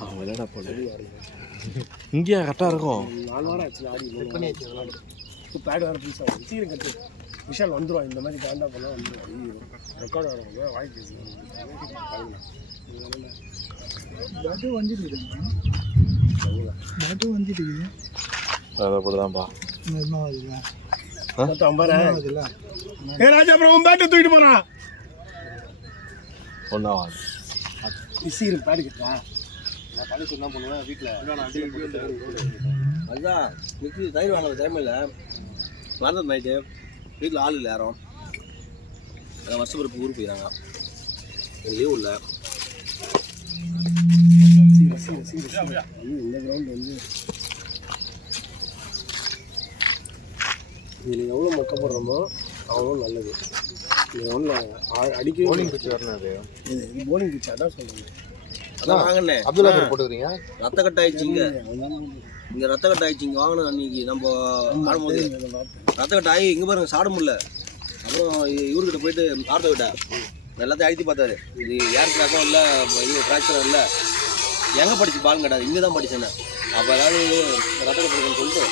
அவன் விளையாட போல இங்கேயா கரெக்டாக இருக்கும். 4 வாரம் ஆச்சு ஆடி பண்ணி வச்சு பேட் வேறு புதுசாக வரும். சீக்கிரம் கட்டு விஷால் வந்துடுவான். இந்த மாதிரி காண்டா பண்ணால் வந்துடுவான். ரெக்கார்டு வரவங்க வாய் பேசுவாங்க. பேட்டு வந்துட்டு அதை போட்டுதான்ப்பா ராஜா அப்புறம் உன் பேட்டை தூக்கிட்டு போறான். ஒன்றா வாங்க சீக்கிரம் பேடு கட்டா. நான் பண்ணி சொன்னா பண்ணுவேன் வீட்டில். அதுதான் மிக்சி தயிர் வாங்க டைமில் மறந்தது நைட்டு வீட்டில் ஆள் இல்லை யாரும். அதான் வருஷம் பிறப்பு ஊருக்கு போயிடறாங்க. லீவ் இல்லை. இந்த கிரவுண்ட் வந்து இதில் எவ்வளோ மொக்க போடுறோமோ அவ்வளோ நல்லது. நீங்கள் ஒன்றும் அடிக்க போலிங் பிச்சு வரணும். அது இது போலிங் பிச்சு அதான் சொல்லுங்கள். அதான் வாங்கினேன். அப்துல்லா பேர் போட்டுக்கிறீங்க. ரத்த கட்ட ஆயிடுச்சிங்க. இங்கே ரத்த கட்ட ஆயிடுச்சு. இங்கே வாங்கினேன் அன்றைக்கி நம்ம ஆடும்போது ரத்த கட்ட ஆகி இங்கே பாருங்க சாட முடியல. அப்புறம் இவர்கிட்ட போயிட்டு ஆர்த்த விட்டா எல்லாத்தையும் அழுத்தி பார்த்தாரு. இது யாருக்கு ரத்தம் இல்லை, இது ஃப்ராக்சர் இல்லை. எங்கே படிச்சு பால் கிடையாது, இங்கே தான் படிச்சேன். அப்போ ஏதாவது ரத்த கட்டுறதுன்னு சொல்லிட்டு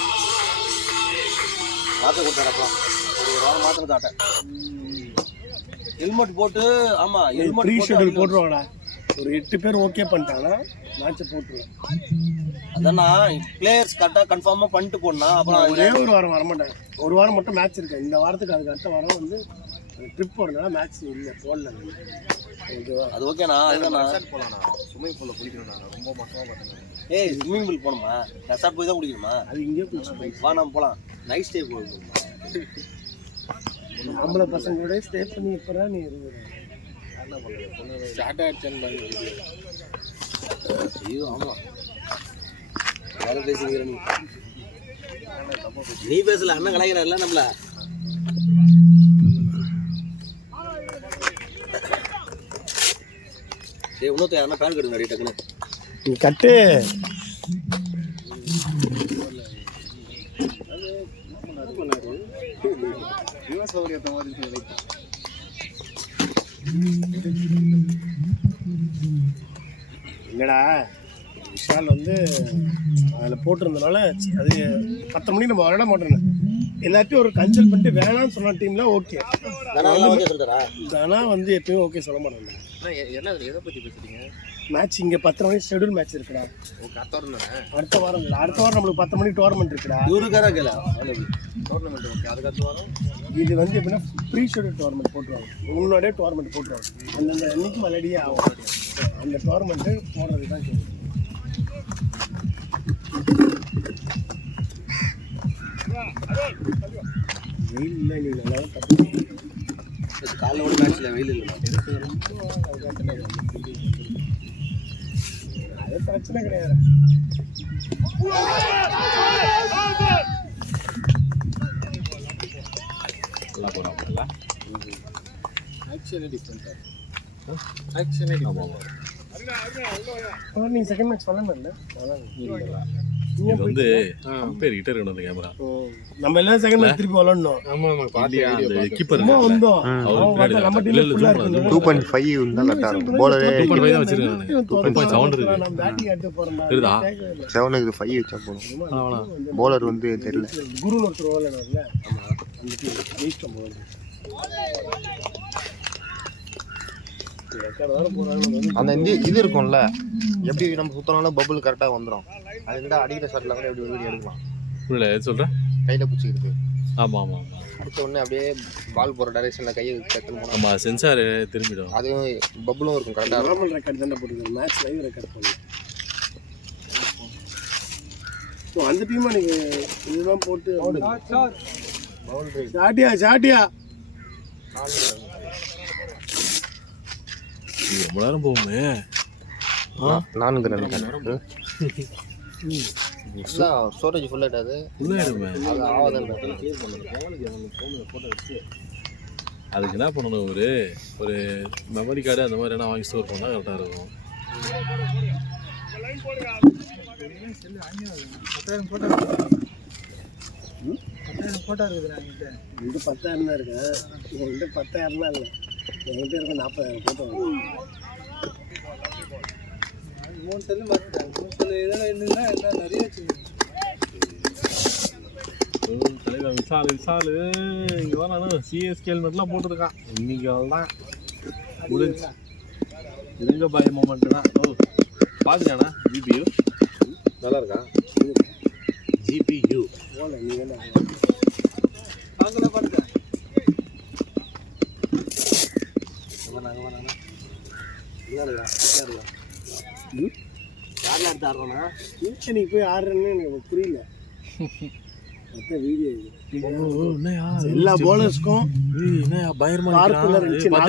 மாத்திரை கொடுத்தாரப்பா. ஒரு வாரம் மாத்திரை தாட்டேன். ஹெல்மெட் போட்டு ஆமாம் ஹெல்மெட் ப்ரீ ஷெட்யூல் போட்டுருவாங்கடா. ஒரு 8 பேர் ஓகே பண்ணிட்டாங்கன்னா மேட்சை போட்டுருவேன். அதான் பிளேயர்ஸ் கரெக்டாக கன்ஃபார்மாக பண்ணிட்டு போனா அப்புறம் ஒரே ஒரு வாரம் வரமாட்டேன். ஒரு வாரம் மட்டும் மேட்ச் இருக்கு. இந்த வாரத்துக்கு அதுக்கு அடுத்த வாரம் வந்து ட்ரிப் போடுறதுனால மேட்ச் இல்லை போடல. ஓகேவா? அது ஓகேண்ணா. அதுதான் போகலாண்ணா. ஸ்விம்மிங் பூலில் குளிக்கணும். நான் ரொம்ப மோசமாக பார்த்தேன். ஏய் ஸ்விம்மிங் பூல் போகணுமா? ரெசார்ட் போய் தான் குடிக்கணுமா? அது இங்கேயே குளிச்சு வா நம்ம போகலாம். நைட் ஸ்டே போகணுமா? ஆம்பளை பசங்களோட ஸ்டே பண்ணி இப்போதான் நீ இருக்கிற ஸ்டார்ட் ஆகிடுச்சேன்னு ஐயோ ஆமாம் வேற பேசுகிற நீ பேசல அண்ணன் கலைக்கிறார்ல நம்மள. ஏய் இன்னொருத்த யாருன்னா பேன் கட்டுங்க அடி டக்குன்னு. நீ கட்டு. இல்லடா விஷால் வந்து அதில் போட்டிருந்தனால அது 10 மணிக்கு நம்ம விளையாட மாட்டோம். எல்லாத்தையும் ஒரு கன்சல்ட் பண்ணிட்டு வேணாம்னு சொன்ன டீம்ல ஓகே. ஆனால் வந்து எப்பயும் ஓகே சொல்ல மாட்டேன். என்ன எதை பற்றி பேசுறீங்க? மேட்ச் இங்கே 10 மணிக்கு ஷெடியூல் மேட்ச் இருக்குடா. அடுத்த வாரம் இல்லை, அடுத்த வாரம் நம்மளுக்கு 10 மணிக்கு டோர்னமெண்ட் இருக்குடா. இவருக்காரா கேள டோர்னமெண்ட் ஓகே. அதுக்கு அடுத்த வாரம் இது வந்து எப்படின்னா ப்ரீ ஷெடியூல் டோர்னமெண்ட் போட்டுருவாங்க. முன்னாடியே டோர்னமெண்ட் போட்டுருவாங்க. அந்தந்த அன்னைக்கு மலடியே ஆகும். அந்த டோர்னமெண்ட்டு போடுறது தான் கேட்குது. வெயில் இல்லை, நீ நல்லா தான் தப்பு. காலைல ஒரு மேட்ச்ல வெயில் இல்லை. அது பிரச்சனை கிடையாது. நல்லா போகிறாங்கல்ல. ஆக்சுவலி டிஃப்ரெண்ட்டாக ஆக்சுவலி நீங்கள் செகண்ட் மேட்ச் பண்ணணும் இல்லை? இது வந்து பேர் கிட்ட இருக்கணும் அந்த கேமரா. நம்ம எல்லாம் செகண்ட் மேட்ச் திருப்பி விளாடணும். ஆமாம் பாத்தியா அந்த கீப்பர் வந்தோம். நம்ம டீம் 2.5 தான் கரெக்டா இருக்கும். போலரே 2.5 தான் வச்சிருக்காங்க. 2.7 இருக்கு. நான் பேட்டிங் எடுத்து போறேன். தெரியுதா? 7க்கு 5 வச்சா போதும். போலர் வந்து தெரியல. குருன்னு ஒருத்தர் விளையாடுவார்ல. ஆமா. அந்த டீம் ஜெயிச்சோம் போல. அந்த இது இருக்கும்ல, எப்படி நம்ம சுத்தனாலும் பபுள் கரெக்டாக வந்துடும். அது இருந்தால் அடிக்கிற ஷாட்டில் கூட எப்படி வீடியோ எடுக்கலாம். இல்லை சொல்கிறேன் கையில் பிடிச்சிக்கிருக்கு. ஆமாம் ஆமாம் ஆமாம். அடித்த உடனே அப்படியே பால் போகிற டைரெக்ஷனில் கையை கட்டணும் போனால் ஆமாம் சென்சார் திரும்பிடும். அதுவும் பபுளும் இருக்கும் கரெக்டாக. நார்மல் ரெக்கார்ட் தானே போட்டுருக்கோம். மேட்ச் லைவ் ரெக்கார்ட் பண்ணி அந்த டீம் எனக்கு இதுதான் போட்டு சாட்டியா சாட்டியா ரொம்ப நேரம் போகுமே. 4 நினைக்கிறேன். ஸ்டோரேஜ் ஃபுல்லாகிட்டாது. ஃபுல்லாகிடுமே. அது ஆகாதுன்ற அதுக்கு என்ன பண்ணணும், ஒரு மெமரி கார்டு அந்த மாதிரி என்ன வாங்கி ஸ்டோர் பண்ணால் கரெக்டாக இருக்கும். 10,000 ஃபோட்டோ இருக்குதுண்ணா. என்கிட்ட 10,000 தான் இருக்கு. என்கிட்ட 10,000 இல்லை, என்கிட்ட இருக்க 40,000 ஃபோட்டோ. தலைவர் விசாலு இங்கே தான் நானும் சிஎஸ்கே ஹெல்மெட்லாம் போட்டிருக்கான். இன்னைக்கு தான் முடிஞ்சு இருங்க பாய் மொமெண்ட் தான். ஓ பார்த்துக்காண்ணா ஜிபியூ நல்லா இருக்கா? ஜிபியூ நீ என்ன யாரெல்லாம் எடுத்து ஆடுறோன்னா நீ போய் ஆடுறேன்னு எனக்கு புரியல. வீடியோ எல்லா போலர்ஸ்க்கும் பார்க்குள்ள இருந்துச்சு. 4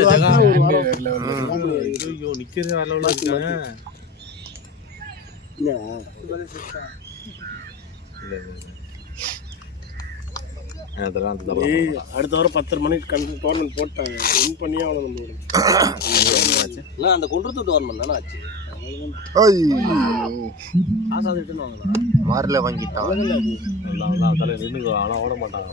வாரத்துல ஒரு வாரம் நிற்கிற அளவில் இருக்காங்க. இல்லை அடுத்த வாரம் 10:30 மணிக்கு டோர்னமெண்ட் போட்டாங்க. வின் பண்ணியே அவனை நம்ம அந்த குன்றத்து டோர்னமெண்ட் தானே ஆச்சு. மாரில் வாங்கிட்டான். தலை நின்று ஆனால் ஓட மாட்டாங்க.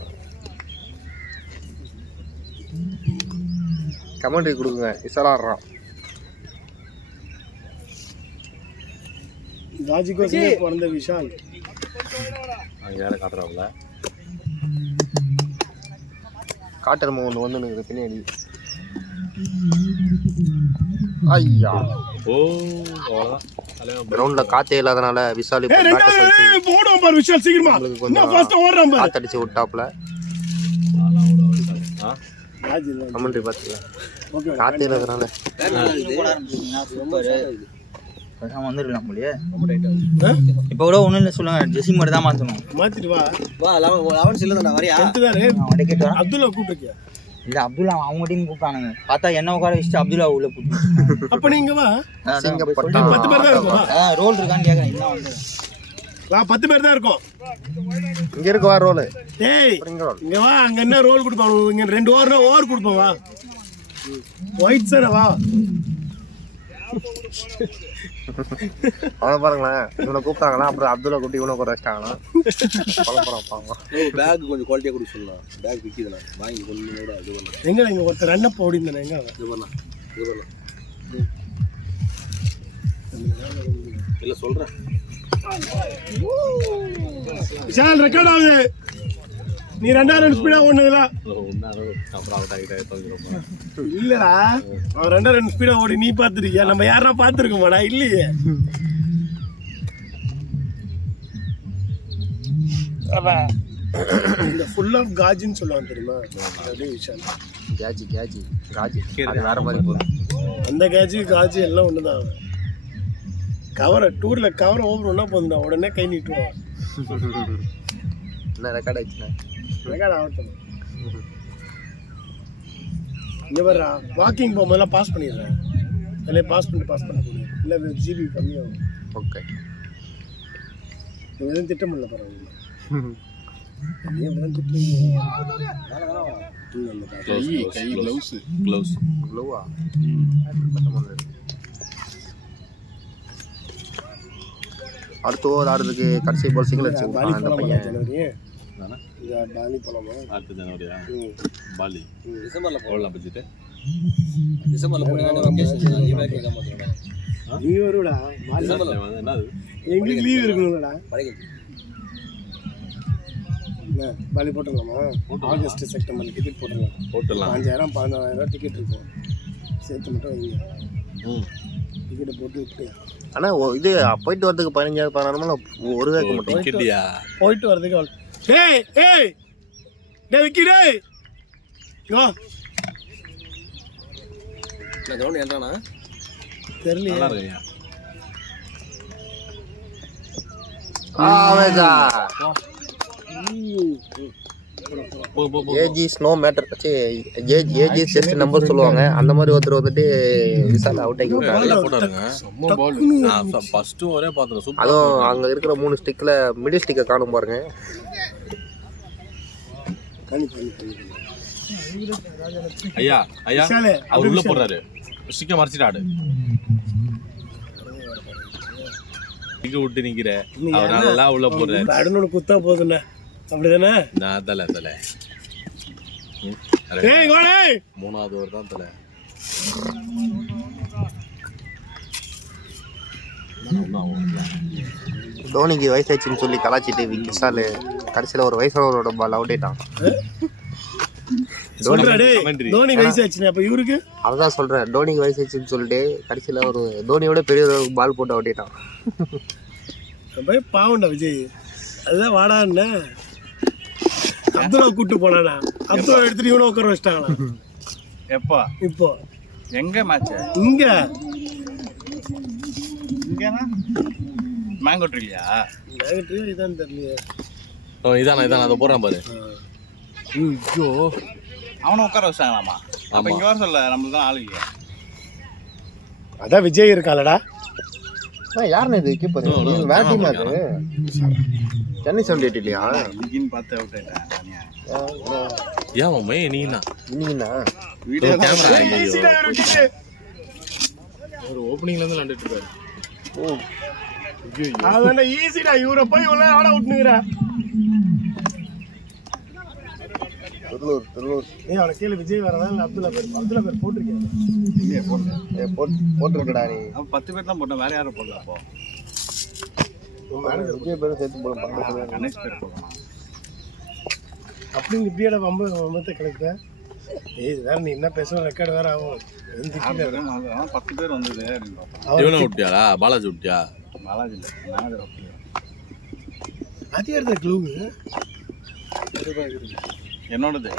கமெண்ட்ரி கொடுங்க. விசாலாடுறான். காஜிகோசமே பிறந்த விஷால் அங்கே யாரை காட்டுறாங்கள காட்டெருமை ஒன்று வந்து எனக்கு பின்னாடி. ஐயா ஓ அவ்வளோதான். கிரவுண்டில் காற்றே இல்லாதனால விசால் விஷால் சீக்கிரமா கொஞ்சம் காத்தடிச்சு விட்டாப்புல. கமெண்ட்ரி பார்த்துக்கலாம். காற்றே இல்லாதனால வந்துருக்கலாம் போலியே. இப்போ கூட ஒன்றும் இல்லை சொல்லுங்க. ஜெஸி மட்டும் தான் மாற்றணும். மாற்றிட்டு வா 11 இல்லைதாண்ணா வரையா கேட்டு வரேன். அப்துல்லா கூப்பிட்டுருக்கியா? இல்லை அப்துல்லா அவங்க டீம் கூப்பிட்டானுங்க. பார்த்தா என்ன உட்கார வச்சுட்டு அப்துல்லா உள்ள கூப்பிட்டு. அப்போ நீங்க வா. 10 பேர் தான் இருக்கும். ரோல் இருக்கான்னு கேட்குறேன். இல்லை வந்து 10 பேர் தான் இருக்கும். இங்கே இருக்குவா ரோல். ஏய் இங்கே வா. அங்கே என்ன ரோல் கொடுப்பாங்க? இங்கே 2 ஓவர் கொடுப்போம். வா ஒயிட் சார் வா. அவனை பாருங்களேன். இவனை கூப்பிட்டாங்களா, அப்புறம் அப்துல்லா கூப்பிட்டு இவனை கூட வச்சிட்டாங்களா. பேக் கொஞ்சம் குவாலிட்டியாக கொடுக்க சொல்லலாம். பேக் விற்கிதுண்ணா வாங்கி கொஞ்சம் கூட இது பண்ணலாம். எங்கே இங்கே ஒருத்தர் ரன்னப் ஓடிந்தானே எங்கே இது பண்ணலாம் இல்லை சொல்கிறேன். விஷால் ரெக்கார்ட் ஆகுது. நீ 2 ரன் ஸ்பீடா ஓடுனதுல அப்புறம் அவுட் ஆகிட்டா இல்லடா. அவன் 2 ரன் ஸ்பீடா ஓடி நீ பார்த்துருக்கியா? நம்ம யாரா பார்த்துருக்கோமாடா? இல்லையே. இந்த ஃபுல் ஆஃப் காஜின்னு சொல்லுவாங்க தெரியுமா? அப்படியே விஷால் கேஜி அது வேற மாதிரி போகுது. அந்த காஜி எல்லாம் ஒன்று தான். கவரை டூரில் கவரை ஓவர் ஒன்றா போதுண்டா. உடனே கை நீட்டுவான். என்ன ரெக்கார்ட் ஆயிடுச்சுண்ணா? ரெக்கார்ட் ஆகட்டும். இங்கே வர்றா. வாக்கிங் போகும்போதெல்லாம் பாஸ் பண்ணிடுறேன். அதிலே பாஸ் பண்ண முடியும். இல்லை ஜிபி கம்மியாகும். ஓகே எதுவும் திட்டமில்லை பரவாயில்ல. க்ளோவா அடுத்த ஓவர் ஆடுறதுக்கு கடைசி பால் சிங்கிள் அடிச்சு அந்த பையன். பாலி போலாமா? அடுத்த ஜனவரியா? பாலி டிசம்பரில் போடலாம் பட்ஜெட்டு. டிசம்பரில் போனீங்கன்னா லீவாக கேட்காம நீ வருடா. என்னது எங்களுக்கு லீவ் இருக்கணும்லடா. படிக்கிறது என்ன பாலி போட்டுடலாமா? ஆகஸ்ட் செப்டம்பர் டிக்கெட் போட்டுடலாம். 5000 15000 டிக்கெட் இருக்கும். சேர்த்து மட்டும் வைங்க. டிக்கெட்டை போட்டு விட்டு. ஆனால் இது போயிட்டு வரதுக்கு 15,000-16,000 ஒரு வேக்கு மட்டும் டிக்கெட்டியா? போயிட்டு வரதுக்கு விக்கி டேய் யோ நான் கிரவுண்ட் ஏன்றானா தெரியல. நல்லா இருக்கியா? Age is no matter. Age is just number சொல்லுவாங்க. அந்த மாதிரி ஒருத்தர் வந்துட்டு விசால் அவுட் ஆகி விட்டாங்க. அதுவும் அங்கே இருக்கிற 3 ஸ்டிக்கில் மிடில் ஸ்டிக்கை காணும் பாருங்க. ஐயா அவர் உள்ள போடுறாரு. ஸ்டிக்கை மறைச்சிட்டு ஆடு. இங்க விட்டு நிக்கிற அவர் நல்லா உள்ள போடுறாரு. அடுனோட குத்தா போதுண்ணே. அப்படிதானே? நான் தலை 3வது ஓவர் தான் தலை. ஒன்றும் ஆகும். தோனிக்கு வயசாச்சுன்னு சொல்லி கலாச்சிட்டு விஷால் கடைசியில் ஒரு வயசானவரோட பால் அவுட் ஆயிட்டான். சொல்றா டேய், தோனி வயசாச்சுனே அப்ப இவருக்கு அதான் சொல்கிறேன், தோனிக்கு வயசாச்சுன்னு சொல்லிட்டு கடைசியில் ஒரு தோனியோட பெரிய ஒரு பால் போட்டு அவுட் ஆயிட்டான். போய் பாவண்டா விஜய். அதுதான் வாடான்னு அப்துல்லா கூட்டு போனானா, அப்துல்லா எடுத்துட்டு இவனை உட்கார வச்சிட்டாங்களா. எப்போ இப்போ எங்க மேட்ச் இங்க இங்கனா மேங்கோ ட்ரீலையா? நெகட்டிவ் இதான் தெரியலையே. இதானா அதை போடுறான் பாரு. ஐயோ அவனை உட்கார வச்சாங்களாமா. அப்ப இங்க வர சொல்ல, நம்மளுக்கு தான் ஆளுங்க. அதான் விஜய் இருக்காளடா. யாருன்னு இது கீப்பர்? வேற டீம் அது. சென்னை 78 இல்லையா? இன்னைக்குன்னு பார்த்து அவுட் ஆயிட்டேன் தனியா. ஏன் மாமே நீங்கண்ணா இன்னைக்குண்ணா வீடியோ கேமரா ஒரு ஓப்பனிங்ல இருந்து விளையாண்டுட்டு இருக்காரு. ஓ அதான்டா ஈஸிடா. இவரை போய் இவ்வளோ ஆட விட்டுனுக்குறா. திருவள்ளூர் ஏய் அவனை கீழே விஜய் வரதா இல்லை அப்துல்லா பேர் போட்டிருக்கேன். போட்டிருக்கடா நீ. அப்ப 10 பேர் தான் போட்டோம், வேற யாரும் போடல. அப்போ விஜய் பேரும் சேர்த்து போட கணேஷ் பேர் போடலாம். அப்படின்னு இப்படியோட வம்பத்தை கிடைத்த. ஏய் இது வேற, நீ என்ன பேசணும் ரெக்கார்டு வேற ஆகும். 10 பேர் வந்தது. இவனை விட்டியாடா? பாலாஜி விட்டியா? பாலாஜி இல்லை, மேனேஜர் ஓகே. அது எடுத்த க்ளூவு என்னோடது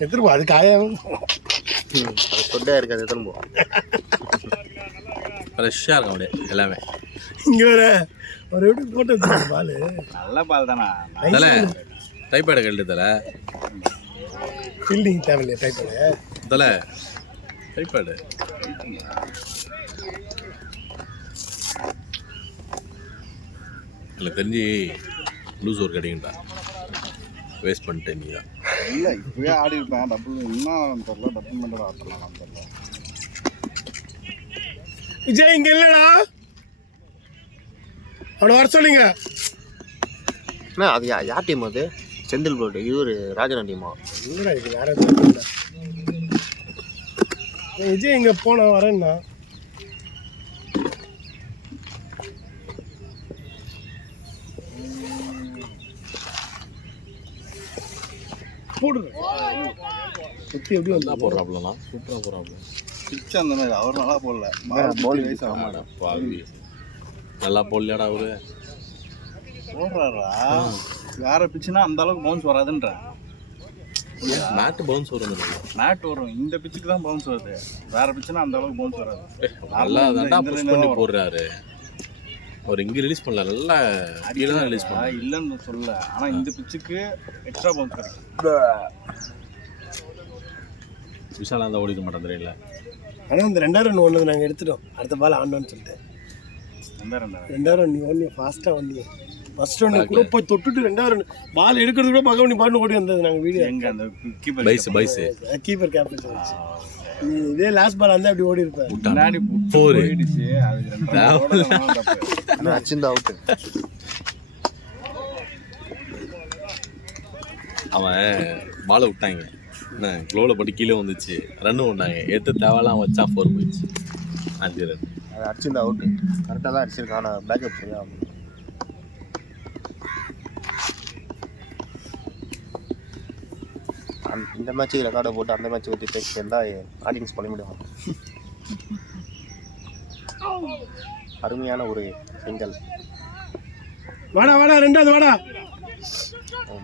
எடுத்துருப்போம். அது காயம் அது சொட்டா இருக்காது திரும்ப. ஃப்ரெஷ்ஷாக இருக்கும் அப்படியே எல்லாமே. இங்கே வேற ஒரு எப்படி போட்டு வச்சுருக்க பால். நல்ல பால் தானா? தலை டைப்பாடு கழட்டு தலை. ஃபீல்டிங் தேவையில்லையா டைப்பாடு? தலை டைப்பாடு இல்லை தெரிஞ்சு லூஸ் ஒரு கிடைக்குண்டா. வேஸ்ட் பண்ணிட்டேன் நீ தான். இல்லை இப்பவே ஆடி இருப்பேன். டபுள் இன்னும் தெரியல, டபுள் மட்டும் ஆட்டலாம் தெரியல. விஜய் இங்கே இல்லைடா, அவனை வர சொல்லுங்க. அண்ணா அது யார் டீம் அது? செந்தில் போட்டு இவர் ராஜனா டீமா? இல்லைடா இது வேற எதுவும். விஜய் இங்கே போன வரேன்னா போடுறேன். சுற்றி எப்படி நல்லா வந்தா போடுறாப்புலண்ணா, சூப்பராக போடுறாப்புல. பிச்சு அந்த மாதிரி அவர் நல்லா போடல. bowling வயசு ஆமாடா பாவி, நல்லா போடலையாடா அவரு. போடுறாரா? வேற பிச்சுனா அந்த அளவுக்கு பவுன்ஸ் வராதுன்ற. மேட்டு பவுன்ஸ் வரும். மேட் வரும், இந்த பிச்சுக்கு தான் பவுன்ஸ் வருது. வேற பிச்சுனா அந்த அளவுக்கு பவுன்ஸ் வராது. நல்லா தான்டா புஷ் பண்ணி போடுறாரு அவர். இங்கே ரிலீஸ் பண்ணல, நல்லா கீழே தான் ரிலீஸ் பண்ணல. இல்லைன்னு சொல்ல, ஆனா இந்த பிச்சுக்கு எக்ஸ்ட்ரா பவுன்ஸ் கிடைக்கும். விஷாலா இருந்தால் ஓடிக்க மாட்டேன் தெரியல. ஆனால் இந்த 2 ரன் ஒன்று நாங்கள் எடுத்துட்டோம். அடுத்த பால் ஆண்டோன்னு சொல்லிட்டு 2 ரன் நீ ஒன்று ஃபாஸ்ட்டாக வந்து ஃபர்ஸ்ட் ரன் கூட போய் தொட்டுட்டு 2 ரன் பால் எடுக்கிறது கூட பக்கம் நீ பாட்டு ஓடி வந்தது. நாங்கள் வீடியோ எங்க அந்த கீப்பர் பைஸ் கீப்பர் கேப்டன் வச்சு நீ இதே லாஸ்ட் பால் இருந்தால் அப்படி ஓடி இருப்பேன். முன்னாடி போயிடுச்சு. அதுக்கு அச்சிந்த அவுட்டு. அவன் பாலை விட்டாங்க, என்ன க்ளோவில் பட்டு கீழே வந்துச்சு. ரன்னு ஒன்றாங்க, எத்து தேவையெல்லாம் வச்சா 4 போயிடுச்சு. 5 ரன். அது அடிச்சிருந்த அவுட்டு. கரெக்டாக தான் அடிச்சிருக்கான். ஆனால் பேக்கப் சரியா இந்த மேட்ச்சு ரெக்கார்டை போட்டு அந்த மேட்ச்சை பற்றி பேசிட்டு இருந்தால் ஆடியன்ஸ் பண்ண முடியும். அருமையான ஒரு சிங்கல். வாடா 2வது வாடா.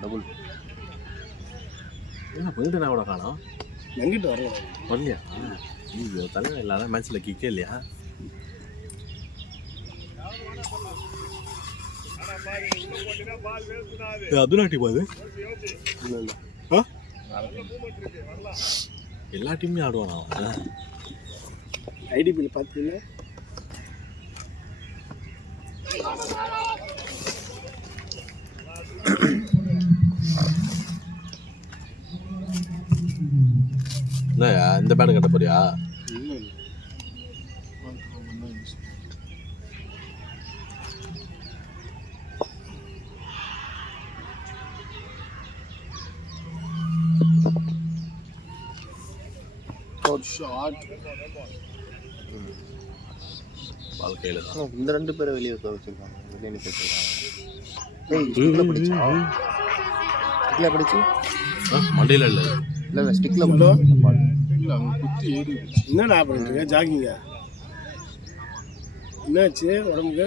டபுள் என்ன போயிட்டு கூட காணோம். எங்கிட்ட வரலையா? ஐயோ தலைவன் இல்லாத மேட்ச்சில் கிக்கே இல்லையா? அதுனா டீம் அது எல்லா டீமுமே ஆடுவான் அவன். ஐடிபியில் பார்த்தீங்கன்னா என்னயா இந்த பேட் கட்ட போறியா? shot. பால் கையில் தான். இந்த 2 பேரை வெளியே வச்சிருக்காங்க, வெளியே நிற்க வச்சிருக்காங்க. ஏய் ஸ்டிக்கில் பிடிச்சா, ஸ்டிக்கில் பிடிச்சி மண்டியில் இல்லை. இல்லை ஸ்டிக்கில் ஹலோ பால். என்னடா பண்ணுறீங்க? ஜாகிங்க என்னாச்சு உடம்புக்கு?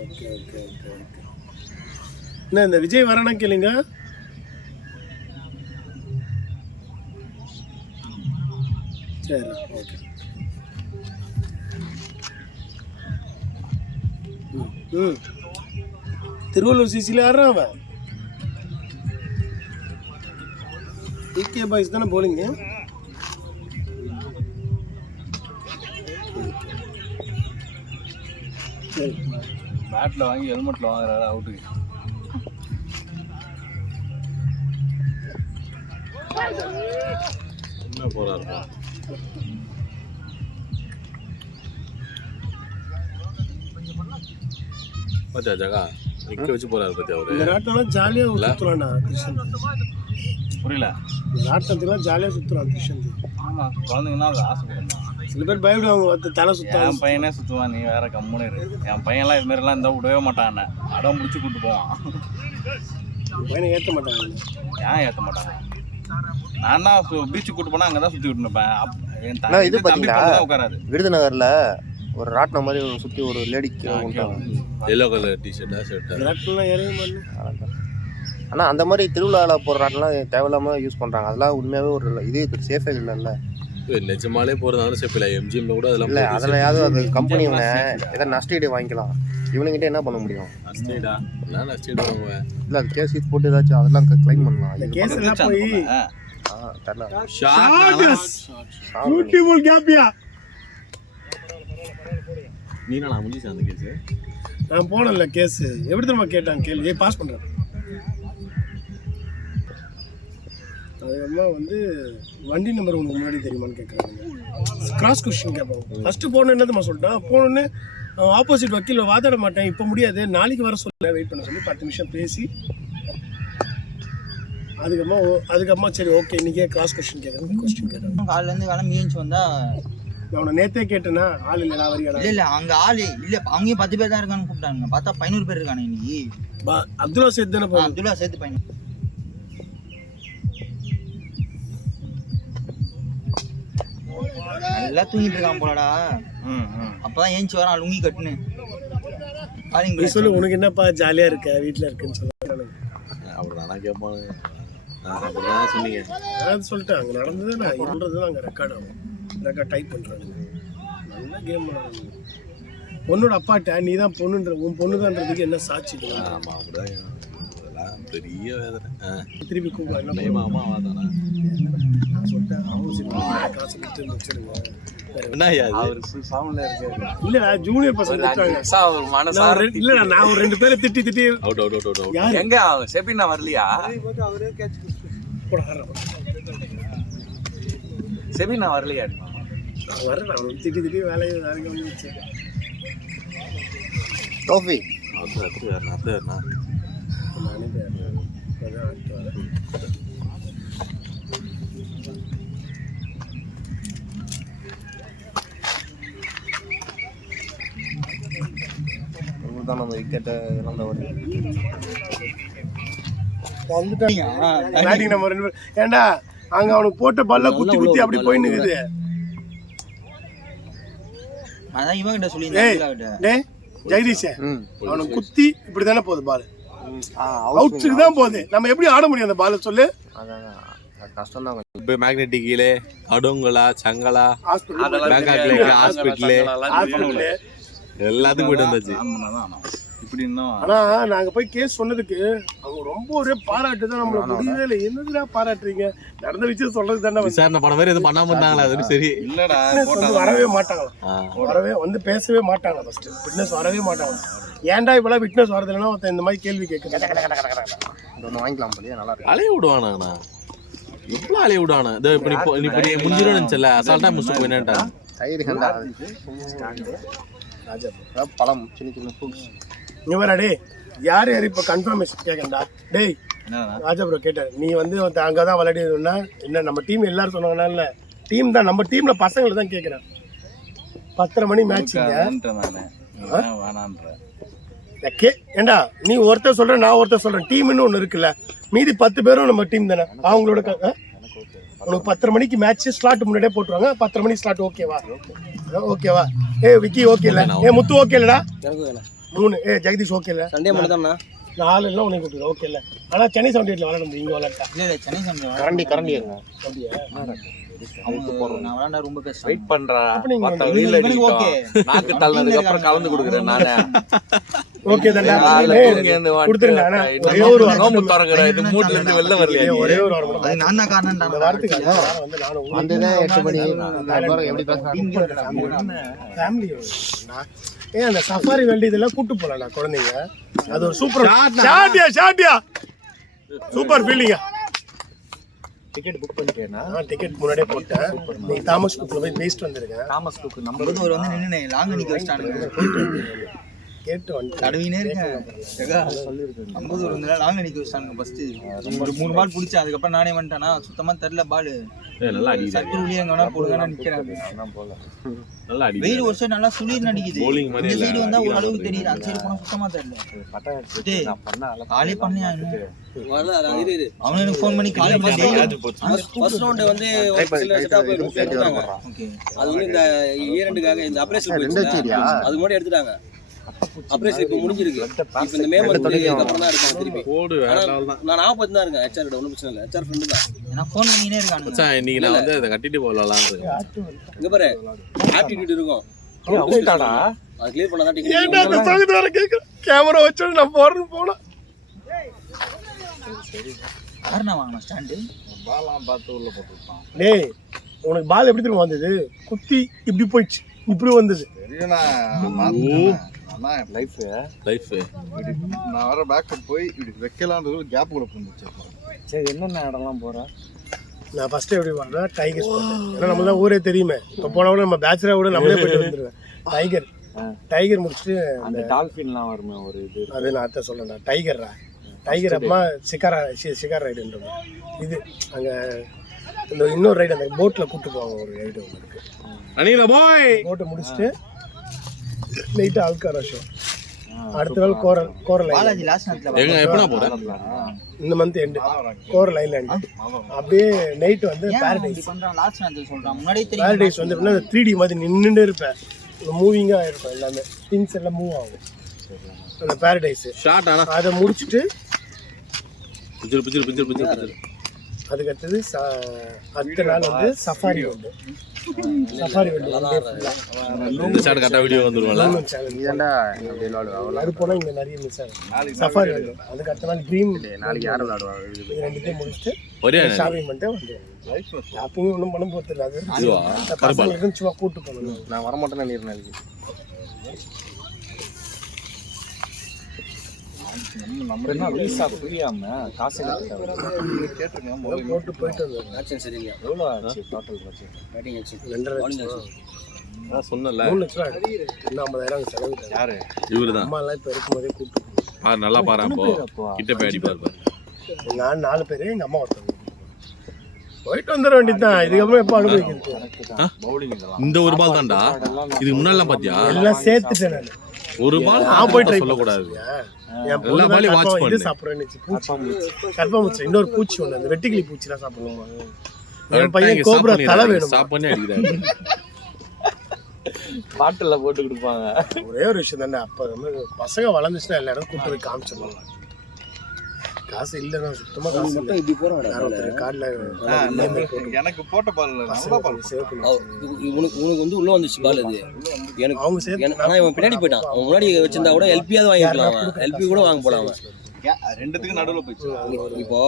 Okay okay okay okay. என்ன இந்த விஜய் வரணும் கேளுங்க. சரி ஓகே. ம் திருவள்ளூர் சிசியில் யாரும் அவன் டிகே பாய்ஸ் தானே போலிங்க. சரி பேட்டில் வாங்கி ஹெல்மெட்டில் வாங்குறாரு அவுட்டுக்கு. என்ன போகிறாரு பார்த்தியா ஜகா நிற்க வச்சு போகிறாரு பார்த்தியா அவரு. இந்த ராட்டம்லாம் ஜாலியாக சுற்றுலாண்ணா கிருஷ்ணன். புரியல. இந்த ராட்டத்துக்குலாம் ஜாலியாக சுற்றுலாம் கிருஷ்ணன். ஆமாம், குழந்தைங்கன்னா அது ஆசைப்படணும். சில பேர் பயப்படுவாங்க தலை சுத்தம். என் பையனே சுற்றுவான், நீ வேற கம்முன்னு இரு. என் பையன்லாம் இதுமாரிலாம் இருந்தால் விடவே மாட்டான், என்ன அடம் பிடிச்சி கூப்பிட்டு போவான். பையனை ஏற்ற மாட்டாங்க. ஏன் ஏற்ற மாட்டாங்க? நான் தான் பீச்சுக்கு கூட்டு போனால் அங்கே தான் சுற்றி விட்டுருப்பேன். அண்ணா, இது பார்த்தீங்களா உட்காராது. விருதுநகரில் ஒரு ராட்டினம் மாதிரி சுற்றி ஒரு லேடிக்கு எல்லோ கலர் டிஷர்ட்டா ஷர்ட்டா. ராட்டம்லாம் ஏறவே மாட்டேன். ஆனால் அந்த மாதிரி திருவிழாவில் போகிற ராட்டெலாம் தேவையில்லாமல் யூஸ் பண்ணுறாங்க. அதெல்லாம் உண்மையாகவே ஒரு இது சேஃபே இல்லைல்ல. நிஜமாலே போகிறதாலும் சேஃப் இல்லை. எம்ஜிஎம்ல கூட அதெல்லாம் இல்லை, அதில் அது கம்பெனி இவனை எதாவது நஷ்டீடு வாங்கிக்கலாம். இவனுங்கிட்ட என்ன பண்ண முடியும்? நஷ்டீடா என்ன நஷ்டீடு வாங்குவேன். இல்லை, அது கேஸ் போட்டு ஏதாச்சும் அதெல்லாம் கிளைம் பண்ணலாம். இந்த கேஸ் எல்லாம் போய் தெரியல. பியூட்டிஃபுல் கேப்பியா. நீ நான் முடிச்சு அந்த கேஸு நான் போனல கேஸ் எப்படி தெரியுமா கேட்டாங்க கேள்வி பாஸ் பண்ணுறேன். அதுக்கப்புறமா வந்து வண்டி நம்பர் உனக்கு முன்னாடி தெரியுமான்னு கேட்குறாங்க. கிராஸ் கொஸ்டின் கேட்பாங்க. ஃபஸ்ட்டு போன என்னதுமா சொல்லிட்டான். போனோன்னு ஆப்போசிட் வக்கீல் வாதாட மாட்டேன் இப்போ முடியாது நாளைக்கு வர சொல்ல வெயிட் பண்ண சொல்லி 10 நிமிஷம் பேசி அதுக்கப்புறமா சரி ஓகே இன்றைக்கே கிராஸ் கொஸ்டின் கேட்குறேன். கொஸ்டின் கேட்குறேன். காலையிலேருந்து கிளம்பி ஏஞ்சி வந்தா நான் உன்னை நேற்றே கேட்டேன்னா ஆள் இல்லை நான் வரியா. இல்லை அங்கே ஆள் இல்லை, அங்கேயும் 10 பேர் தான் இருக்கான்னு கூப்பிட்டாங்க. பார்த்தா 15 பேர் இருக்கானே இன்னைக்கு. அப்துல்லா சேர்த்து தானே போகும். அப்துல்லா சேர்த்து 15. நல்லா தூங்கிட்டு இருக்கான் போலடா. அப்பதான் ஏஞ்சி வரான் லுங்கி கட்டுன்னு. நீ சொல்லு உனக்கு என்னப்பா ஜாலியா இருக்க வீட்டில் இருக்குன்னு சொல்ல. அப்புறம் நானா கேட்பானு அப்படிதான் சொன்னீங்க. நான் சொல்லிட்டேன் அங்கே நடந்தது நான் இருந்தது அங்கே ரெக்கார்ட் ஆகும். ரெக்கார்ட் டைப் பண்ணுறாங்க. நல்லா கேம் விளாடுறாங்க. பொண்ணோட அப்பாட்ட நீ தான் பொண்ணுன்ற உன் பொண்ணுதான்றதுக்கு என்ன சாட்சி? ஆமாம் அப்படிதான். அதெல்லாம் பெரிய வேதனை. திருப்பி கூப்பிடலாம் என்ன மாமா வாதானா நான் சொல்லிட்டேன். ஆப்போசிட் காசு கொடுத்து முடிச்சிருங்க. என்ன அவர் சாமில் இருக்காரு. இல்ல ஜூனியர் பசங்க திட்டுறாங்க. இல்ல நான் ஒரு 2 பேரை திட்டி அவுட் அவுட் அவுட் அவுட். யாரு எங்க செபினா வரலையா? செபினா வரலையா? நான் வரேன். நான் திட்டி வேலைக்கு வந்துச்சு. டோஃபி நானே வரேன். தான் நம்ம விக்கெட்டை இழந்தவர் வந்துட்டாங்க. நம்ம 2 பேர் ஏண்டா அங்க அவனுக்கு போட்ட பல்ல குத்தி அப்படி போய் நிக்குது. அதான் இவன் கிட்ட சொல்லியிருந்தேன். டேய் ஜெகதீஷ் அவனுக்கு குத்தி இப்படி தானே போகுது பால். அவுட்ஸுக்கு தான் போகுது. நம்ம எப்படி ஆட முடியும் அந்த பாலை சொல்லு? அதான் கஷ்டம் தான். இப்போ மேக்னெட்டிக் கீழே அடுங்களா சங்கலா ஹாஸ்பிட்டல் ஹாஸ்பிட்டலு எல்லாத்துக்கும் போயிட்டு வந்தாச்சு. இப்படி இன்னும் ஆனா நாங்க போய் கேஸ் சொன்னதுக்கு அவங்க ரொம்ப ஒரே பாராட்டு தான். நம்மள முடியவே இல்லை. என்னதுடா பாராட்டுறீங்க? நடந்த விஷயம் சொல்றது தானே. விசாரணை பண்ண மாதிரி எதுவும் பண்ணாம இருந்தாங்களா? அது சரி இல்லடா. வரவே மாட்டாங்களா? வரவே வந்து பேசவே மாட்டாங்க. ஃபர்ஸ்ட் விட்னஸ் வரவே மாட்டாங்க. ஏன்டா இப்பெல்லாம் விட்னஸ் வரது இல்லைன்னா ஒருத்தன் இந்த மாதிரி கேள்வி கேட்க வாங்கிக்கலாம் போலியே நல்லா இருக்கு. அலைய விடுவானா? எவ்வளோ அலைய விடுவானா? இதோ இப்போ நீ முடிஞ்சிடும் நினச்சல அசால்ட்டா முடிச்சுட்டு போயினான்டா. தயிர் கண்டா பழம் சின்ன சின்ன ஃப்ரூட்ஸ். இவரா டே யார் இப்போ கன்ஃபர்மேஷன் கேட்கண்டா. டேய் ராஜா ப்ரோ கேட்டார், நீ வந்து அங்கே தான் விளையாடினா என்ன நம்ம டீம் எல்லாரும் சொன்னாங்கனால டீம் தான், நம்ம டீம்ல பசங்களை தான் கேட்குறேன். 10:30 மணி மேட்ச்சுங்க. ஏண்டா நீ ஒருத்தர் சொல்ற, நான் ஒருத்தர் சொல்றேன், டீம்னு ஒன்று இருக்குல்ல, மீதி 10 பேரும் நம்ம டீம் தானே. அவங்களோட உனக்கு 10:30 மணிக்கு மேட்ச் ஸ்லாட் முன்னாடியே போட்டுருவாங்க. 10:30 மணி ஸ்லாட் ஓகேவா? ஓகேவா? விக்கி ஓகே இல்ல? முத்து ஓகே இல்லடா? 3 ஜெகதீஷ் ஓகே இல்ல? சண்டே மட்டும் தான்ண்ணா 4 எல்லாம் உனக்கு கொடுக்குறேன் ஓகே இல்ல? ஆனா சென்னை 78ல விளையாட முடியும், இங்க விளையாட்டா இல்லை சென்னை சண்டை கரண்டி எங்க அப்படியா? நான் விளாண்டா ரொம்ப கஷ்டம். வெயிட் பண்றா. அப்ப நீங்க மத்த வெளியில இவனுக்கு அடிக்கட்டும். okay. நாக்கு தள்ளனதுக்கு அப்புறம் கலந்து கொடுக்குறேன் நானே. ஓகே தானே? தூங்கி எழுந்து கொடுத்துருங்க. ஆனா ஒரே ஒரு நோம்பு திறக்கிற இது மூட்ல இருந்து வெளில வரலையா? ஒரே ஒரு வாரம் அது நான் தான் காரணம் இந்த தான். வாரத்துக்கு அந்த வாரம் வந்து நானும் வந்ததே 8 மணி. எப்படி பேசுறாங்க ஃபேமிலி அந்த சஃபாரி வேண்டி இதெல்லாம் கூட்டு போலாம் குழந்தைங்க. அது ஒரு சூப்பர் ஷாட்டியா சூப்பர் ஃபீலிங்க. டிக்கெட் புக் பண்ணிட்டேனா? டிக்கெட் முன்னாடியே போட்டேன். நீங்க தாமஸ் குக்ல போய் பேசிட்டு வந்திருக்கேன். தாமஸ் குக் நம்ம ஒரு வந்து நின்று லாங் நிக்க வச்சிட்டானுங்க. கேட்டு வந்து தடவினே இருக்கேன். சொல்லிருக்கேன் 50 ஒரு லாங் நிக்க வச்சிட்டானுங்க. ஃபர்ஸ்ட் ஒரு 3 பால் பிடிச்சி அதுக்கப்புறம் நானே வந்துட்டானா சுத்தமா தெரியல பால். நல்லா அடிக்குது. சட்டு வெளியே எங்க வேணா போடுங்க நிக்கிறேன். நல்லா அடிக்குது. வெயில் ஒரு சைடு நல்லா சுளீர் நடிக்குது. Bowling மாதிரி இந்த இல்ல. சைடு வந்தா ஒரு அளவுக்கு தெரியுது. அந்த சைடு போனா சுத்தமா தெரியல. காலே பண்ணியா வரல. இரு அவனே எனக்கு ஃபோன் பண்ணி காலே ஃபர்ஸ்ட் ரவுண்ட் வந்து ஒரு சில செட்டப் எடுத்தாங்க. ஓகே அது வந்து இந்த ஈரண்டுக்காக இந்த ஆபரேஷன் போயிடுச்சு. அது முன்னாடி எடுத்துட்டாங்க. ஆபரேஷன் இப்போ முடிஞ்சிருக்கு. இப்போ இந்த மே மந்த் அப்புறம் தான் எடுப்பாங்க திருப்பி. போடு வேற லெவல் தான். நான் ஆபத்து தான் இருக்கேன். HR கிட்ட ஒன்றும் பிரச்சனை இல்லை. HR ஃப்ரெண்டு தான். ஏன்னா ஃபோன் பண்ணினே இருக்கானுங்க. மச்சான் இன்னைக்கு நான் வந்து அதை கட்டிட்டு போகலாம்னு இருக்கேன். இங்க பாரு ஆப்டிடியூட் இருக்கும். அவுட்டாடா. அது கிளியர் பண்ணா தான் ஏன்டா டிக்கெட். அந்த சாங்கத்து வர கேக்குற? கேமரா வச்சு நான் போறேன்னு போனா. யாருண்ணா வாங்கின ஸ்டாண்டு? பாலாம் பார்த்து உள்ள போட்டுருப்பான். டேய் உனக்கு பால் எப்படி திரும்ப வந்தது? குத்தி இப்படி போயிடுச்சு, இப்படி வந்தது. தெரியும்ண்ணா. அண்ணா லைஃப் நான் வர பேக் போய் இப்படி வைக்கலான்றது கேப் கூட இருந்துச்சு. சரி என்னென்ன இடம்லாம் போகிறேன்? நான் ஃபர்ஸ்ட் எப்படி பண்ணேன்? டைகர்ஸ் போட்டேன். ஏன்னா நம்ம தான் ஊரே தெரியுமே. இப்போ போனவங்க நம்ம பேச்சுலர் கூட நம்மளே போயிட்டு வந்துடுவேன். டைகர் முடிச்சுட்டு அந்த டால்ஃபின்லாம் வருமே ஒரு இது. அது நான் அத்தை சொல்றேன். டைகர் அப்புறமா சிகார் ரைடுன்ற இது அங்கே இந்த இன்னொரு ரைடு அந்த போட்டில் கூப்பிட்டு போவாங்க. ஒரு ரைடு ஒன்று இருக்கு. அனிலா பாய் போட்டை முடிச்சுட்டு லைட்டாக அல்காரா ஷோ. அடுத்த நாள் கோரல் பாலாஜி லாஸ்ட் நேரத்தில் எங்க எப்படா போறேன்? இந்த மந்த் எண்டு கோரல் ஐலாண்ட். அப்படியே நைட்டு வந்து பேரடைஸ். பண்றான் லாஸ்ட் நேரத்தில் சொல்றான். முன்னாடியே தெரியும். பேரடைஸ் வந்து எப்படின்னா 3D மாதிரி நின்றுட்டு இருப்பேன். மூவிங்காக இருக்கும் எல்லாமே. திங்ஸ் எல்லாம் மூவ் ஆகும். அந்த பேரடைஸ் ஷார்ட் ஆனா அதை முடிச்சுட்டு பிச்சர் அதுக்கு அடுத்தது அடுத்த நாள் வந்து சஃபாரி உண்டு. இந்த ஷார்ட் கரெக்டா வீடியோ வந்துருவாங்கல. அது போனால் இங்கே நிறைய மிஸ் ஆகும். சஃபாரி உண்டு. அதுக்கு அடுத்த நாள் ட்ரீம். நாளைக்கு யார் விளையாடுவாங்க? இது ரெண்டுத்தையும் முடிச்சுட்டு ஒரே ஷாப்பிங் பண்ணிட்டு வந்துடுவோம். ஷாப்பிங் ஒன்றும் பண்ண போகிறது அது பசங்களுக்கு சும்மா கூப்பிட்டு போகணும். நான் வரமாட்டேன்னு நினைக்கிறேன் நாளைக்கு. நம்ம என்ன வீசா புரியாம காசு கேட்டுருங்க. போட்டு போயிட்டு வந்துடுவோம். ஆக்ஷன் சரியில்லையா? எவ்வளோ ஆச்சு டோட்டல் பட்ஜெட்? பேட்டிங் ஆக்ஷன் 2.5 லட்சம். நான் சொன்னல 3 லட்சம் ஆகிடும். இன்னும் 50,000 செலவு. யாரு? இவருதான். அம்மாலாம் இப்போ இருக்கும்போதே கூப்பிட்டு போகணும். பாரு நல்லா பாரு. அப்போ கிட்ட போய் அடி பாரு. நான் 4 பேர், எங்கள் அம்மா ஒருத்தவங்க. போயிட்டு வந்துட வேண்டியதுதான். இதுக்கப்புறம் எப்போ அனுபவிக்கிறது? பவுலிங் இதெல்லாம் இந்த ஒரு பால் தான்டா. இதுக்கு முன்னாடிலாம் பாத்தியா? எல்லாம் சேர்த்துட்டேன் நான். ஒரு பால் நான் போய் ட்ரை சொல்லக்கூடாது. என் எல்லா பாலையும் watch பொண்ணு பண்ணு. இது சாப்பிட்றேன்னு கர்ப்பாம்பூச்சி. இன்னொரு பூச்சி ஒன்று, அந்த வெட்டுக்கிளி பூச்சிலாம் சாப்பிடணுமா? என் பையன் கோப்ரா தலை வேணும். ஸ்டாப் பண்ணி அடிக்கிறாரு. பாட்டில் போட்டு கொடுப்பாங்க. ஒரே ஒரு விஷயம் தானே, அப்போ வந்து பசங்க வளர்ந்துச்சுன்னா எல்லா இடம் கூப்பிட்டு போய் காமிச்சிடலாம். காசு இல்லைன்னா சுத்தமாக காசு இல்லை. இப்படி போறான். ஒருத்தர் கார்டில் எனக்கு போட்ட பால் நல்ல பால். சேவ் பண்ணி உனக்கு வந்து உள்ள வந்துச்சு பால். அது எனக்கு அவங்க சேர்த்து ஆனா இவன் பின்னாடி போயிட்டான். அவன் முன்னாடி வச்சிருந்தா கூட எல்பியாவது வாங்கிக்கலாம். அவன் எல்பி கூட வாங்க போலாம். அவன் ரெண்டுத்துக்கு நடுவில் போயிடுச்சு. இப்போ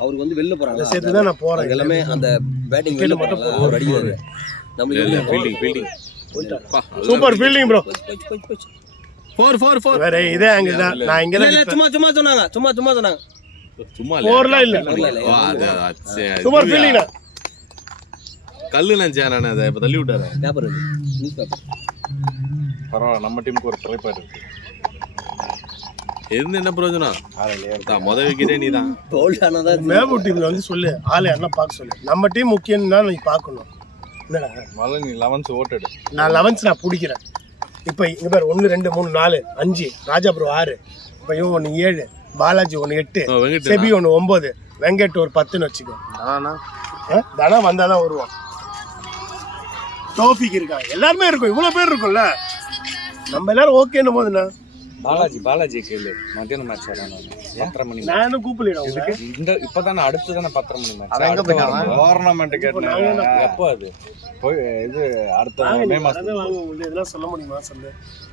அவருக்கு வந்து வெளில போறாங்க. சேர்த்து தான் நான் போகிறேன். எல்லாமே அந்த பேட்டிங் வெளில மட்டும் அவர் அடிக்கிறாரு. நம்மளுக்கு ஃபீல்டிங் சூப்பர் ஃபீல்டிங் ப்ரோ. 4 வேற இதே ஆங்கிள் தான். நான் இங்கே தான் சும்மா சொன்னாங்க. சும்மா சொன்னாங்க. சும்மா போர்லாம் இல்லை. சூப்பர் ஃபீல்டிங் தான். கல்லு நினைச்சேன் நான். அதை இப்போ தள்ளி விட்டாரு. Paper news paper. பரவாயில்ல, நம்ம டீமுக்கு ஒரு ட்ரைபாட் இருக்கு. இருந்து என்ன பிரயோஜனம் மொதல் விக்கெட்டே நீ தான். ஹோல்ட் ஆனாதான் மேபூர் டீம்ல வந்து சொல்லு ஆளு என்ன பார்க்க சொல்லு. நம்ம டீம் முக்கியம் தான் நீ பார்க்கணும். என்னடா முதல்ல நீ 11th ஓட்டடு. நான் 11th நான் பிடிக்கிறேன். இப்போ இங்கே பேர் 1 2 3 4 5 ராஜா ப்ரோ 6 இப்போ இவன் 1 7 பாலாஜி 1 8 செபி 1 9 வெங்கட் ஒரு 10ன்னு வச்சுக்கோ. தானா வந்தால் தான் வருவான். டோஃபிக் இருக்கான் எல்லாருமே இருக்கும். இவ்வளோ பேர் இருக்கும்ல நம்ம எல்லாரும் ஓகேன்னும் போதுண்ணா. பாலாஜி கேளு மத்தியானம் மேட்ச் வரணும் 10:30 மணி. நான் இன்னும் கூப்பிடலாம் இந்த இப்பதானே அடுத்து தானே 10:30 மணி மேட்ச். அவன் எங்க போயிட்டான்? டோர்னமெண்ட் கேட்டேன். எப்போ அது போய் இது அடுத்த மே மாசம் வாங்க உங்களுக்கு எதெல்லாம் சொல்ல முடியுமா சொல்லு.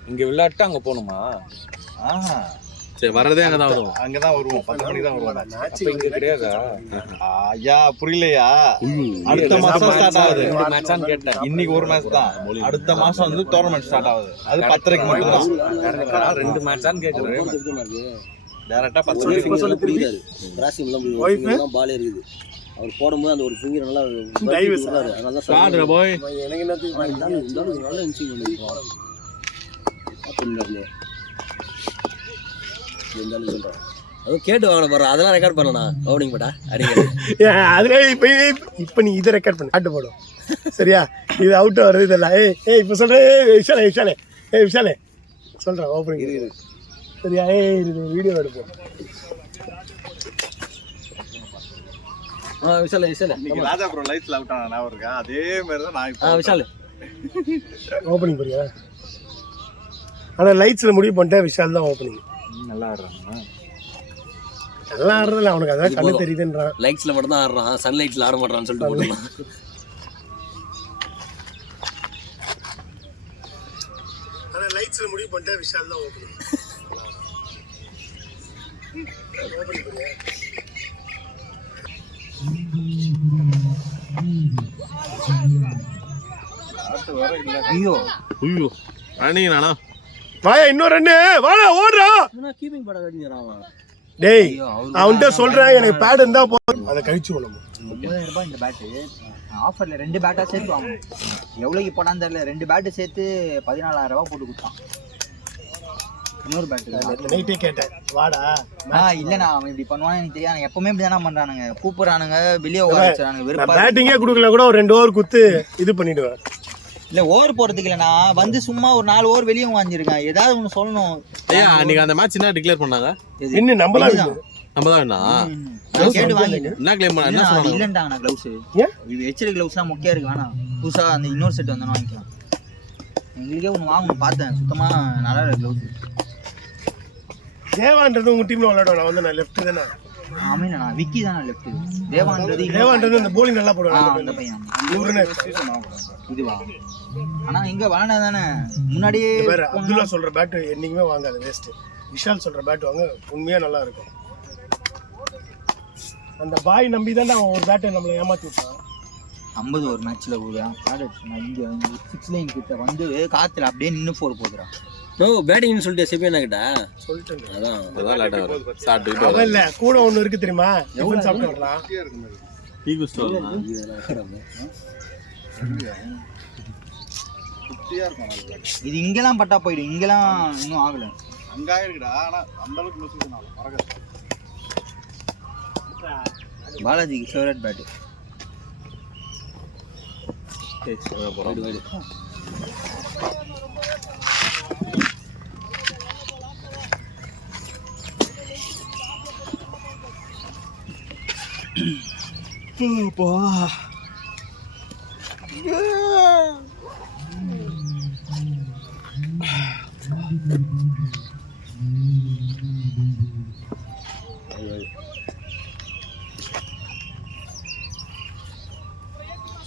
இங்க விளையாட்டு அங்க போகணுமா? சரி வரதே அங்கே தான் வரும். அங்கதான் வருவோம் 10 மணிக்கு தான் வருவோம். அப்ப இங்க கிடையாதா? ஐயா புரியலையா? அடுத்த மாசம் ஸ்டார்ட் ஆகுது. மேட்சான்னு கேட்டேன். இன்னைக்கு ஒரு மேட்ச் தான். அடுத்த மாசம் வந்து டோர்னமெண்ட் ஸ்டார்ட் ஆகுது. அது 10:30க்கு மட்டும் தான். 2 மேட்சான்னு கேக்குறேன். டைரக்டா 10 மணிக்கு புரியுதாரு கிராசிங் பாலே இருக்குது. அவர் போடும்போது அந்த ஒரு ஃபிங்கர் நல்லா விடுறாரு. அதனால தான் ஸ்டார்ட் பாய். எனக்கு என்ன நல்லா இன்சிங் பண்ணிருக்கோம். அதுவும் கேட்டு வாங்க பாரு. அதெல்லாம் ரெக்கார்ட் பண்ணலாம் ஓடிங் பட்டா அடிக்க அதுல இப்போ நீ இதை ரெக்கார்ட் பண்ணி ஆட்டு போடும் சரியா. இது அவுட் வருது இதெல்லாம். இப்போ சொல்கிறேன் விஷாலே சொல்கிறேன் ஓப்பனிங் இருக்குது சரியா. இது வீடியோ எடுப்போம். விஷால இன்னைக்கு ராஜா ப்ரோ லைட்ஸ்ல அவுட் ஆனா நான் இருக்கேன். அதே மாதிரி தான் நான் இப்போ விஷால் ஓப்பனிங் போறியா? ஆனால் லைட்ஸில் முடிவு பண்ணிட்டேன் விஷால் தான் ஓப்பனிங். நல்லா ஆடுறாங்க. நல்லா ஆடுறதில்ல அவனுக்கு அதான் கண்ணு தெரியுதுன்றான். லைட்ஸ்ல மட்டும் தான் ஆடுறான். சன்லைட்ல ஆட மாட்டான்னு சொல்லிட்டு போட்டுலாம். ஆனால் லைட்ஸில் முடிவு பண்ணிட்டேன் விஷால் தான் ஓப்பனிங். ஓப்பனிங் போறியா? ஐயோ ஐயோ அணிங்கண்ணா வாயா இன்னொரு ரன்னு வாடா ஓடுறா. கீப்பிங் படம் கட்டிங்கிறான். டேய் அவன்கிட்ட சொல்றேன் எனக்கு பேட் இருந்தா போதும். அதை கழிச்சு விடணும். 9,000 ரூபாய் இந்த பேட்டு ஆஃபர்ல 2 பேட்டா சேர்த்து வாங்கணும். எவ்வளோக்கு போடான்னு தெரியல. 2 பேட்டு சேர்த்து 14,000 ரூபாய் போட்டு கொடுத்தான். இன்னொரு பேட்டு நைட்டே கேட்டேன் வாடா. இல்லைண்ணா அவன் இப்படி பண்ணுவான்னு எனக்கு தெரியாது. எப்பவுமே இப்படி தானே பண்றானுங்க. கூப்பிடுறானுங்க வெளியே உட்கார வச்சுறானுங்க. வெறுப்பா பேட்டிங்கே கொடுக்கல கூட ஒரு 2 ஓவர் குத்து இது பண்ணிடுவேன். இல்ல ஓவர் போறதுக்கு இல்லைண்ணா வந்து சும்மா ஒரு 4 ஓவர் வெளியே வாங்கிருக்கேன். ஏதாவது ஒன்று சொல்லணும். அன்னைக்கு அந்த மேட்ச் என்ன டிக்ளேர் பண்ணாங்க? இன்னும் நம்மளாம் நம்ம தான் என்ன கேட்டு வாங்கிட்டேன். என்ன கிளைம் பண்ண என்ன சொன்னாங்க? இல்லைன்ட்டாங்கண்ணா க்ளவுஸ். ஹெச்டி க்ளவுஸ்லாம் மொக்கையா இருக்கு. வேணாம் புதுசா அந்த இன்னொரு செட் வந்தோன்னு வாங்கிக்கலாம். எங்களுக்கே ஒன்று வாங்கணும் பார்த்தேன். சுத்தமா நல்லா இருக்கு க்ளவுஸ். தேவான்றது உங்க டீம்ல விளையாடுவோம். நான் வந்து நான் லெஃப்ட் தானே. ஆமாண்ணா விக்கி தானே லெஃப்ட். தேவான்றது அந்த போலிங் நல்லா போடுவாங்க. அந்த பையன் இதுவா? ஆனா இங்க விளையாண்டா தானே முன்னாடியே. அப்துல்லா சொல்ற பேட் என்னைக்குமே வாங்காது வேஸ்ட். விஷால் சொல்ற பேட் வாங்க உண்மையா நல்லா இருக்கும். அந்த பாய் நம்பி தான் அவன் ஒரு பேட்டை நம்மளை ஏமாத்தி விட்டான். 50 ஒரு மேட்ச்ல இங்க 6 லைன் கிட்ட வந்து காத்துல அப்படியே நின்று 4 போடுறான். பேட்டிங்னு சொல்லிட்டு செபி என்ன கிட்ட சொல்லிட்டேன். அதான் லேட்டா வரும். ஸ்டார்ட் அவன் இல்ல கூட ஒன்னு இருக்கு தெரியுமா? டிஃபன் சாப்பிட்டு வர்றான். டீ குஸ்டோ இது இங்கெல்லாம் பட்டா போயிடும். இங்கெல்லாம் இன்னும் ஆகல. அங்க ஆயிருக்குடா. ஆனா அந்த அளவுக்கு மிஸ்ஸஸ் ஆகல. மறக்க பாலாஜிக்கு ஃபேவரட் பேட்.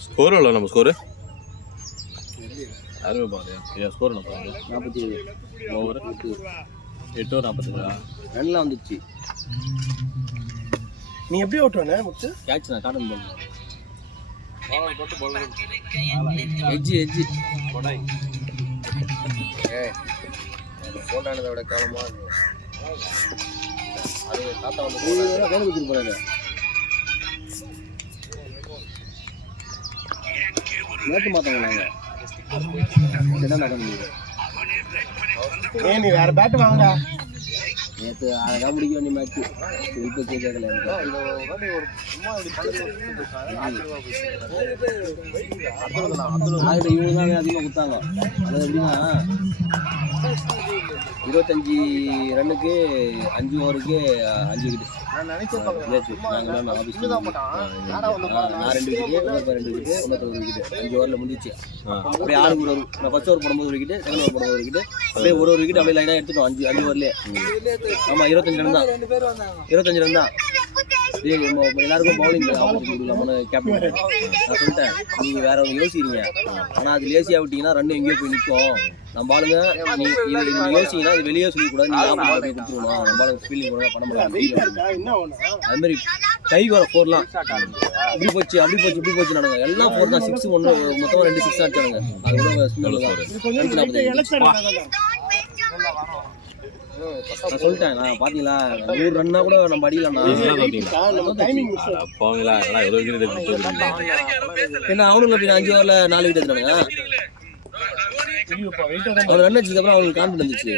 ஸ்கோர் எவ்வளோ நம்ம ஸ்கோரு? யாருமே பாருங்க. ஐயா ஸ்கோர் என்ன பாருங்க? 47 ஓவர் 8 ஓவர் 47 ரன்லாம் வந்துச்சு. நீ எப்படி அவுட் ஆன முத்து? கேட்ச் நான் காட்டன் பால். எஜ்ஜி போடாய். போட்டானதை விட காலமா அது தாத்தா வந்து வேலை கொடுத்துட்டு போறாங்க. நேற்று மாத்தவங்க நாங்கள் என்ன நடக்க முடியும்? நீ வேற பேட் வாங்கடா. நேற்று அழகாக முடிக்க வேண்டிய மேட்ச்சு இப்போ கேட்கல இவங்க தான் அதிகமாக கொடுத்தாங்க. அது எப்படின்னா 25 ரன்னுக்கு 5 ஓவருக்கு 5 விக்கெட். நான் ஆஃபீஸ் நான் 2 விக்கெட்டு, 2 விக்கெட்டு, 1 விக்கெட் 5 ஓவரில் முடிஞ்சிச்சு. அப்படியே 6 ஓவர். நான் ஃபர்ஸ்ட் ஓவர் போடும்போது 1 விக்கெட், செகண்ட் ஓவர் போடும்போது 1 விக்கெட், அப்படியே ஒரு விக்கெட் அப்படியே லைனாக எடுத்துட்டோம் 5 ஓவர்லேயே. ஆமாம் 25 ரன் தான். 25 ரன் தான். எல்லாருக்கும் பவுலிங் நம்மளோட கேப்டன் நான் சொல்லிட்டேன், நீங்கள் வேற ஒன்று யோசிக்கிறீங்க. ஆனால் அது லேசியாக விட்டீங்கன்னா ரன் எங்கேயோ போய் நிற்கும். நம்ம ஆளுங்க நீங்கள் யோசிச்சிங்கன்னா இது வெளியே சொல்லிக்கூடாது, நீங்கள் போய் கொடுத்துருவோம். நம்ம ஆளுங்க ஃபீல்டிங் கூட பண்ண முடியாது. அது மாதிரி கைக்கு வர 4லாம் இப்படி போச்சு இப்படி போச்சு நடங்க. எல்லாம் 4 தான். 6 1 மொத்தம் 2 6 அடிச்சானுங்க. அது கூட ஸ்பின்னரில் தான். நான் சொல்லிட்டேன், நான் பார்த்தீங்களா 100 ரன்னா கூட நம்ம அடிக்கலாம்ண்ணா. என்ன அவனுங்களை 5 ஓவரில் 4 விக்கெட் எடுத்தானுங்க. அவர் ரன் அடிச்சதுக்கப்புறம் அவங்களுக்கு கான்ஃபிடன்ஸ் வந்துச்சு.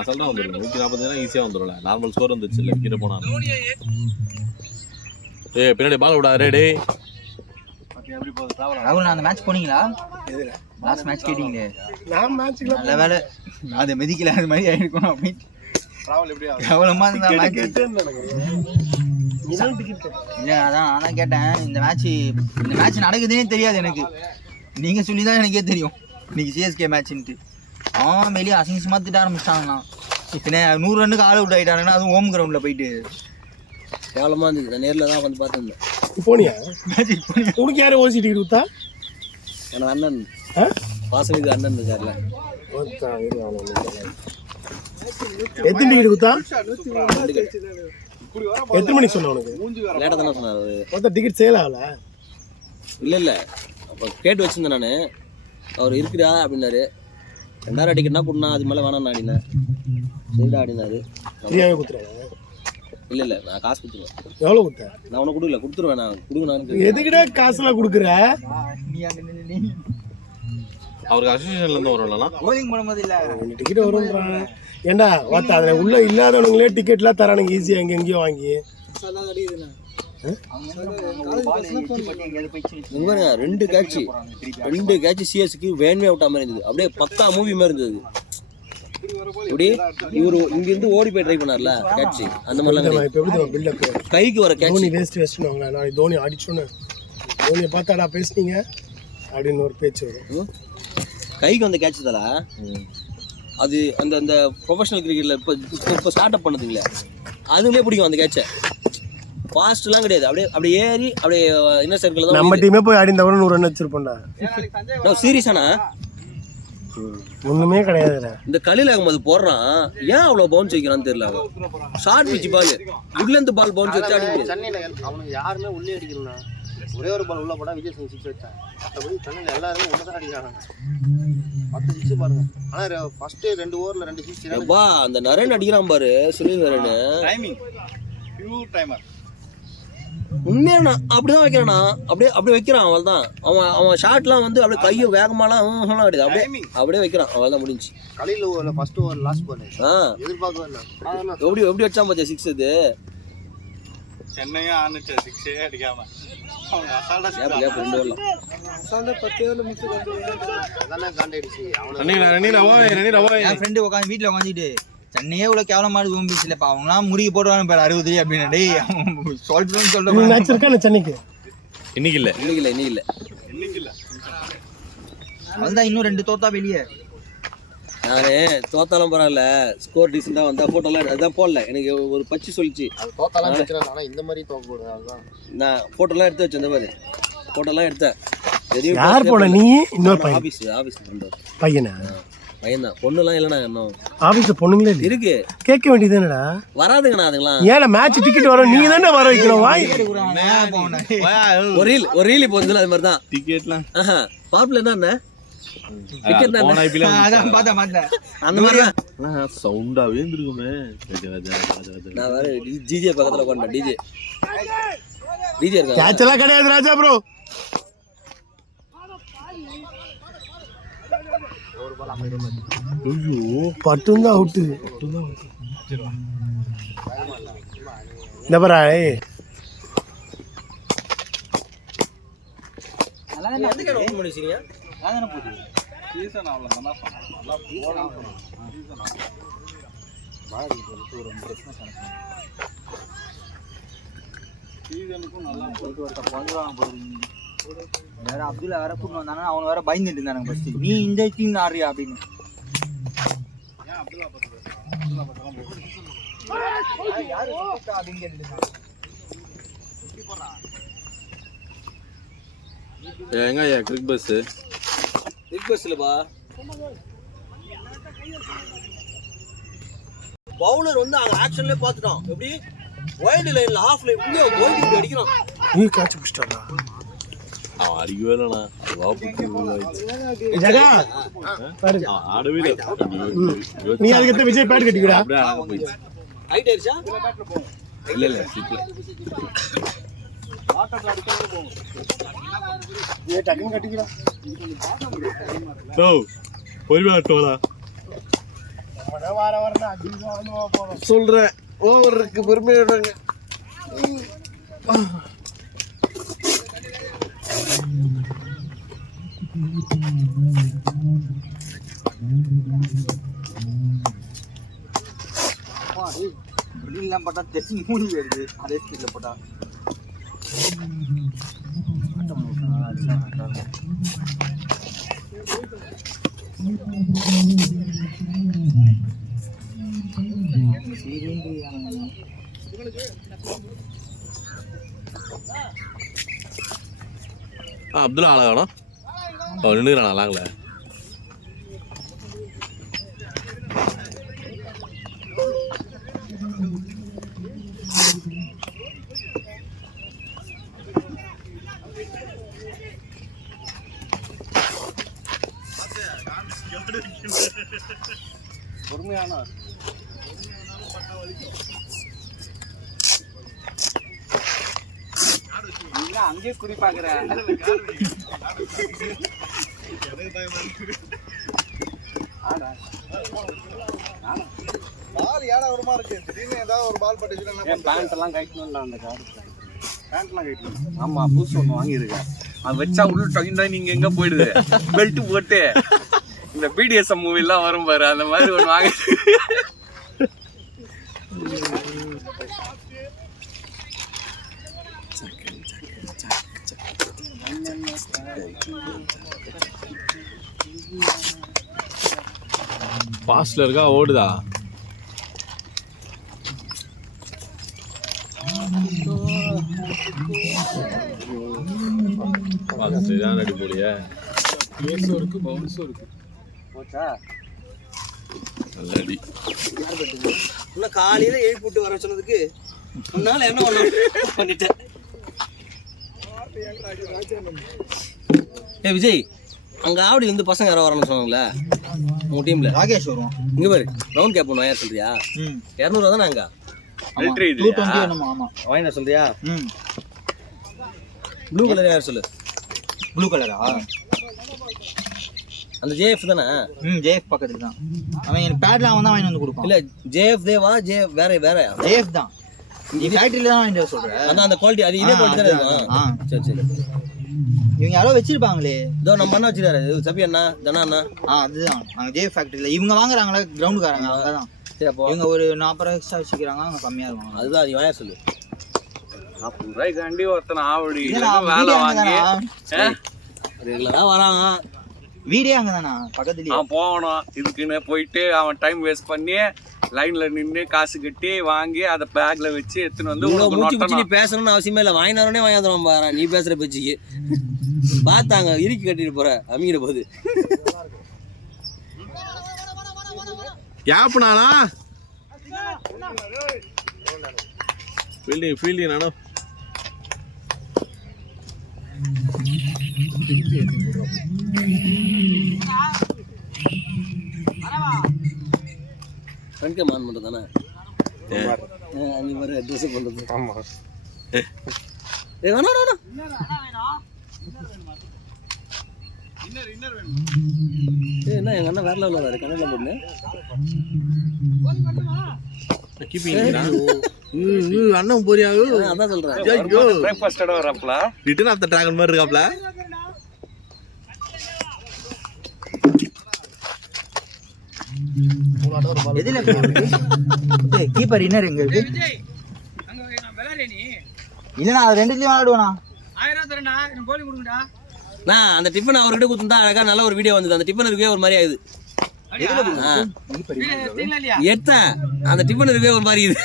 அசல்தான் வந்துடும். 140 ஈஸியாக வந்துடும்ல. நார்மல் ஸ்கோர் வந்துச்சு இல்லை கீழே போனாங்க. பின்னாடி பால் விடாதே டே. ராகுல் நான் அந்த மேட்ச் போனீங்களா? லாஸ்ட் மேட்ச் கேட்டீங்களே, நான் மேட்ச்ல நல்ல வேலை அதை மெதிக்கல. அது மாதிரி ஆயிருக்கணும் அப்படின்னு எவ்வளோமா இந்த மேட்ச் இல்லை. அதான் நானும் கேட்டேன். இந்த மேட்ச் நடக்குதுன்னே தெரியாது எனக்கு. நீங்கள் சொல்லி தான் எனக்கே தெரியும் இன்னைக்கு சிஎஸ்கே மேட்ச்ன்ட்டு. அவன் வெளியே அசிங்கமாக திட்ட ஆரம்பிச்சிட்டாங்கண்ணா. இப்போ 100 ரன்னுக்கு ஆல் அவுட் ஆகிட்டானுங்கன்னா அதுவும் ஹோம் கிரவுண்டில் போயிட்டு கேவலமாக இருந்துச்சு. நான் நேரில் தான் வந்து பார்த்துருந்தேன். போனியா உனக்கு யாரும் ஓசி டிக்கெட் கொடுத்தா? எனக்கு அண்ணன் வாசலுக்கு அண்ணன் இருக்கார்ல. எத்தனை டிக்கெட் கொடுத்தா? எத்தனை மணிக்கு சொன்ன உனக்கு? லேட்டாக தானே சொன்னார். மொத்தம் டிக்கெட் சேல் ஆகல? இல்லை அப்போ கேட்டு வச்சுருந்தேன் நான். அவர் இருக்குதா அப்படின்னாரு. 2000 டிக்கெட்னா கொடுனா, அது மேலே வேணாம் ஆடினேன். சரிடா ஆடினாரு. ஃப்ரீயாகவே கொடுத்துருவாங்க? இல்லை நான் காசு கொடுத்துருவேன். எவ்வளோ கொடுத்த? நான் உனக்கு கொடுத்துருவேன். நான் கொடுங்க. எதுக்கிட்ட காசுலாம் கொடுக்குற? அவருக்கு அசோசியேஷன்லேருந்து வரும்லண்ணா. போலிங் பண்ணும்போது இல்லை டிக்கெட் வரும்ன்றாங்க. ஏண்டா பார்த்தா அதில் உள்ள இல்லாதவனுங்களே டிக்கெட்லாம் தரானுங்க ஈஸியாக எங்கெங்கேயோ வாங்கி. 2 கேட்ச் சிஎஸ்க்கு வேணுமே விட்டா மாதிரி இருந்தது. அப்படியே பக்கா மூவி மாதிரி இருந்தது. இப்படி இவரு இங்கிருந்து ஓடி போய் ட்ரை பண்ணார்ல கேட்ச், அந்த மாதிரிலாம் இப்போ எப்படி பில்டப் கைக்கு வர கேட்ச். தோனி வேஸ்ட்னுவாங்களா? நாளைக்கு தோனி அடிச்சோன்னு தோனியை பார்த்தாடா பேசுனீங்க அப்படின்னு ஒரு பேச்சு வரும். கைக்கு வந்த கேட்ச் தல அது அந்த அந்த ப்ரொஃபஷனல் கிரிக்கெட்டில் இப்போ ஸ்டார்ட் அப் பண்ணுதுங்களே, அதுங்களே பிடிக்கும் அந்த கேட்சை. ஃபாஸ்ட்லாம் கிடையாது. அப்படியே ஏறி அப்படியே இன்னர் சர்க்கிள் தான். நம்ம டீமே போய் அடிந்தவரை 100 ரன் வச்சிருப்போம்டா. சீரியஸானா ஒண்ணுமே கிடையாதுடா. இந்த கலில் அகமது போடுறான், ஏன் அவ்வளோ பவுன்ஸ் வைக்கிறான்னு தெரியல. ஷார்ட் பிச் பால், உட்லேருந்து பால் பவுன்ஸ் வச்சு அடிக்க. சென்னையில் அவனுக்கு யாருமே உள்ளே அடிக்கலண்ணா. ஒரே ஒரு பால் உள்ள போட விஜய் சிங் 6 வச்சான். மற்றபடி சென்னையில் எல்லாருமே ஒன்று தான் அடிக்கிறாங்க. 10 6 பாருங்க. ஆனால் ஃபர்ஸ்ட் 2 ஓவரில் 2 6. வா அந்த நரேன் அடிக்கிறான் பாரு, Sunil Naren. Timing pure timer. உண்மையான அப்படிதான் வைக்கிறானா? அப்படியே வைக்கிறான். அவள் தான் அவன் ஷாட்லாம் வந்து அப்படியே கையை வேகமாலாம் கிடையாது. அப்படியே வைக்கிறான். அவள் தான் முடிஞ்சு. கலையில் ஃபர்ஸ்ட் ஓவர் லாஸ்ட் பால் எதிர்பார்க்கவே எப்படி வச்சான் பார்த்தியா 6? இது சென்னையும் ஆனிச்சு 6 அடிக்காம அவங்க அசால்ட்டா 2 ஓவர்லாம் அதானே காண்டாயிடுச்சு. என் ஃப்ரெண்டு உட்காந்து வீட்டில் உட்காந்துட்டு சென்னையே இவ்வளோ கேவலமானது ஹோம் பீச் இல்லைப்பா, அவங்களாம் முறுகி போடுவாங்க பேர் 60 அப்படின்னு. டேய் சொல்றேன்னு சொல்றேன். மேட்ச் இருக்கா சென்னைக்கு? இன்னைக்கு இல்லை. அவன் தான் இன்னும் 2 தோத்தா வெளியே. நான் தோத்தாலும் பரவாயில்ல, ஸ்கோர் டீசெண்டாக வந்தால் ஃபோட்டோலாம் அதான் போடல. எனக்கு ஒரு பச்சு சொல்லிச்சு தோத்தாலாம் பிரச்சனை. ஆனால் இந்த மாதிரி தோக்கக்கூடாது. அதுதான் நான் ஃபோட்டோலாம் எடுத்து வச்சேன். இந்த மாதிரி ஃபோட்டோலாம் எடுத்தேன். யார் போன? நீ இன்னொரு பையன்? ஆஃபீஸ் பையனா? பையன் தான். பொண்ணுலாம் இல்லைண்ணா. இன்னும் ஆஃபீஸில் பொண்ணுங்களே இருக்கு. கேட்க வேண்டியதுதானடா. வராதுங்கண்ணா அதுங்களாம். ஏன்னா மேட்ச் டிக்கெட் வரும், நீங்க தானே வர வைக்கணும். வாய் ஒரு ரீல் இப்போ வந்து அது மாதிரி தான் டிக்கெட்லாம் பாப்புல என்ன அந்த மாதிரி சவுண்டாவே இருந்திருக்குமே. நான் வேற டிஜே பக்கத்துல உட்காந்தேன். டிஜே இருக்கா? கேட்ச் எல்லாம் கிடையாது ராஜா ப்ரோ. ஐயோ பட்டும் தான் அவுட்டு. இந்த பாரா எதுக்கு ஓப்பன் பண்ணி வச்சிருக்கீங்க? சீசன் ஆகல நல்லா போகலாம். சீசனுக்கும் நல்லா போயிட்டு ஒருத்த பொழுதுவாங்க போடுறீங்க. வேற அப்துல்லா வேற கூட்டு வந்தானே, அவன் வேற பயந்துட்டு இருந்தானுங்க ஃபர்ஸ்ட். நீ இந்த டீம் ஆடுறியா அப்படின்னு. ஏன் அப்துல்லா பத்தலாம் யாரு கூப்பிட்டா அப்படின்னு கேட்டுட்டு இருந்தான். எங்க ஐயா கிரிக் பஸ் பிக் பஸ்லப்பா பவுலர் வந்து அங்க ஆக்ஷன்லயே பார்த்துட்டான். எப்படி வைல்டு லைன்ல ஆஃப் லைன் இங்கே வைல்டு அடிக்கிறான். நீ காட்சி பிடிச்சிட்டாடா. அவன் அடிக்கவே இல்லைண்ணா. அது வாப்புக்கு ஜகா பாரு ஆடவே இல்லை. நீ அதுக்கு விஜய் பேட் கட்டிக்கடா. அப்படியே ஆட போயிடுச்சு. ஹைட் ஆயிடுச்சா? இல்லை இல்லை சீக்கிரம் நீ டக்குன்னு கட்டிக்கடா. ஓ பொறுமையாட்டோடா வார வாரம் அதிகமாக போறோம் சொல்கிறேன். ஓவருக்கு பொறுமையாடுறாங்க. எல்லாம் போட்டா தெரிச்சு மூடி வருது. அதே ஸ்பீட்ல போட்டா அப்துல்லா ஆளாகணும். அவன் நின்றுக்கிறான் ஆளாகல. பொறுமையான அங்கேயே குறி பாக்குற. பால் ஏடா வருமா இருக்கு. திடீர்னு ஏதாவது ஒரு பால் பட்டுச்சுன்னா பேண்ட் எல்லாம் கட்டணும்ல அந்த காரு. பேண்ட்லாம் கட்டணும். ஆமா புதுசு ஒன்று வாங்கியிருக்கேன். அது வச்சா உள்ள டொயின்டா நீங்க எங்க போயிடுது. பெல்ட் போட்டு இந்த பிடிஎஸ்எம் மூவிலாம் வரும் பாரு, அந்த மாதிரி ஒன்று வாங்கி. பாஸ்ட்ல இருக்கா ஓடுதா? சரியான அடி போலியா? போச்சா? நல்ல அடி. இன்னும் காலையில எழுப்பி விட்டு வர சொன்னதுக்கு முன்னால என்ன பண்ணிட்டேன். ஏ விஜய், அங்க ஆவடி வந்து பசங்க யாரோ வரணும்னு சொன்னாங்களே உங்க டீம்ல. ராகேஷ் வருவான். இங்க பாரு ரவுண்ட் கேப் ஒன்று யார் சொல்றியா? 200 தானே அங்க மிலிட்டரி இது. 220 வேணுமா? ஆமா. வாங்கினா சொல்றியா? ம். ப்ளூ கலர் யார் சொல்லு? ப்ளூ கலரா? அந்த ஜேஎஃப் தானே? ஜேஎஃப் பக்கத்துல தான். அவன் எனக்கு பேட்லாம் அவன் தான் வாங்கி வந்து கொடுப்பான். இல்ல ஜேஎஃப் தேவா ஜேஎஃப் வேற வேற? ஜேஎஃப் தான். நீ ஃபேக்டரியில தான் வாங்கிட்டு வர சொல்ற. அதான் அந்த குவாலிட்டி அது இதே குவாலிட்டி தானே இருக்கும். சரி சரி. இவங்க யாரோ வச்சிருப்பாங்களே. இதோ நம்ம அண்ணா வச்சிருக்காரு சபி அண்ணா தனா அண்ணா. அதுதான் அங்க ஜேஎஃப் ஃபேக்டரியில இவங்க வாங்குறாங்களா கிரவுண்டுக்காரங்க. அதான் சரி அப்போ இவங்க ஒரு 40 ரூபா எக்ஸ்ட்ரா வச்சுக்கிறாங்க. அவங்க கம்மியா இருவாங்க. அதுதான் அது வாங்க சொல்லு. 40 ரூபாய்க்காண்டி ஒருத்தனை ஆவடி இதெல்லாம் வேலை வாங்கி ரெகுலரா வராங்க. வீடே அங்கதானா பக்கத்துலயே? அவன் போகணும் இதுக்குன்னு போயிட்டு அவன் டைம் வேஸ்ட் பண்ணி லைன்ல நின்று காசு கட்டி வாங்கி அதை பேக்ல வச்சு எடுத்துன்னு வந்து மூச்சு உனக்கு பிடிச்சி நீ பேசணும்னு அவசியமே இல்லை. வாங்கினாரனே வாங்கிடுறோம் பாரு. நீ பேசுற பேச்சுக்கு பார்த்தாங்க இறுக்கி கட்டிட்டு போற அமைங்கிற போது. கேப்னானா ஃபீல்டிங் நானும் ஃப்ரெண்ட்கே மான் பண்ணுறது தானே அங்கே மாதிரி ட்ரெஸ் பண்ணுறது. ஆமாம். ஏ வேணா வேணா என்ன எங்கள் அண்ணன் வேற லெவலில் வராரு கணக்கில் போட்டு அண்ணன் போறியாவு அதான் சொல்கிறேன். பிரேக்ஃபாஸ்டோட வரப்பல ரிட்டர்ன் ஆஃப் த டிராகன் மாதிரி இருக்காப்ல. எதுல கீப்பர் இன்னர் எங்க இருக்கு? இல்லண்ணா அது ரெண்டுலயும் விளையாடுவேண்ணா. நான் அந்த டிஃபன் அவர்கிட்ட கொடுத்துருந்தா அழகா நல்ல ஒரு வீடியோ வந்தது. அந்த டிஃபன் இருக்கவே ஒரு மாதிரி ஆகுது. எடுத்தேன் அந்த டிஃபன் இருக்கவே ஒரு மாதிரி இது.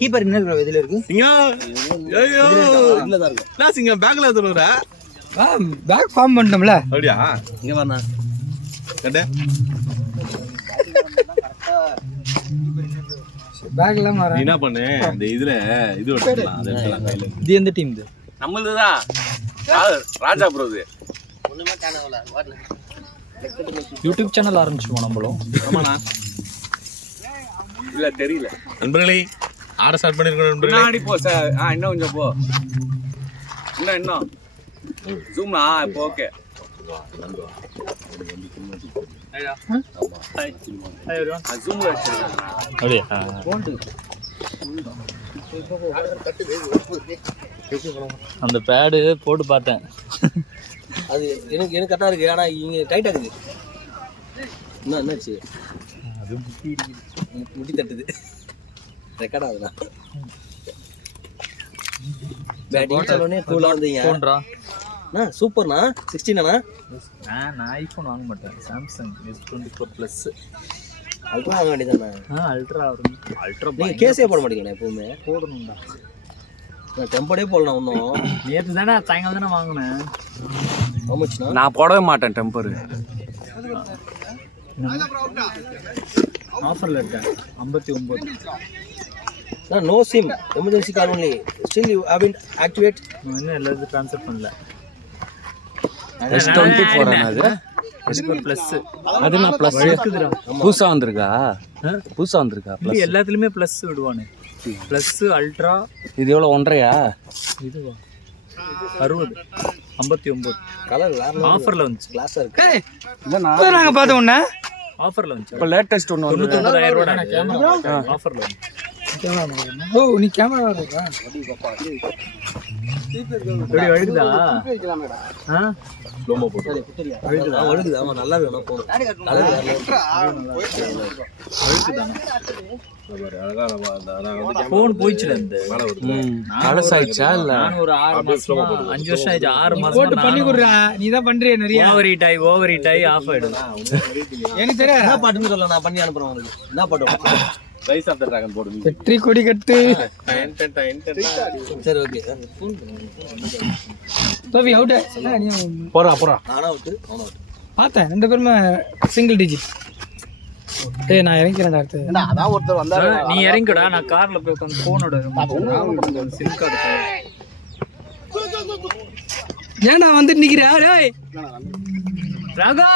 கீப்பர் இன்னர் எதுல இருக்கு? இதுல தான் இருக்கும். நான் சிங்க பேக்ல எடுத்துறேன். பேக் ஃபார்ம் பண்ணிட்டோம்ல. அப்படியா? இங்க வரணும் கட்ட பேக்லாம் நீ என்ன பண்ணு இந்த இதுல இது எடுத்துக்கலாம். அது எடுத்துக்கலாம் கையில. இது எந்த டீம் இது? நம்மளுதுதான் ராஜா ப்ரோது. ஒண்ணுமே காணவல யூடியூப் சேனல் ஆரம்பிச்சுவோம் நம்மளும். ஆமாண்ணா. இல்ல தெரியல நண்பர்களே ஆட ஸ்டார்ட் பண்ணிருக்கோம் நண்பர்களே. முன்னாடி போ சார். இன்னும் கொஞ்சம் போ. இன்னும் ஜூம்னா இப்போ ஓகே. ஜூம்ல அந்த பேடு போட்டு பார்த்தேன். அது எனக்கு கரெக்டாக இருக்கு. ஆனால் இங்கே டைட்டாக இருக்குது. என்னாச்சு? அது முடி தட்டுது. ரெக்கார்ட் ஆகுதுண்ணா. பேட்டிங் சொன்னோடனே கூலாக வந்தீங்க. சூப்பர்ண்ணா. 16ண்ணா. நான் ஐஃபோன் வாங்க மாட்டேன். சாம்சங் S24 Plus அல்ட்ரா வாங்க வேண்டியதானே? அல்ட்ரா நீங்கள் கேஸே போட மாட்டீங்கண்ணா எப்பவுமே? போடணும்டா. நான் டெம்போடே போடலாம் இன்னும். நேற்று தானே சாயங்காலம் தானே வாங்கினேன். ஆமாச்சுண்ணா. நான் போடவே மாட்டேன் டெம்பர். ஆஃபரில் இருக்கேன் 59. No SIM emergency call only still you haven't activate. இன்னும் எல்லாத்தையும் ட்ரான்ஸ்ஃபர் பண்ணல. S24 அது S24 Plus அது நான் ப்ளஸ் புதுசா வந்திருக்கா? புதுசா வந்திருக்கா ப்ளஸ்? எல்லாத்துலேயுமே ப்ளஸ் விடுவானு. ப்ளஸ் அல்ட்ரா இது எவ்வளோ 1.5யா? இதுவா 60 59 கலர் வேற ஆஃபரில் வந்துச்சு. கிளாஸாக இருக்கு. நாங்கள் பார்த்தோம் ஒன்று ஆஃபரில் வந்துச்சு. இப்போ லேட்டஸ்ட் ஒன்று வந்து 99,000 ரூபா ஆஃபரில் வந்து. ஓ நீ கேமரா இருக்கா? எப்படி அழுகுதா? அழுகுது. ஆமாம் நல்லா வேணும் ஃபோன். ஃபோன் போயிடுச்சுல இந்த பழசாயிடுச்சா இல்லை? நான் ஒரு 6 மாசமா 5 வருஷம் ஆயிடுச்சு. 6 மாசம் போட்டு பண்ணி கொடுறா. நீ தான் பண்றியே நிறைய. ஓவர் ஹீட் ஆகி ஆஃப் ஆயிடும். எனக்கு தெரியாது என்ன பாட்டுன்னு சொல்ல. நான் பண்ணி அனுப்புறேன் உங்களுக்கு. என்ன பாட்டு? ரைஸ் ஆஃப் த டிராகன் போடுங்க. வெற்றி கொடி கட்டு. சரி ஓகே. தோவி அவுட். போறா நானா அவுட்டு அவனா அவுட்டு. பார்த்தேன் 2 பேருமே சிங்கிள் டிஜி. ஏய் நான் இறங்கிறேன்டா அடுத்து. அதான் ஒருத்தர் வந்தாரு. நீ இறங்கிடா. நான் கார்ல போய் உட்காந்து போனோட சிம் கார்டு. ஏன்டா வந்து நிக்கிறா? டேய் ராகா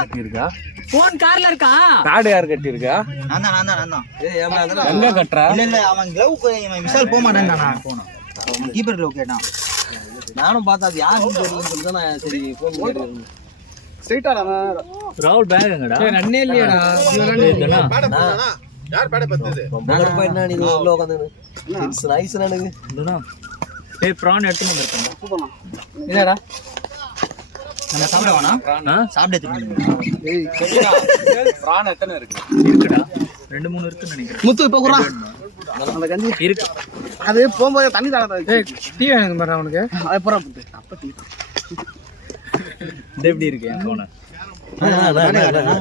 கட்டியிருக்கா? போன் கார்ல இருக்கா? கார்டு யார் கட்டியிருக்கா? நான் தான். ஏய் ஏமா எங்க கட்டுறா? இல்ல அவன் க்ளவ் விஷால் போக மாட்டேன்டா. நான் போனேன் கீப்பர் க்ளவ் கேட்டான். நானும் பார்த்தா அது யாருன்னு தெரியலன்னு சொல்லி தான் நான் சரி ஃபோன் பண்ணிட்டு ஸ்ட்ரைட்டா ராகுல் பேக் எங்கடா? நன்னே இல்லையாடா. யார் பேட பத்துது? என்ன நீ உள்ள உட்காந்து நைஸ் எனக்கு. ஏய் பிரான் எடுத்து வந்திருக்கேன். இல்லடா நம்ம சாப்பிட வேணாம். சாப்பிட பிரான் எத்தனை இருக்கு? இருக்குடா 2-3 இருக்குன்னு நினைக்கிறேன். முத்து இப்ப குறா அந்த கஞ்சி இருக்கு. அது போகும்போது தண்ணி தானே. ஏய் டீ வேணும் பாரு அவனுக்கு. அது போறா புத்து. அப்ப டீ இது எப்படி இருக்கு என் போன?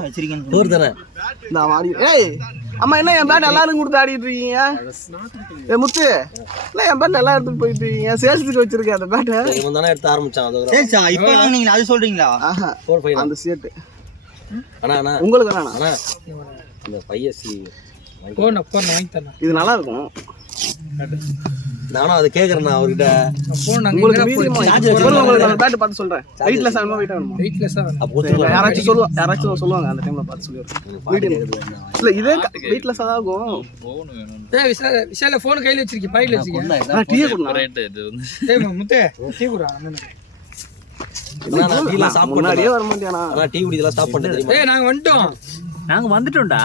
வச்சிருக்கேன். போர் தானே. நான் ஆடி. ஏய் அம்மா என்ன என் பேட் எல்லாரும் கொடுத்து ஆடிட்டு இருக்கீங்க? ஏய் முத்து இல்ல என் பேட் எல்லாம் எடுத்துட்டு போயிட்டு இருக்கீங்க. சேல்ஸுக்கு வச்சிருக்கேன் அந்த பேட்டை. இவன் தானே எடுத்து ஆரம்பிச்சான். அது சரி சார் இப்போ வாங்குனீங்களா அது சொல்றீங்களா? ஆஹா 4-5 அந்த ஷர்ட் அண்ணா உங்களுக்கு தானா? அண்ணா இந்த பையசி போன் வாங்கி தரேன். இது நல்லா இருக்கும். நானும் அதை கேட்கறேண்ணா அவர்கிட்ட. போன் உங்களுக்கு உங்களுக்கு அந்த பேட் பார்த்து சொல்றேன். வெயிட்லெஸ் ஆகணுமா வெயிட் ஆகணுமா? வெயிட்லெஸ்ஸா வேணும். அப்போ ஒத்துக்கலாம். யாராச்சும் சொல்லுவாங்க அந்த டைம்ல பார்த்து சொல்லிடுறேன். இல்ல இதே வெயிட்லெஸ் ஆகும். போன் வேணும். ஏய் விஷால போன் கையில வச்சிருக்கீங்க. பாக்கெட்ல வச்சிருக்கீங்க. டீ குடுங்க. ரேட் இது வந்து. ஏய் முத்தே டீ குடுறா அண்ணனுக்கு. டீலாம் ஸ்டாப் முன்னாடியே வர மாட்டியானா? அதான் டீ குடிக்கலாம் ஸ்டாப் பண்ணிட்டு தெரியுமா? நாங்க வந்துட்டோம்டா.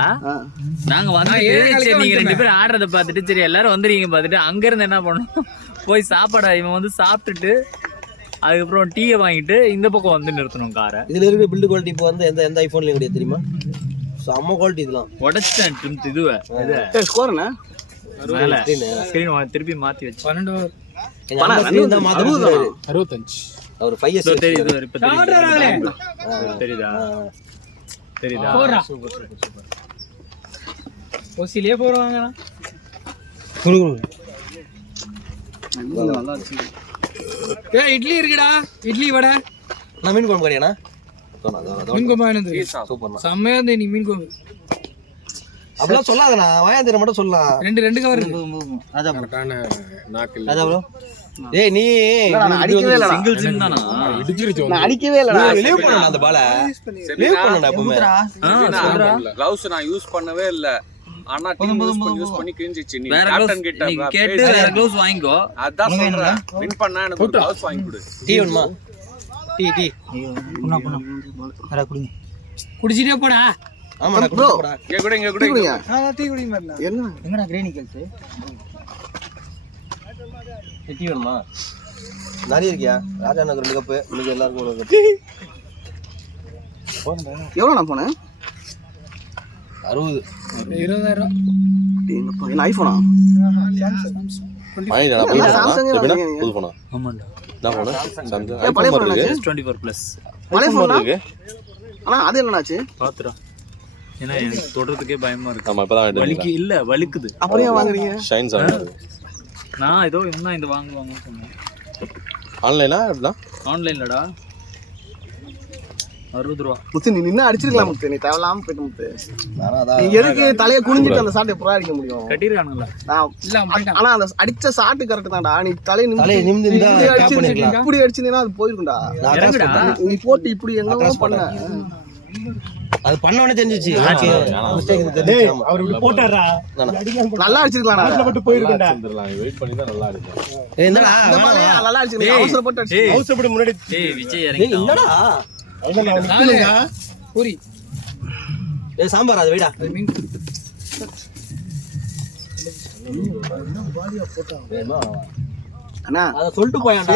நாங்க வந்து சரி நீங்க 2 பேரும் ஆடுறத பார்த்துட்டு சரி எல்லாரும் வந்துருக்கீங்க பார்த்துட்டு அங்க இருந்து என்ன பண்ணோம், போய் சாப்பாடு இவன் வந்து சாப்பிட்டுட்டு அதுக்கப்புறம் டீயை வாங்கிட்டு இந்த பக்கம் வந்து நிறுத்தணும் காரை. இதுல இருக்க பில்டு குவாலிட்டி இப்போ வந்து எந்த ஐபோன்லயும் கிடையாது தெரியுமா? செம்ம குவாலிட்டி இதெல்லாம். உடச்சிட்டேன் இதுவே. ஸ்கோர் என்ன? மேல ஸ்கிரீன் திருப்பி மாத்தி வச்சு 12 எங்க அண்ணா ஸ்கிரீன் தான் மாத்துறாரு. 65 அவர் 5 இயர்ஸ் தெரியுது. இப்ப தெரியுதா? தெரியுதா? Super super super. ஓசிலே போறாங்க. நல்லா இருக்கு. இட்லி இருக்குடா, இட்லி வடை. நான் மீன் குழம்பு கறியாண்ணா? மீன் குழம்பு வாங்கினது சூப்பர்ண்ணா. செம்மையா இருந்தது நீ மீன் குழம்பு. அப்படிலாம் சொல்லாதண்ணா, வாயாந்திர மட்டும் சொல்லலாம். 2 கவர் இருக்கு. அதான் ப்ரோ. ஏய் நீ அடிக்கவே இல்லடா. சிங்கிள் சிம் தானா? நான் அடிக்கவே இல்லடா. லீவ் பண்ணணும் அந்த பால. லீவ் பண்ணணும் எப்பவுமே. கிளவுஸ் நான் யூஸ் பண்ணவே இல்ல. ஆனா டீம் யூஸ் பண்ணி கிழிஞ்சிச்சு. நீ வேற கேப்டன் கிட்ட நீ கேட்டு வேற க்ளவுஸ் வாங்கிக்கோ. அதான் சொல்றேன். வின் பண்ணா எனக்கு ஒரு கிளவுஸ் வாங்கி கொடு. டீ வேணுமா? டீ புண்ணா வேற குடிங்க. குடிச்சிட்டே போடா. ஆமா நான் குடிச்சறடா. இங்க கூட டீ குடிங்க வரல. என்ன? எங்கடா கிரேனிக்கல்ஸ்? டீ வேணுமா? நிறைய இருக்கியா? ராஜா நகர் 2 கப், இன்னைக்கு எல்லாருக்கும் 1 கப். எவ்வளோ நான் போனேன்? 60. 20,000. என்ன ஐபோனா? வாங்கிடா. சாம்சங் புது போனா. ஆமாண்டா. நான் போனா சாம்சங் பழைய ஐபோன் போனா இருக்கு. S24 பழைய போனா இருக்கு. ஆனா அது என்னடாச்சு? பாத்துடா. ஏன்னா எனக்கு தொடறதுக்கே பயமா இருக்கு. ஆமா இப்பதான் வலிக்கு இல்ல வலிக்குது. அப்புறம் ஏன் வாங்குறீங்க? Shine sound. நான் ஏதோ இன்னும் இந்த வாங்குவாங்கன்னு சொன்னேன். ஆன்லைனா எப்படினா? ஆன்லைன்லடா 60 ரூபா. முத்து நீ நின்னு அடிச்சிருக்கலாம் முத்து. நீ தேவலாம போயிட்டு முத்து. நானா அதான் நீ எதுக்கு தலைய குனிஞ்சிட்டு அந்த ஷாட் எப்பறா அடிக்க முடியும்? கட்டிருக்கானுங்களா? ஆனா அந்த அடிச்ச ஷாட் கரெக்ட் தான்டா. நீ தலைய நிமிர்ந்து இருந்தா கேப் பண்ணிருக்கலாம். இப்படி அடிச்சினா அது போயிருக்கும்டா. இறங்குடா. நீ போட்டு இப்படி என்னவோ பண்ண. அது பண்ணவனே தெரிஞ்சிச்சு. மிஸ்டேக் தெரிஞ்சிச்சு. ஆமா அவர் இப்படி போட்டாரா? நல்லா அடிச்சிருக்கலாம்டா. அதுல மட்டும் போயிருக்கடா. வெயிட் பண்ணி தான் நல்லா அடிக்கும். என்னடா அந்த பாலே நல்லா அடிச்சிருக்க. அவசரப்பட்டு அடிச்சு. ஏய் அவசரப்படி முன்னாடி விஜய் இறங்கி. என்னடா? அதான் நான் நிக்கலங்க. பூரி ஏய் சாம்பார் அது வைடா. அண்ணா அத சொல்லிட்டு போயான்டா.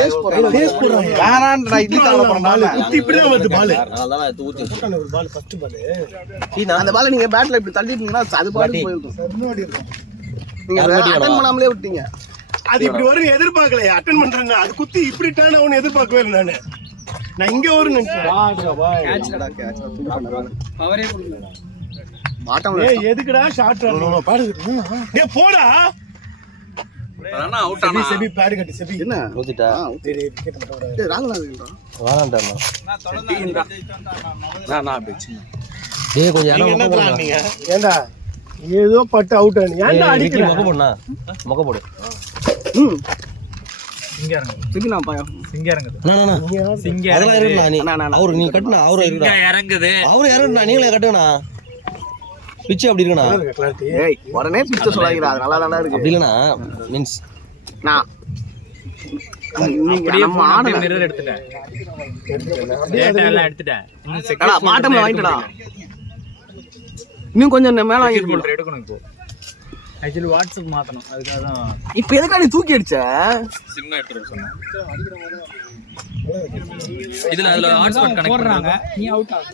பேஸ் போறாங்க. வேணாம்டா. இட்லி சாப்பிட போறேன்டா. குத்தி இப்படி தான் வருது பால். அதனால தான் எடுத்து ஊத்தி வச்சிருக்கேன். ஒரு பால் ஃபர்ஸ்ட் பால். அந்த பால் நீங்க பேட்ல இப்படி தள்ளிட்டீங்கன்னா அது பாட்டு போயிருக்கும். முன்னாடி இருக்கும். நீங்க அட்டன் பண்ணாமலே விட்டீங்க. அது இப்படி வரும் எதிர்பார்க்கல. அட்டெண்ட் பண்றாங்க. அது குத்தி இப்படி டர்ன் ஆகும்னு எதிர்பார்க்கவே இல்லை நானு. நான் இங்க வரும்னு நினைச்சேன். அவரே கொடுக்கல. மாட்டோம். ஏய் எதுக்குடா ஷாட் ரன் பாடு. டேய் போடா. அதானா அவுட் ஆனா. செபி பேட் கட்டி செபி. என்ன? ஊத்திட்டா. சரி விக்கெட் மட்டும் விடாத. டேய் ராகுல் இருக்கா? வாடாண்டா. நான் அப்படியே சின்ன. டேய் கொஞ்சம் நீங்க யாரோ என்ன பண்ணீங்க? ஏண்டா ஏதோ பட்டு அவுட் ஆனீங்க. ஏண்டா அடிக்கல? மொக்க போடுனா. மொக்க போடு. இங்க இறங்கு. திருப்பி நான் பாயா. இங்க இறங்குது. அண்ணா சிங்க அதெல்லாம் இருக்குடா நீ. அவரு நீ கட்டுனா அவரு இங்க இருக்குடா. இறங்குது. அவரு இறங்குடா நீங்களே கட்டுங்கண்ணா. பிச்சு அப்படி இருக்குண்ணா. கிளாரிட்டி. ஏய் உடனே பிச்சை சொல்லாதீங்க. அது நல்லா தானே இருக்கு. அப்படி இல்லைண்ணா மீன்ஸ் நான் நீங்க அப்படியே நம்ம phone அப்படியே ஆடல. mirror எடுத்துட்டேன். டேட்டா எல்லாம் எடுத்துட்டேன். இன்னும் அடா செக்யூரிட்டி பாட்டம்ல வாங்கிட்டடா. இன்னும் கொஞ்சம் மேல வாங்கி ஃபில்டர் எடுக்கணும் இப்போ. ஆக்சுவலி வாட்ஸ்அப் மாத்தணும். அதுக்காக தான் இப்போ எதுக்கா நீ தூக்கி அடிச்ச? சிம் எடுத்துட்டு சொன்னேன். அதுல ஹாட்ஸ்பாட் கனெக்ட் பண்றாங்க. நீ அவுட் ஆகு.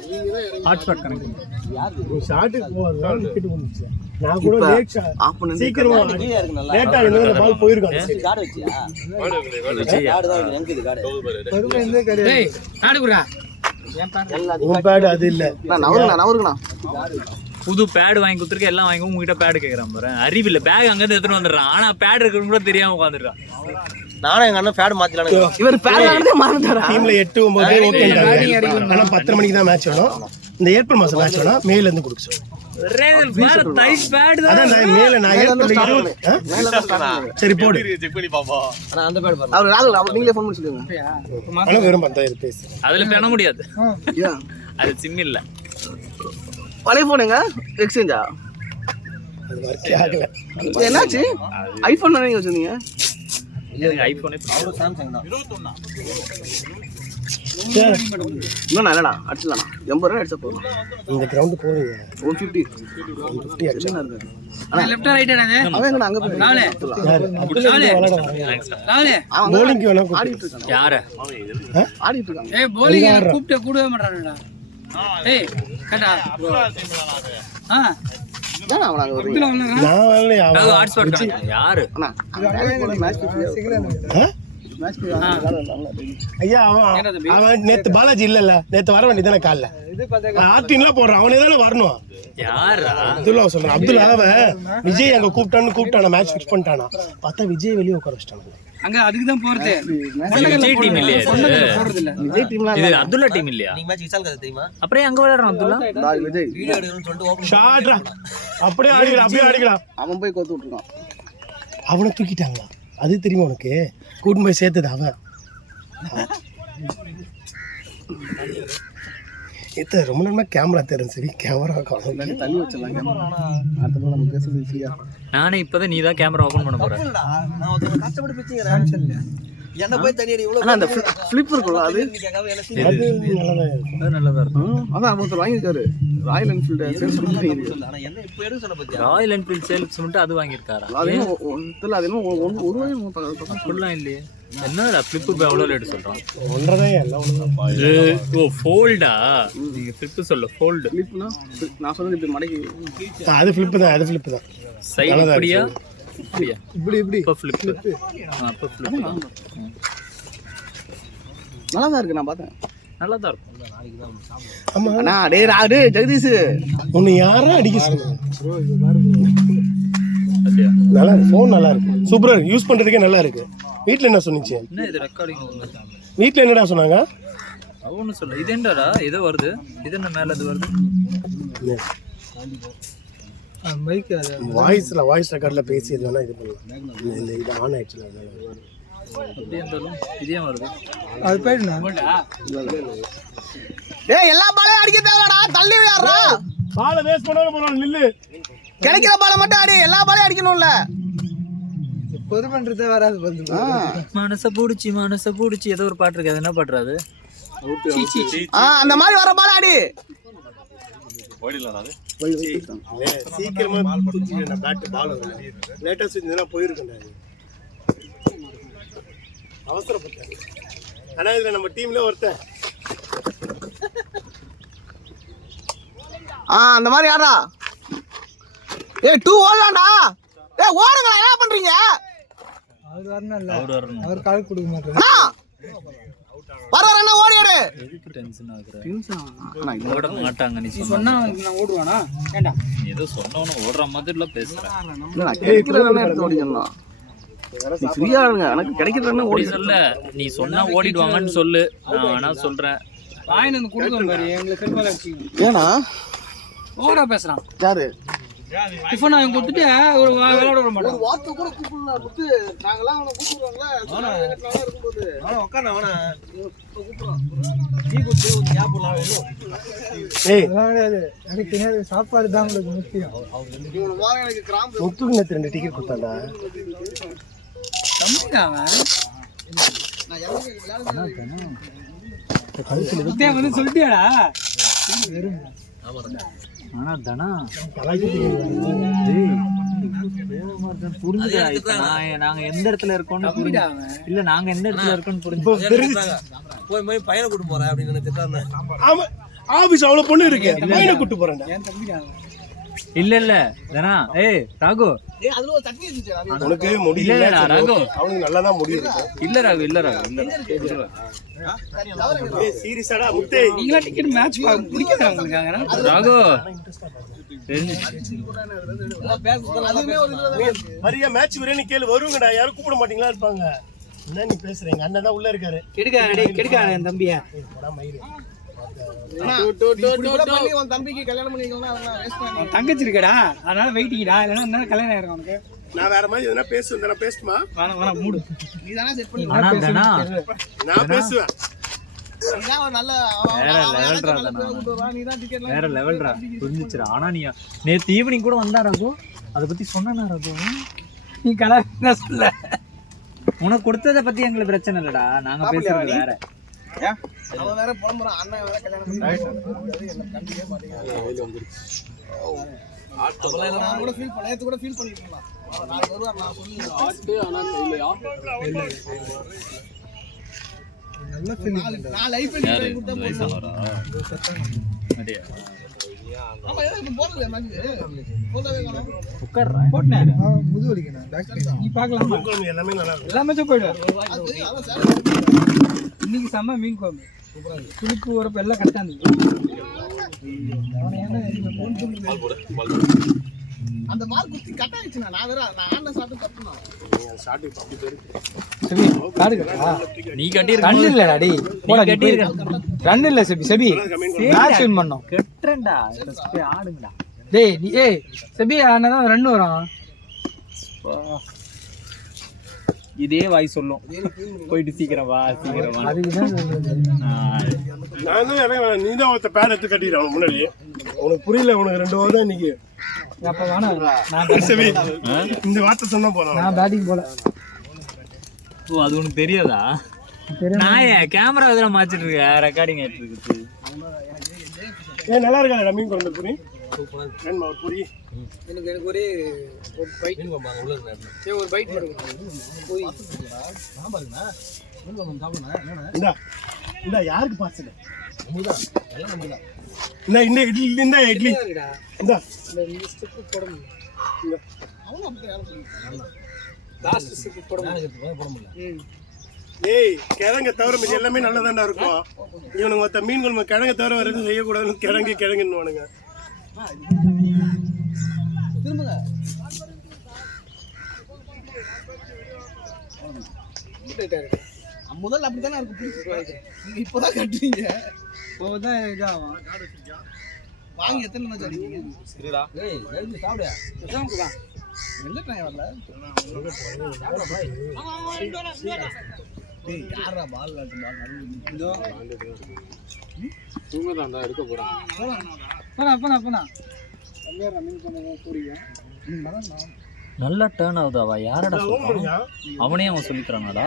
ஹாட்ஸ்பாட் கனெக்ட் பண்ணு. ஷாட்டுக்கு போறதால விக்கெட் வந்துச்சு. நான் கூட இப்ப லேட் ஷாட். ஆஃப் பண்ணு. சீக்கிரமா கீழே இருக்கு நல்லா. லேட்டா இந்த பால் போயிருக்கும். கார்டு வச்சியா? விஜய் கார்டு தான் இருக்கு. எனக்கு இது கார்டு. டேய் ஆடு குறா. உன் பேட் அது இல்ல. நான் நவருங்கண்ணா. புது பேட் வாங்கி கொடுத்துருக்க எல்லாம் வாங்கி உங்ககிட்ட பேட் கேக்குறான் பாரு. அறிவில்ல பேக் அங்க இருந்து எடுத்துட்டு வந்துடுறான். ஆனா பேட் இருக்குன்னு கூட தெரியாம உட்காந்துருக்கான். நானும் எங்க அண்ணன் பேட் மாத்திலானு. இவர் பேர் ஆனதே மறந்துட்டாரா? டீம்ல 8 9 ஓகேன்றாங்க. ஆனா 10 மணிக்கு தான் மேட்ச் வேணும். இந்த ஏப்ரல் மாசம் மேட்ச் வேணும். மேல இருந்து கொடுக்க சொல்லு. டைஸ் பேட் தான். அதான் நான் மேல நான் ஏப்ரல் 20. மேல தான் ஸ்டார்ட் பண்ணுங்க. சரி போடு. செக் பண்ணி பாப்போம். ஆனா அந்த பேட் பாருங்க. அவர் ராகுல் அவர் நீங்களே ஃபோன் பண்ணி சொல்லுங்க. ஆனா வெறும் 10,000 பேசு. அதுல பண்ண முடியாது. ஏன்? அது சிம் இல்ல. பழைய போனுங்க எக்ஸ்சேஞ்சா? அது வர்க்கே ஆகல. என்னாச்சு? ஐபோன் தானே வச்சிருந்தீங்க? எனக்கு ஐபோனே அவரு சாம்சங் தான். இன்னும் நல்லடா அடிச்சிடலாம் 80 ரூபா அடிச்சா போதும். இந்த கிரவுண்டு போவீங்க 150 150 அடிச்சா அவன் எங்கடா அங்க போய் போலிங்க்கு வேணா ஆடிட்டு இருக்கான். யாரு ஆடிட்டு இருக்கான். ஏன்னா அவன் அங்க ஒரு நான் வரலையா ரகு ஹாட்ஸ்பாட் யாரு அண்ணா மேட்ச் ஐயா அவன் நேத்து பாலாஜி இல்லல்ல நேத்து வர வேண்டியதானே காலைல ஆர்டின்லாம் போடுறான் அவனே தானே வரணும். யாரா அப்துல்லா சொல்றேன் அப்துல்லா விஜய் அங்க கூப்பிட்டானா மேட்ச் ஃபிக்ஸ் பண்ணிட்டானா பார்த்தா விஜய் வெளியே உட்கார வச்சிட்டாங்க. அங்க அதுக்கு தான் போறது. விஜய் டீம் இல்லையா விஜய் டீம்லாம் இது அப்துல்லா டீம் இல்லையா? நீ மேட்ச் விசால் கதை தெரியுமா? அப்புறம் அங்க விளையாடுறான் அப்துல்லா. விஜய் வீடியோ எடுக்கணும்னு சொல்லிட்டு ஓபன் ஷாட்ரா அப்படியே ஆடிக்கலாம். அவன் போய் கோத்து விட்டுருக்கான். அவனை தூக்கிட்டாங்களா அது தெரியுமா உனக்கு? கூட்டு போய் சேர்த்தது அவன். இது ரொம்ப நேரமா கேமரா தெரியும். சரி கேமரா தள்ளி வச்சிடலாம் கேமரா. அடுத்த நம்ம பேசுறது ஈஸியா. நானே இப்பதான் நீ தான் கேமரா ஓபன் பண்ண போற. நான் ஒருத்தர கஷ்டப்பட்டு பிச்சிங்கறேன். என்ன போய் தண்ணி அடி இவ்வளவு அந்த ஃபிளிப் இருக்குல அது அது நல்லதா இருக்கும். அது நல்லதா இருக்கும். அதான் அவன் வாங்கி இருக்காரு. ராயல் என்ஃபீல்ட் சேல்ஸ் பண்ணிருக்காரு. ஆனா என்ன இப்ப எடுக்க சொன்ன பத்தியா? ராயல் என்ஃபீல்ட் சேல்ஸ் மட்டும் அது வாங்கியிருக்காரா? அது என்ன ஒரு ரூபாய் அப்படிலாம் இல்லையே. என்னடா ஃபிளிப் இப்போ எவ்வளோ ரேட் சொல்றான்? ஒன்றதான் எல்லாம் ஒன்று. ஓ ஃபோல்டா? நீங்க ஃபிளிப் சொல்ல ஃபோல்டு. ஃபிளிப்னா நான் சொல்றது இப்படி மடக்கி அது ஃபிளிப் தான். அது ஃபிளிப் தான். சைடு இப்படியா இப்படியா? இப்படி இப்போ ஃபிளிப். இப்போ ஃபிளிப் நல்லா தான் இருக்கு. நான் பார்த்தேன் நல்லா தான் இருக்கும். ஆமா அண்ணா டேய் ராடு ஜெகதீஷ் உன்னை யாரா அடிக்க சொன்னாங்க? அப்படியா? நல்லா இருக்கு. ஃபோன் நல்லா இருக்கு. சூப்பரா இருக்கு. யூஸ் பண்றதுக்கே நல்லா இருக்கு. வீட்ல என்ன சொன்னிச்சு? என்ன இது ரெக்கார்டிங்? வீட்ல என்னடா சொன்னாங்க? அவனு சொல்ல இது என்னடா ஏதோ வருது. இது என்ன மேல அது வருது? வாய்ஸ் ரெக்கார்ட்ல பேசி இது வேணா இது பண்ணலாம். இந்த இது ஆன் ஆயிடுச்சுல அதனால. அப்படியே இருந்தாலும் இதே வருது. அது போயிடுனா டேய் எல்லா பாலையும் அடிக்க தேவலடா. தள்ளி விளையாடுறா. பாலை வேஸ்ட் பண்ணாம போறோம். நில்லு. கிடைக்கிற பாலை மட்டும் அடி. எல்லா பாலையும் அடிக்கணும்ல. பொது பண்றதே வராது வந்து. மனச பூடிச்சி ஏதோ ஒரு பாட்டு இருக்கு. அது என்ன பாடுறாது? அந்த மாதிரி வர பாலை அடி. ஓடிடலாம் அது. சீக்கிரமா தூக்கிட்டேன் பேட் பால் லேட்டா சுத்தினா போயிருக்கேன்டா. அவசரப்பட்டேன். ஆனா இதுல நம்ம டீம்ல ஒருத்தன் அந்த மாதிரி யாரா? ஏய் 2 ஓடலாம்டா. ஏய் ஓடுங்கடா. என்ன பண்றீங்க? அவர் வரணும்ல. அவர் வரணும். அவர் கால் கொடுக்க மாட்டாரு. வர என்ன ஓடியாரு. எதுக்கு டென்ஷன் ஆகுற? டென்ஷன் ஓட மாட்டாங்க. நீ சொன்னா நான் ஓடுவானா? ஏண்டா நீ ஏதோ சொன்னவன ஓடுற மாதிரில பேசுற. நான் கிடைக்கிறத எடுத்து ஓடிடலாம். நீ ஃப்ரீயா இருங்க. எனக்கு கிடைக்கிறத ஓடி சொல்ல. நீ சொன்னா ஓடிடுவாங்கன்னு சொல்லு. நான் வேணா சொல்றேன். வாயில இருந்து கொடுங்க பாரு. எங்களுக்கு திரும்ப அடிச்சிங்க. ஏனா ஓவரா பேசுறான். யாரு? டிஃபன் அவன் கொடுத்துட்டு ஒரு விளையாட விட மாட்டான். ஒரு வார்த்தை கூட கூப்பிடல. புத்து நாங்கலாம் அவனை கூப்பிடுவாங்கல. சொன்னா எங்கட்டலாம் இருக்கும்போது அவன உட்கார்ந்து அவன கூப்பிடுறான். டீ குடிச்சு ஒரு கேப்லாம் வேணும். ஏய் எனக்கு சாப்பாடு தான் உங்களுக்கு முக்கியம். இவன வாங்க எனக்கு கிராம்பு முத்துக்கு நேத்து 2 டிக்கெட் கொடுத்தாடா. தம்பிடா அவன். நான் எவனுக்கு விளையாடுறேன். முத்தே வந்து சொல்லிட்டியாடா? ஆனா தனா நாங்க எந்த இடத்துல இருக்கோம்னு புரியுதா? இல்ல நாங்க எந்த இடத்துல இருக்கோம்னு புரிஞ்சு போய் பையனை கூட்டு போறேன் அப்படின்னு நினைச்சிட்டாங்க. ஆமா ஆபீஸ் அவ்வளவு பொண்ணு இருக்கு. பையனை கூட்டி போறேன்டா. என் தம்பிடா. இல்ல தனா. ஏய் ராகு ஏய் அதுல ஒரு தண்ணி இருந்துச்சு. உனக்கு முடியல இல்லடா ராகு. அவனுக்கு நல்லா தான் முடியுது. இல்ல ராகு இல்ல. ஏய் சீரியஸாடா முத்தே. நீங்களா டிக்கெட் மேட்ச் பிடிக்கறாங்க உங்களுக்கு. ராகு அதுமே ஒரு மரியா மேட்ச் வரேன்னு கேளு. வருங்கடா. யாரும் கூப்பிட மாட்டீங்களா இருப்பாங்க. என்ன நீ பேசுறீங்க? அண்ணன் தான் உள்ள இருக்காரு. கெடுக்காத என் தம்பியா. போடா மயிரு. பண்ணி உன் தம்பிக்கு கல்யாணம் பண்ணிக்கலாம். அதெல்லாம் வேஸ்ட் பண்ணி தங்கச்சி இருக்கடா. அதனால வெயிட்டிங்கடா. இல்லைன்னா என்ன கல்யாணம் ஆயிருக்கும் உனக்கு. நான் வேற மாதிரி எதனா பேசுவேன். நான் பேசட்டுமா? வேணாம் மூடு. நீ தானே செட் பண்ணி ஆனா தனா நான் பேசுவேன். நீதான் ஒரு நல்ல வேற லெவல்ரா. புரிஞ்சிச்சுடா. ஆனா நீ நேத்து ஈவினிங் கூட வந்தா ராகு. அதை பத்தி சொன்னா ராகு. நீ கல்யாணம் சொல்ல. உனக்கு கொடுத்ததை பத்தி எங்களுக்கு பிரச்சனை இல்லடா. நாங்க பேசுறது வேற. அவன் வேற புலம்புறான், அண்ணன் வேற கல்யாணம் பண்ணி என்ன கண்டிக்கவே மாட்டேங்கிறான். நான் கூட ஃபீல் பண்ண நேத்து கூட ஃபீல் பண்ணிட்டு இருந்தான். நாளைக்கு வருவார், நான் சொல்லி நான் லைஃப் ஆமா ஏதாவது போடல முது வலிக்கணும் நீ பார்க்கலாம். எல்லாமே நல்லா இருக்கும். எல்லாமே போயிடுவேன். இன்னைக்கு செம்ம மீன் குழம்பு, துளுக்கு உரப்பு எல்லாம் கரெக்டாக இருந்துச்சு. அந்த மார்க் குத்தி கட் ஆயிடுச்சுண்ணா. நான் வேற நான் ஆன்லைன் சாப்பிட்டு கட்டணும். நீ கட்டி ரன் இல்லடா டேய், போடா கட்டி ரன் இல்ல செபி. செபி மேட்ச் வின் பண்ணோம். கெட்றேன்டா, போய் ஆடுங்கடா. டேய் நீ ஏய் செபி ஆனாதான் ரன் வரும். இதே வாய் சொல்லும், போயிட்டு சீக்கிரம் வா சீக்கிரம் வா. அதுக்குதான் நான் தான் எனக்கு நீ தான் ஒருத்த பேட் எடுத்து கட்டிடுறான் முன்னாடி. உனக்கு புரியல, உனக்கு 2 ஓவர் தான் இன்னைக்கு. அப்ப வேணாம், நான் சரி இந்த வார்த்தை சொன்னா போதும். நான் பேட்டிங் போல. ஓ அது உனக்கு தெரியாதா? நான் ஏன் கேமரா இதெல்லாம் மாச்சிட்டு இருக்கேன், ரெக்கார்டிங் ஆயிட்டு இருக்குது. நல்லா இருக்கா மீன் குழம்பு புரி? வேணுமா ஒரு புரி? எனக்கு ஒரே ஒரு பைட் உள்ள ஒரு பைட் போய் சாம்பாருங்கண்ணா மீன் குழம்பு சாப்பிடுங்க. இந்த யாருக்கு பாசல எல்லாம் நம்மதான். இந்த இட்லி இந்த இட்லி இந்த ஸ்டெப் போட முடியல. அவனும் அப்படி வேலை சொல்லிட்டான். லாஸ்ட் ஸ்டெப் போட முடியல. ஏய் கிழங்க தவிர மீதி எல்லாமே நல்லதாண்டா இருக்கும். இவனுங்க மொத்த மீன் குழம்பு கிழங்க தவிர வேற எதுவும் செய்யக்கூடாதுன்னு கிழங்குன்னு திரும்புங்க. முதல்ல அப்படித்தானே இருக்கு. நீங்க இப்பதான் கட்டுறீங்க, இப்போதான் இதாகும். வாங்கி எத்தனை மேட்ச் அடிப்பீங்க? சாப்பிடு வெள்ளட்டாய் வரல. யாரா பால் விளாட்டு நல்லா டேர்ன் ஆகுது. அவ யாரடா சொல்றான்? அவனே அவன் சொல்லி தரானடா.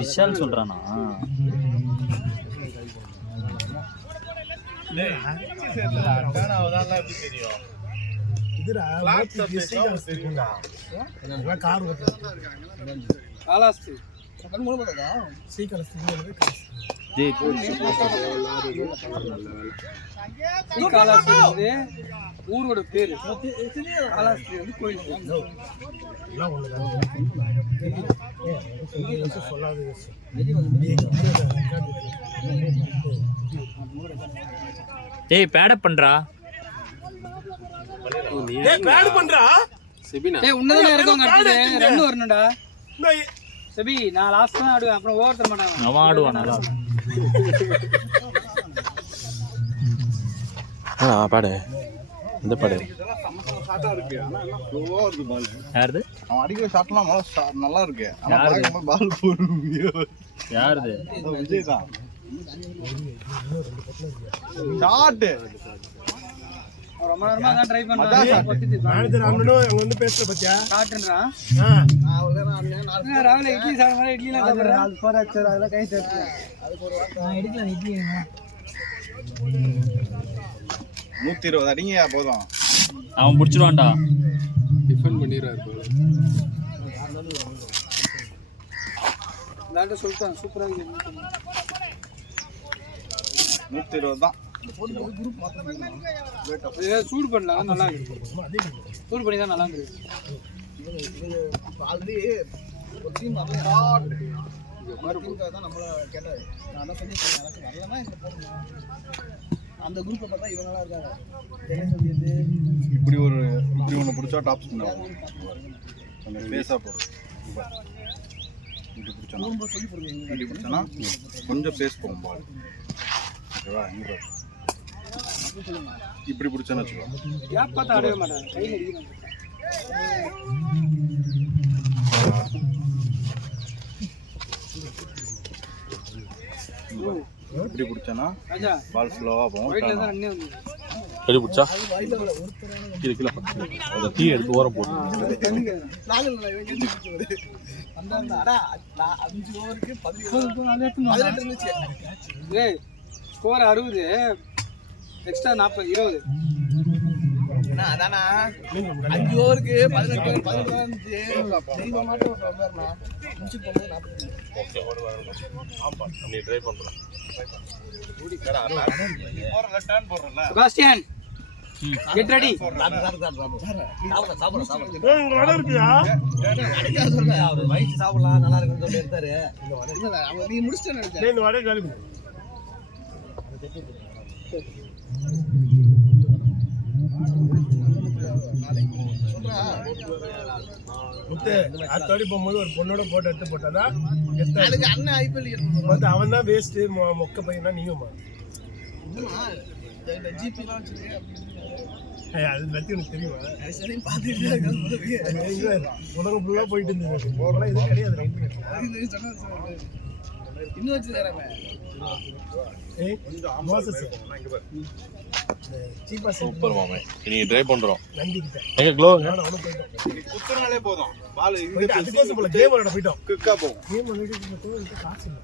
விஷால் சொல்றானா? ஊரோட பேரு காலாஸ்திரி வந்து கோயில். டேய் பேடப் பண்றா. பேட் பண்றா செபினா. டேய் உன்னதானே இருக்கவங்க அடுத்து ரன் வரணும்டா. செபி நான் லாஸ்ட் தான் ஆடுவேன், அப்புறம் ஓவர் தர மாட்டாங்க. அவன் ஆடுவான் நல்லா. பாடு இந்த பாடு யாருது? அவன் அடிக்கிற ஷாட்லாம் நல்லா இருக்கு. பால் யாருது? விஜய் தான் ஷாட். ரொம்ப நேரமா தான் ட்ரை பண்றேன். மேனேஜர் அண்ணனும் அங்க வந்து பேசுற பத்தியா ஷாட்ன்றான். நான் ராவில இட்லி சாப்பிடுற இட்லி எல்லாம் சாப்பிடுறேன். அது போராச்சர் அதெல்லாம் கை தட்டு. நான் எடுக்கல இட்லி. 120 அடிங்க போதும். அவன் புடிச்சிடுவான்டா. டிஃபன் பண்ணிடுறாரு. லாண்ட சொல்லிட்டான் சூப்பரா இருக்கு. 120 தான். சூடு பண்ணலாம் நல்லா இருக்கு. சூடு பண்ணி தான் நல்லா இருக்கு. ஆல்ரெடி ஒரு டீம் தான் நம்மள கேட்டாரு. நான் என்ன சொல்லிட்டேன், எனக்கு வரலன்னா இந்த போடணும். அந்த குரூப்பை பார்த்தா இவங்களா இருக்காங்க. இப்படி ஒன்று பிடிச்சா டாப் ஸ்பின் ஆகும். அந்த ஃபேஸாக போகும். இப்படி பிடிச்சோன்னா கொஞ்சம் ஃபேஸ் போகும் பால். ஓகேவா? இங்கே இப்படி பிடிச்சோன்னு வச்சுக்கோ. கேப் பார்த்து ஆடவே மாட்டாங்க, கையில் அடிக்கணும். இப்படி பிடிச்சோன்னா ராஜா பால் ஸ்லோவாக போகும். ஒயிட்ல தான் ரன்னே வந்து கறி பிடிச்சா கீழே கீழே அந்த டீ எடுத்து ஓரம் போட்டு ஸ்கோர் 60 எக்ஸ்ட்ரா 40 20 5 ஓவருக்கு 18 நீ ட்ரை பண்ணுறேன் செபாஸ்டியன் கெட் ரெடி வயிற்று சாப்பிடலாம் நல்லா இருக்குன்னு சொல்லி எடுத்தாரு. நீ முடிச்சிட்டேன் இந்த வடையை காலி பண்ணு. அடுத்தபடி போகும்போது ஒரு பொண்ணோட போட்டோ எடுத்து போட்டாதான் அண்ணன் ஐபிஎல் அவன் தான் வேஸ்ட் மொக்க பையனா நீங்க அது பத்தி எனக்கு தெரியுமா உலகம் ஃபுல்லா போயிட்டு இருந்தது இது கிடையாது சூப்பர் மாமே நீங்க ட்ரை பண்றோம் நண்டிக்கிட்டேன் எங்க க்ளோ குத்துனாலே போதும் பால் அதுக்கோசம் போல கேம் விளையாட போயிட்டோம் குக்கா போகும். கேம் விளையாடிட்டு காசு இல்லை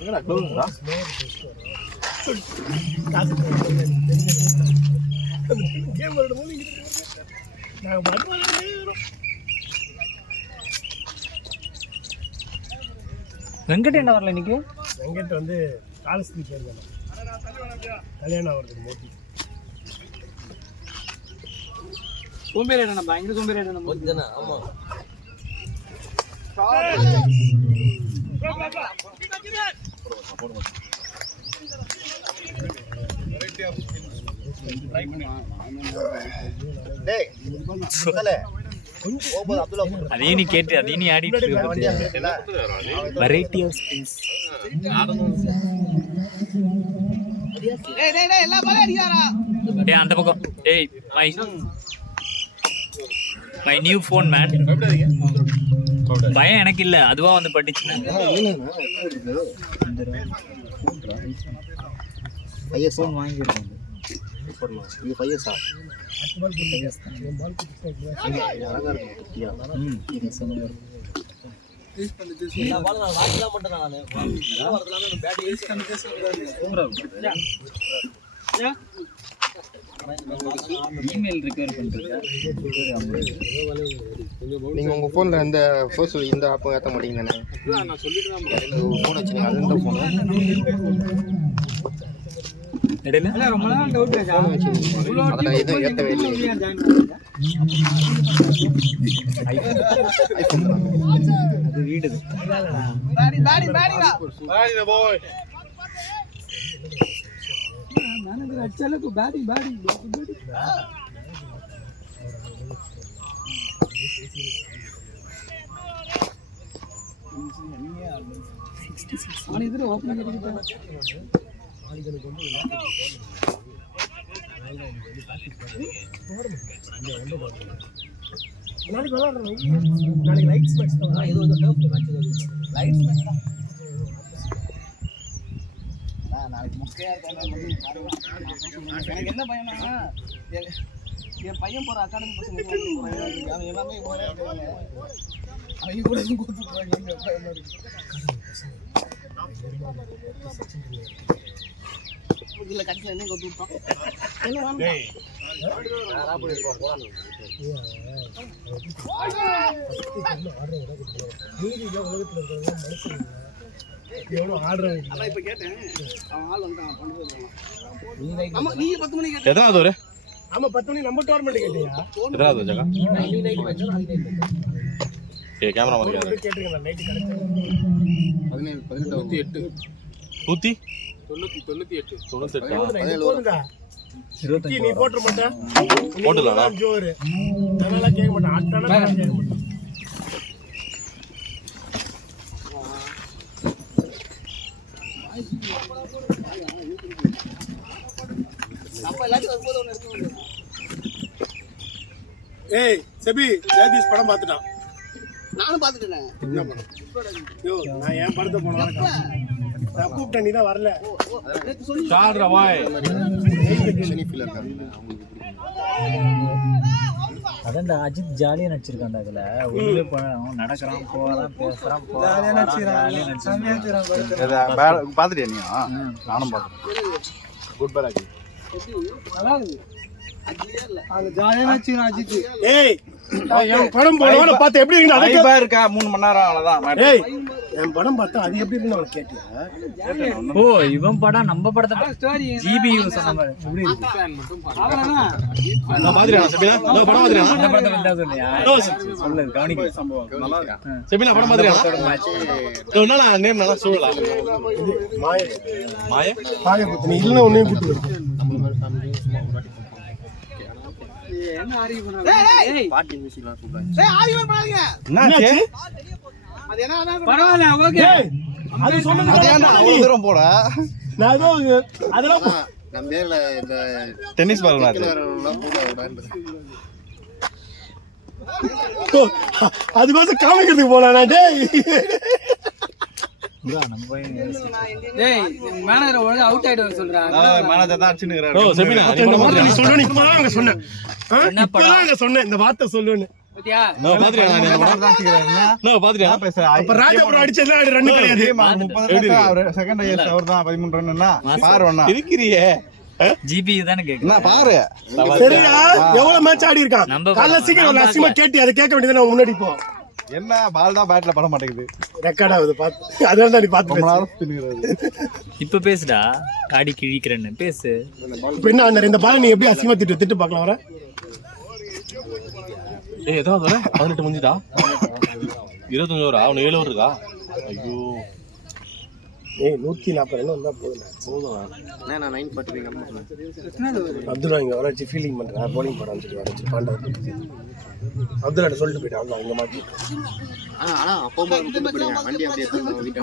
எங்கடா க்ளோங்கடா காசு கேம் விளையாடும் போது நாங்கள் பண்ணுவோம். வெங்கட் என்ன வரல இன்னைக்கு? வெங்கட் வந்து காலஸ்திரி போயிருந்தாங்க கல்யாணம் ஆகிறதுக்கு மோட்டி. சோம்பேறியாடா பயங்கர சோம்பேறியாடா கொஞ்சம் ஆமா டேய் முதல்ல அதையும் நீ கேட்டு அதையும் நீ ஆடிட்டு வெரைட்டி ஆஃப் ஸ்பின்ஸ். ஏய் அந்த பக்கம் ஏய் மை நியூ ஃபோன் மேன். பயம் எனக்கு இல்ல, அதுவா வந்து பட்டுச்சுன்னா ஃபோன் வாங்கிடுறேன். இது 5 இயர்ஸா? இமெயில் ரிகவர் பண்றீங்க. நீங்க உங்க போன்ல இந்த ஃபோர்ஸ் இந்த ஆப் ஏத்த மாட்டீங்க தானே? நான் சொல்லிட்டு தான் போன் வச்சிருக்கேன். அது இந்த போன் இடையில ரொம்ப நாள் டவுட் அதெல்லாம் எதுவும் ஏத்தவே இல்லை. அது வீடு அச்சலுக்கு பேட்டிங் பேட்டிங் அவன் எதிர ஓப்பனிங் நாளைக்கு விளாடுறோம். நாளைக்கு லைட்ஸ் மேட்ச் தான். ஏதோ லைட்ஸ் மேட்ச் தான். நாளைக்கு முக்கியம் எனக்கு என்ன பையனா என் பையன் போற அகாடமி பசங்க அவன் எல்லாமே அவங்க கூட இதுல கட்சியில் என்ன கொத்து விட்டான் எவ்வளோ ஆடுறவங்க. அதான் இப்ப கேட்டேன் அவன் ஆள் வந்து அவன் பண்ணுறது. ஆமா நீங்க 10 மணிக்கு கேட்டேன். எத்தனாவது ஒரு ஆமா 10 மணி நம்ம டோர்னமெண்ட் கேட்டியா? எத்தனாவது ஜகா ஏ கேமரா மாதிரி கேட்டுருங்க நைட்டு கரெக்டாக 98 நீ போட்டுற மாட்டேன் போட்டுலாம் ஜோரு அதனால கேட்க மாட்டேன். அட்டானா கேட்க மாட்டேன். ஏய் செபி ஜெயதீஷ் படம் பார்த்துட்டான். நானும் பார்த்துட்டேன். என்ன படம்? யோ நான் என் படத்தை போனேன். நான் கூப்பிட்டேன் நீ தான் வரல. சாடுற வாய். அதான் அஜித் ஜாலியா நடிச்சிருக்கான் அதுல. ஒண்ணுமே பண்ண நடக்கிறான் போறான் பேசுறான் பாத்துட்டியா நீ? நானும் பாத்துறேன். Good bye Raji. ஏய் என் படம் போனவன பார்த்து எப்படி இருக்கு லைவா இருக்கா 3 மணி நேரம் அவ்வளவுதான். ஏய் என் படம் பார்த்தா அது எப்படி இருக்குன்னு அவனுக்கு கேட்டியா? ஓ இவன் படம் நம்ம படத்தை ஜிபியூ சொன்ன மாதிரி எப்படி இருக்கு? நான் பாத்துறேன் சபினா. நான் படம் பாத்துறேன். அந்த படத்தை வந்தா சொன்னியா? சொல்லு கவனிக்க சம்பவம் நல்லா இருக்கா? சபினா படம் பாத்துறேன். என்னடா நேம் நல்லா சொல்லலாம். மாய மாய மாய நீ இல்ல ஒண்ணே கூட்டி வா. பாட்டி மியூசிக்லாம் சொல்றாங்க. என்னாச்சு? பரவாயில்ல ஓகே. அது சொன்னது அது ஏன்டா அவ்வளவு தூரம் போற? நான் ஏதோ அதெல்லாம் நம்ம பேர்ல இந்த டென்னிஸ் பால் மேட்ச். அதுக்கோசம் காமிக்கிறதுக்கு போனா நான். டேய் நம்ம பையன் டேய் மேனேஜர் ஒழுங்கா அவுட் ஆயிடுவாங்க சொல்றாங்க. மேனேஜர் தான் அடிச்சுன்னுறாரு. ஓ சபினா நீ இந்த படம் வார்த்தை நீ பாத்துறேன். சொல்லணும் இப்பதான் அங்க சொன்னேன். என்ன படம்? அங்க சொன்னேன் இந்த வார்த்தை சொல்லுன்னு. பாத்தியா? நான் பாத்துறேன். நான் தான் அடிச்சுக்கிறாருன்னா நான் பாத்துறேன். பேசுற. அப்ப ராஜாபுரம் அடிச்சதுல ரன் கிடையாது. 30 அவர் செகண்ட் இயர்ஸ் அவர் தான் 13 ரன்னா பாரு ஒண்ணா. இருக்கிறியே. ஜிபியூ தானே கேக்குது. என்ன பாரு. சரியா எவ்வளவு மேட்ச் ஆடி இருக்கான். நம்ம காலைல சீக்கிரம் அசிமா கேட்டி அதை கேட்க வேண்டியது முன்னாடி போ. என்ன பால் தான் பேட்ல பட மாட்டேங்குது. ரெக்கார்ட் ஆகுது பாத்து. அதனால தான் நீ பாத்து ரொம்ப பேசு. நேரம் தின்னுறாரு. இப்ப பேசுடா காடி கிழிக்கிறேன்னு பேசு. இப்ப என்ன அந்த இந்த பால் நீ எப்படி அசிமா திட்டு பார்க்கலாம் வர? ஏய் ஏதாவது வர 18 முடிஞ்சுதா? 25 ஓவரா? அவனுக்கு 7 ஓவர் இருக்கா? ஐயோ ஏய் 140 ரன் வந்தா போதும். போதும். நான் 9:45 கம்ப்ளீட் அப்துல்லா இங்க வராச்சு ஃபீலிங் பண்றா bowling போடான்னு சொல்லி வராச்சு பாண்டா. அப்துல்லாட்ட சொல்லிட்டு போயிட்டான் அவ்வளோ இங்க மாட்டி. ஆனா அப்போ போயிடுங்க வண்டி அப்படியே வீட்டை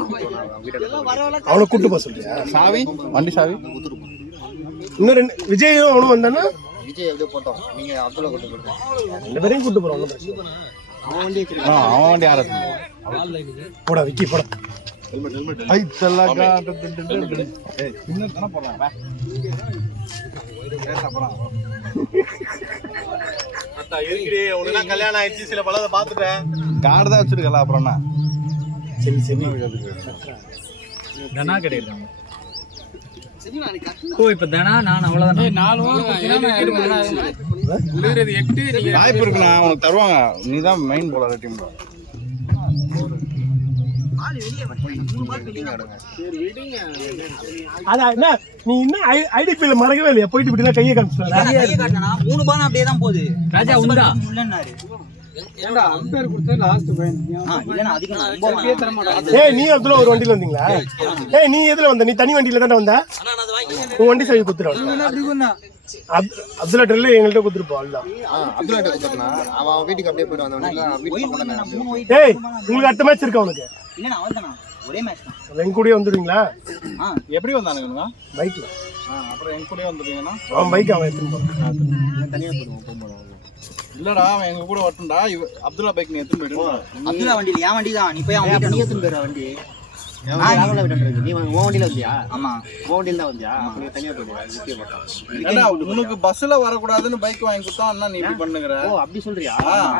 அவனை கூட்டு போக சொல்றியா? சாவி வண்டி சாவி. இன்னும் விஜயும் அவனும் வந்தானா விஜய் எப்படியோ போட்டோம். நீங்க அப்துல்லா கொண்டு போயிடுங்க. 2 பேரையும் கூட்டு போறோம். ஒன்றும் பிரச்சனை இல்லை. அவன் வண்டி அவன் வண்டி ஆரம்பி. போடா விக்கி போடா. ஐ தலகா. ஏய் இன்னும் தான போலாம் வா. ஏய் சாப்பிடலாம். அத்தா இருக்குடே. உனக்கு கல்யாணம் ஆயிடுச்சு சில பலத பாத்துட்டேன். கார்டு தான் வச்சிருக்கல அப்புறம்னா. சரி சரி. தனா கிடையாது. ஓ இப்ப தனா நான் அவ்வளவுதான். 4 ஓவர் குளிரது 8 நீங்க வாய்ப்பு இருக்குண்ணா உனக்கு தருவாங்க. நீ தான் மெயின் போலர் டீம்ல. அதான் என்ன நீ இன்னும் ஐடிபில மறக்கவே இல்லையா? போயிட்டு இப்படி கையை காமிச்சிட்டு 3 பால் அப்படியே தான் போகுது. ராஜா உண்டா? இல்லன்னாரு. ஏன்டா அம்பேர் கொடுத்து லாஸ்ட் பையன். இல்லன்னா அதிகம் ரொம்ப தர மாட்டாங்க. ஏய் நீ அப்துல்லா ஒரு வண்டியில வந்தீங்களா? ஏய் நீ எதுல வந்த? நீ தனி வண்டியில தானே வந்த? உன் வண்டி சாவி குத்துறான். அப்படி கொண்டா அப்துல்லா ட்ரில் எங்கள்கிட்ட குத்துருப்போம் அவ்வளோ. அப்துல்லா கொடுத்தா அவன் வீட்டுக்கு அப்படியே போயிட்டு வந்தான். ஏய் உங்களுக்கு அடுத்த மேட்ச் இருக்கா உனக்கு? இல்லன்னா அவன்தானா ஒரே மேட்ச் தான். எங்க கூடயே வந்துடுவீங்களா? எப்படி வந்தானுங்க? பைக்ல. அப்புறம் எங்க கூட வந்துருவீங்கன்னா அவன் பைக் அவன் எடுத்துட்டு போறான். தனியா போடுவோம் போகும்போது. இல்லடா அவன் எங்க கூட வரட்டும்டா. அப்துல்லா பைக் நீ எடுத்துட்டு போயிடு. அப்துல்லா வண்டி இல்ல என் வண்டி தான். நீ போய் அவன் வீட்டுல நீ எடுத்துட்டு போயிடுற வண்டி. ராகுல விட்டு நீ உன் வண்டியில வந்தியா? ஆமா உன் வண்டியில தான் வந்தியா? நீ தனியா போயிடுவா. முக்கிய மாட்டான். ஏண்டா உனக்கு பஸ்ல வரக்கூடாதுன்னு பைக் வாங்கி கொடுத்தா அண்ணா நீ இப்படி பண்ணுங்கற. ஓ அப்படி சொல்றியா?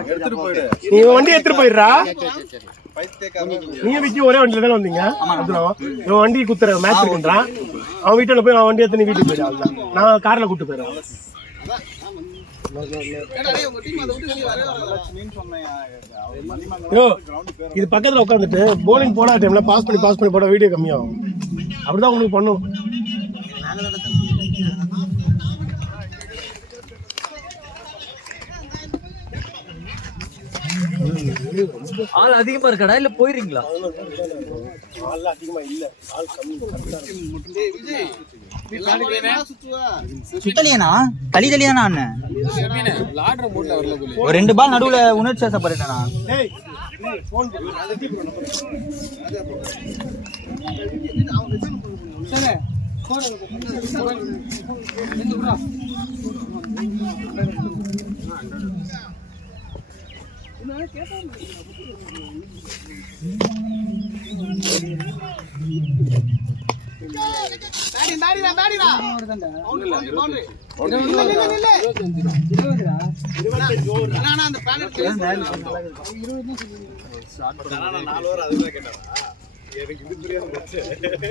எடுத்துட்டு போயிடு. நீ வண்டி எடுத்துட்டு போயிடுறா. சரி. நீ விக்கி ஒரே வண்டியில தானே வந்தீங்க? அப்துல்லா இவன் வண்டி குத்துற மேட்ச் இருக்குன்றான். அவன் வீட்டுல போய் அவன் வண்டி எடுத்து நீ வீட்டுக்கு போயிடு. அவ்வளவுதான். நான் கார்ல கூட்டு போயிடுறேன். இது பக்கத்துல உட்காந்துட்டு போலிங் போடா டைம்ல பாஸ் பண்ணி போட வீடியோ கம்மியாகும். அப்படிதான் உங்களுக்கு பண்ணும். ஆள் அதிகமா இருக்காடா இல்ல போயிருங்களா? ஆள் அதிகமா இல்ல, ஆள் கம்மி. சுத்தலியானா தலி தலியானா அண்ணன் ஒரு 2 பால் நடுவுல உணர்ச்சி சேசப்பட்டேனா. டேய் ஃபோன் சரி தான்டா. இல்ல 25.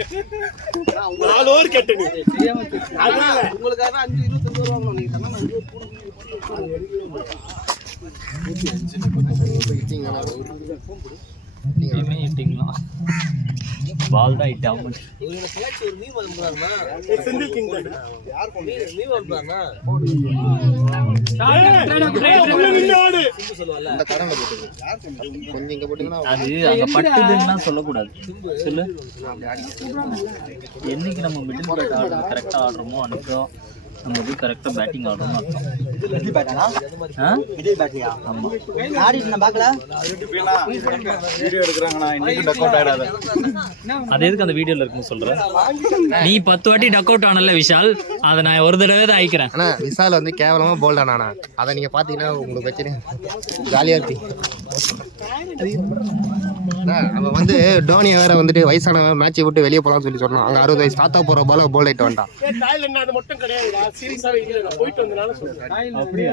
20 4 ஓவர் கேட்ட நீ உங்களுக்காக 5 25 ரூபா வாங்கணும் நீங்க கண்ணா 5 பால் தான் ஹிட் ஆகும். இவங்க செலக்ட் ஒரு மீம் அனுப்புறாருன்னா செந்தில் கிங் தான் யார் கொண்டு மீம் அனுப்புறாருன்னா சொல்லுவாங்கல்ல இந்த கடனை போட்டுருக்கு. கொஞ்சம் இங்க போட்டீங்கன்னா அது அங்க பட்டுதுன்னா சொல்லக்கூடாது. சொல்லு, என்னைக்கு நம்ம மிடில் பேட் ஆடுறது கரெக்டாக ஆடுறோமோ அன்னைக்கோ நம்ம போய் கரெக்டாக பேட்டிங் ஆடுறோம்னு அர்த்தம். மிடில் பேட்டானா? மிடில் பேட்லையா? ஆமாம். ஆடிட்டு நான் பார்க்கல. வீடியோ எடுக்கிறாங்கண்ணா, இன்னைக்கு டக் அவுட் ஆயிடாத. அது எதுக்கு அந்த வீடியோவில் இருக்குன்னு சொல்கிறேன்? நீ 10 வாட்டி டக் அவுட் ஆனல விஷால், அதை நான் ஒரு தடவை தான் ஆயிக்கிறேன். அண்ணா விஷால் வந்து கேவலமா போல்டானா, அதை நீங்க பாத்தீங்கன்னா உங்களுக்கு பிரச்சனை ஜாலியா இருக்கு. அவன் வந்து டோனி வேற வந்துட்டு வயசானவன் மேட்சை விட்டு வெளியே போலாம்னு சொல்லி சொன்னான். அங்க 60 வயசு தாத்தா போற போல போல் ஆயிட்டு வந்தான். தாய்ல அது மட்டும் கிடையாதுடா, சீரியஸாவே இல்ல, நான் போயிட்டு வந்தனால சொல்றேன். அப்படியா?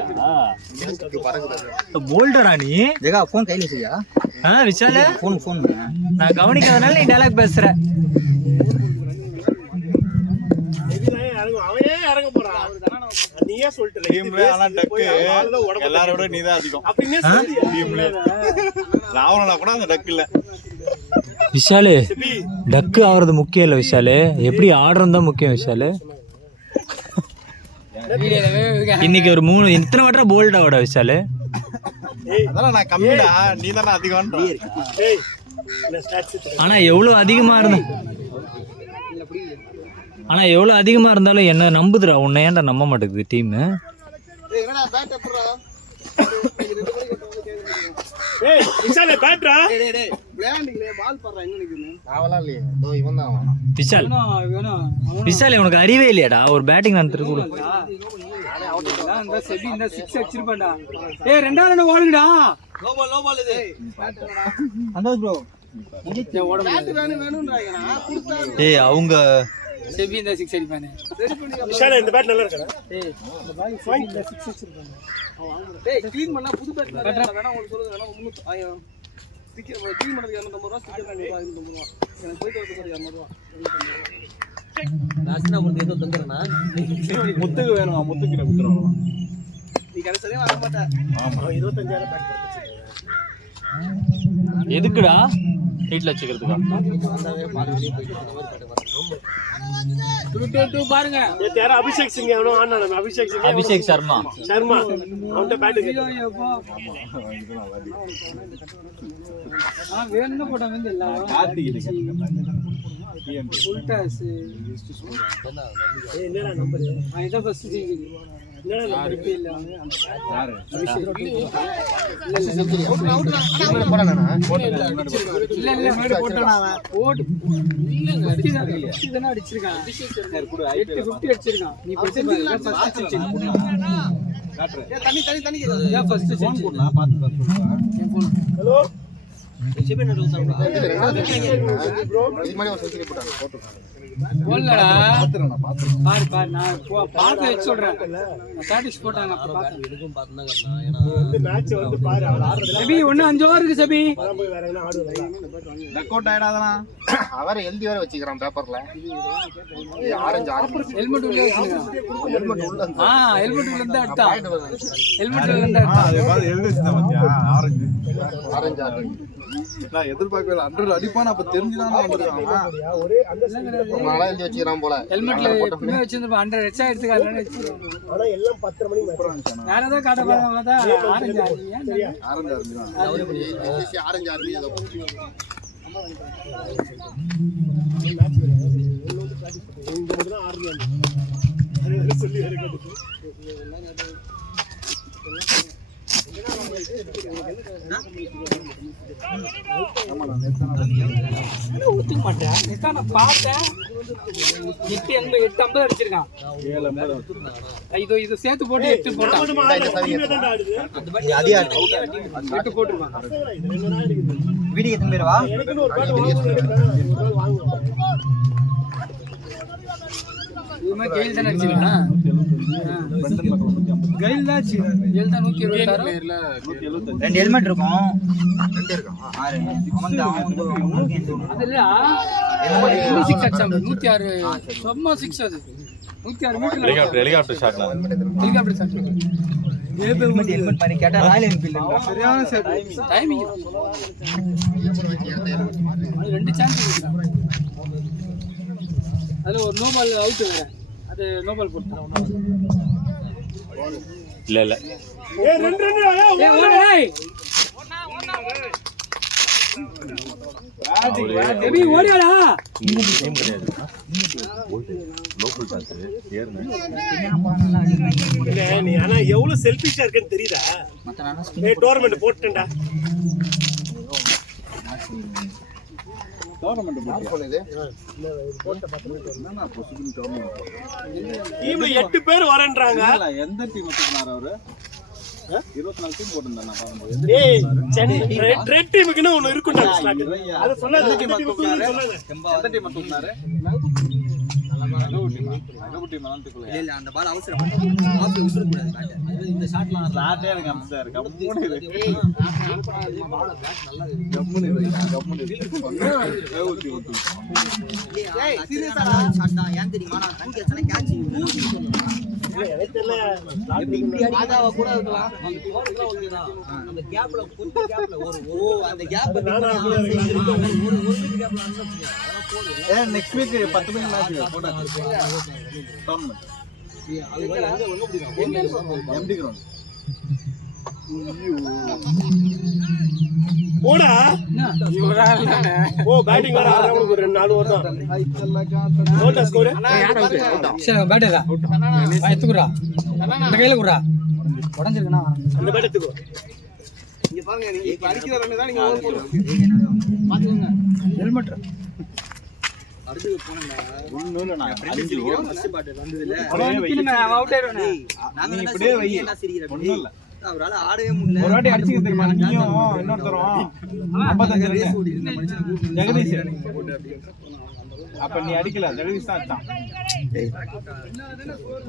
போல்டரா நீ? ஜெகா ஃபோன் கையில வச்சியா? விஷால் ஃபோன் நான் கவனிக்காதனால நீ டைலாக் பேசுற. அவனே இறங்க போறான், நீயே சொல்லிட்டு டீம்ல ஆனா டக்கு எல்லாரோட நீதான் அதிகம். அப்படின்னே சொல்லியா? டீம்ல ராவணனா கூட அந்த டக்கு இல்ல. விஷாலு, டக்கு ஆடுறது முக்கியம் இல்லை விஷாலு, எப்படி ஆடுறது தான் முக்கியம் விஷாலு. இன்னைக்கு ஒரு 3 எத்தனை வாட்டா போல்ட் ஆட விஷாலு? அதெல்லாம் நான் கம்மிடா, நீ தானே அதிகம். ஏய் இந்த ஸ்டாட்ஸ் ஆனா எவ்வளவு அதிகமா இருந்தாலும் என்ன நம்புதுடா, உன்னை ஏன்டா நம்ப மாட்டேங்குது டீம்? என்னடா பேட் எப்பறா ஏய் விஷால் பேட்ரா, டேய் டேய் விளையாண்டிங்களே பால் பண்றா எங்க நிக்குது அவலாம் இல்லையே, இதோ இவன் தான். விஷால் விஷால் உனக்கு அறிவே இல்லையாடா? ஒரு பேட்டிங் நான் திருக்கூட இந்த செபி இந்த 6 அடிச்சிருப்பான்டா. ஏய் 2 ரன் ஓடுங்கடா. லோ பால் இது சந்தோஷ் ப்ரோ ஓட பேட் வேணும்ன்றாங்கடா குடுத்தா. ஏய் அவங்க செபி இந்த 6 அடிப்பானே. விஷால் இந்த பேட் நல்லா இருக்கடா. ஏய் இந்த பால் செபி இந்த 6 அடிச்சிருப்பானே. டேய் க்ளீன் பண்ணா புது பேட் வேணா உங்களுக்கு சொல்லுங்க, வேணா 300 ஸ்டிக்கர் க்ளீன் பண்ணதுக்கு 250 ரூபாய், ஸ்டிக்கர் பண்ணி 250 ரூபாய். எனக்கு போயிட்டு வரதுக்கு 200 ரூபாய். லாஸ்ட்னா உங்களுக்கு ஏதோ தந்துறேனா? முத்துக்கு வேணுமா? முத்துக்கு கொடுத்துறோம். நீ கடைசியா வர மாட்டே. ஆமா 25000 பேட் எதுக்குடா வீட்டில் வச்சுக்கிறதுக்கா? பாருங்க யாரோ அபிஷேக் சிங் எவனோ ஆனானே, அபிஷேக் சிங் அபிஷேக் சர்மா அவன்கிட்ட பேட் வேணும்னு போட்டாங்க வந்து எல்லாரும் உல்டாஸ். என்னடா நம்பர்? இதான் ஃபர்ஸ்ட் ஜிஜி. என்னடா இல்ல இல்ல அடிச்சிருக்கான். 850 அடிச்சிருக்கான். நீ ஹலோ போடலடா. பாரு பாரு நான் பார்த்து வச்சு சொல்றேன். ஸ்டாட்டிஸ் போட்டாங்க அப்ப பார்த்தேன். எதுக்கும் பார்த்தா ஏன்னா இந்த மேட்ச் வந்து பாரு, அவன் ஆடுறது செபி ஒண்ணு 5 ஓவர் இருக்கு செபி. போய் வேற என்ன ஆடுவாங்க. டக் அவுட் ஆயிடாதனா? அவரை எழுதி வேற வச்சுக்கிறான் பேப்பர்ல. ஆரஞ்சு ஹெல்மெட் உள்ள வச்சிருக்கான். ஹெல்மெட் உள்ள ஹெல்மெட் உள்ள இருந்தா அடிச்சான். ஹெல்மெட் உள்ள இருந்தா அது பாத்து எழுதி வச்சிருந்தா பாத்தியா? ஆரஞ்சு ஆரஞ்சு நான் எதிர்பார்க்கல. 100 அடிப்பான், அப்ப தெரிஞ்சுதான் வந்திருக்கான். ஒரே அந்த நாளா எழுதி வச்சுக்கிறான் போல. ஹெல்மெட்ல எப்பவுமே வச்சிருந்தா 100 ரெச்சா எடுத்துக்காதன்னு வச்சிருக்கான். ஆனா எல்லாம் 10:30 மணிக்கு மேட்ச். வேற ஏதோ காட்ட பாருங்க தான் ஆரஞ்சு ஆரஞ்சு அடிதான். ஆரஞ்சு ஆரஞ்சு ஏதோ இந்த மாதிரி தான் ஆடுறாங்க. சொல்லி இருக்குது. ஊத்துக்க மாட்டேன். நான் பார்த்தேன் 850 அடிச்சிருக்கான். இது சேர்த்து போட்டு 8 போட்டான். 8 போட்டுருக்கான். வீடியோ எத்தனை பேர் வா? இது மாதிரி கெயில் தானே அடிச்சிருக்கான். கெயில் தான் அடிச்சு. கெயில் தான் 176. 2 ஹெல்மெட் இருக்கும். 2 இருக்கும். ஆறு. அவன் அது இல்லையா? 6 அடிச்சான். 106 சும்மா 6 அது. 106 மீட்டர் ஹெலிகாப்டர் ஷாட்னா ஹெலிகாப்டர் ஷாட். ஹெல்மெட் பண்ணி கேட்டா ராயல் என்ஃபீல்டு சரியான டைமிங். அது 2 சான்ஸ் இருக்கு. அதுல ஒரு நோ பால் அவுட் வேற. அது நோ பால் போட்டான். இல்ல இல்ல ஏய் 2 ரன் ஏய் ஓடு டேய். எபி ஓடியாடா. டீம் கிடையாது லோக்கல் டாஸ் ஏர்ன இல்ல நீ ஆனா எவ்வளவு செல்ஃபிஷா இருக்கேன்னு தெரியுதா? ஏய் டோர்னமென்ட் போட்டுட்டேன்டா. டீம்ல 8 பேர் வரேன்றாங்க. எந்த டீம் வச்சிருந்தாரு அவரு? 24 டீம் போட்டுருந்தாரு நான் பாக்கும்போது. ஏய் சென்னை ரெட் டீமுக்குன்னு ஒன்னு இருக்குடா ஸ்லாட். அத சொல்லாத டீம் சொல்லாத. எந்த டீம் வச்சிருந்தாரு? அகபு டீம் தான் தெரியல. இல்ல அந்த பால் அவசரப்பட்டு ஆஃப் உசுர கூடாது பேட். இந்த ஷாட்லாம் ஸ்லாட்டே எனக்கு அம்சாரு. கம்முனு இரு. கம்முனு இரு. அகபு டீம். ஏய் சீரியஸா ஷாட் தான். ஏன் தெரியுமா நான் தூக்கி அச்சன கேட்ச் எனக்கு தெரியல. இப்படி அடிக்காதவ கூட இருக்கலாம். அந்த கேப்ல கொஞ்சம் கேப்ல ஒரு அந்த கேப் நானா கூட ஒரு மீட்டர் கேப்ல அனுப்பிச்சீங்க. ஏ நெக்ஸ்ட் வீக் 10 மணிக்கு மேட்ச் போட்டாச்சு. டோர்னமென்ட். Empty ground. போடா. ஓ பேட்டிங் வர ஆறவங்களுக்கு ஒரு 4 ஓவர் தான். ஓட்ட ஸ்கோர். சரி பேட்டேடா. எடுத்துக்குறா. அந்த கையில குறா. உடைஞ்சிருக்கனா? அந்த பேட் எடுத்துக்கோ. இங்க பாருங்க நீங்க இப்ப அடிக்கிற ரன் தான் நீங்க ஓவர் போடுங்க. பாத்துங்க. ஹெல்மெட். அடுத்து போனேன்டா. ஒண்ணுல நான் 5 ஓவர் ஃபர்ஸ்ட் பாட் வந்தது இல்ல. அவுட் ஆயிடுவானே. நாங்க இப்படியே வை. என்ன சிரிக்கிற? ஒண்ணும் இல்ல. அவரால ஆடவே முடியல. ஒரு வாட்டி அடிச்சிக்க தெரியுமா? நீயும் இன்னொருத்தரும் 55 ரன் ஓடி இந்த மனுஷனை கூப்பிட்டு ஜெகதீஷ். அப்ப நீ அடிக்கல, ஜெகதீஷ் தான் அடிச்சான்.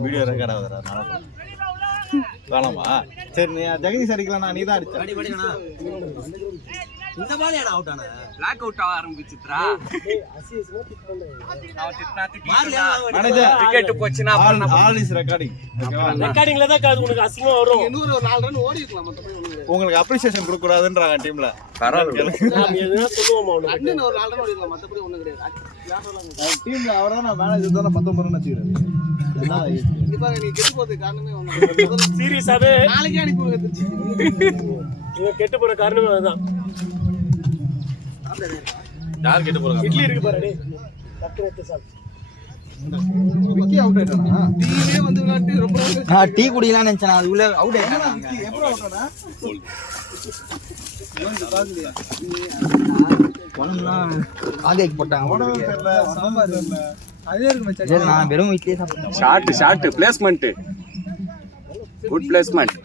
வீடியோ ரெக்கார்ட் ஆகுதுடா நான். வேணாமா? சரி நீ ஜெகதீஷ் அடிக்கலனா நீ தான் அடிச்ச. அடி படிக்கணா. இந்த பால் ஏடா அவுட் ஆனா? பிளாக் அவுட் ஆக ஆரம்பிச்சித்ரா. அசிஸ்னா டிக் பண்றேன். மேனேஜர் விக்கெட் போச்சுனா அப்புறம் ஆல் இஸ் ரெக்கார்டிங். ஓகேவா? ரெக்கார்டிங்ல தான் காது உனக்கு அசிங்கமா வரும். இன்னொரு ஒரு 4 ரன் ஓடி இருக்கலாம் மொத்தமே ஒண்ணு. உங்களுக்கு அப்ரிசியேஷன் கொடுக்க கூடாதுன்றாங்க டீம்ல. பரவாயில்லை. நாம எதுனா சொல்லுவோமா உனக்கு? அண்ணன் ஒரு 4 ரன் ஓடி இருக்கலாம் மொத்தமே ஒண்ணு கிடையாது. டீம்ல அவர்தான் மேனேஜர் தான் 19 ரன் வச்சிருக்காரு. இங்க பாருங்க நீ கெட்டு போறதுக்கு காரணமே ஒண்ணு. சீரியஸாவே நாளைக்கே அனுப்பி விடுங்க. இவங்க கெட்டு போற காரணமே அதுதான். யார் கேட்டு போறாங்க? இட்லி இருக்கு பாரு டேய். டக்குனு எடுத்து சாப்பிடு. விக்கி அவுட் ஆயிட்டானா? டீமே வந்து விளையாட்டு ரொம்ப நாள் நான் டீ குடிக்கலாம் நினைச்சேன். அதுக்குள்ள அவுட் ஆயிட்டாங்க. எப்போ அவுட் ஆனா? ஒண்ணுலாம் ஆகேக்கு போட்டாங்க. ஓடவே தெரியல, சாம்பார் தெரியல. அதே இருக்கு மச்சான். சரி, நான் வெறும் இட்லியே சாப்பிட்டேன். Shot placement. Good placement.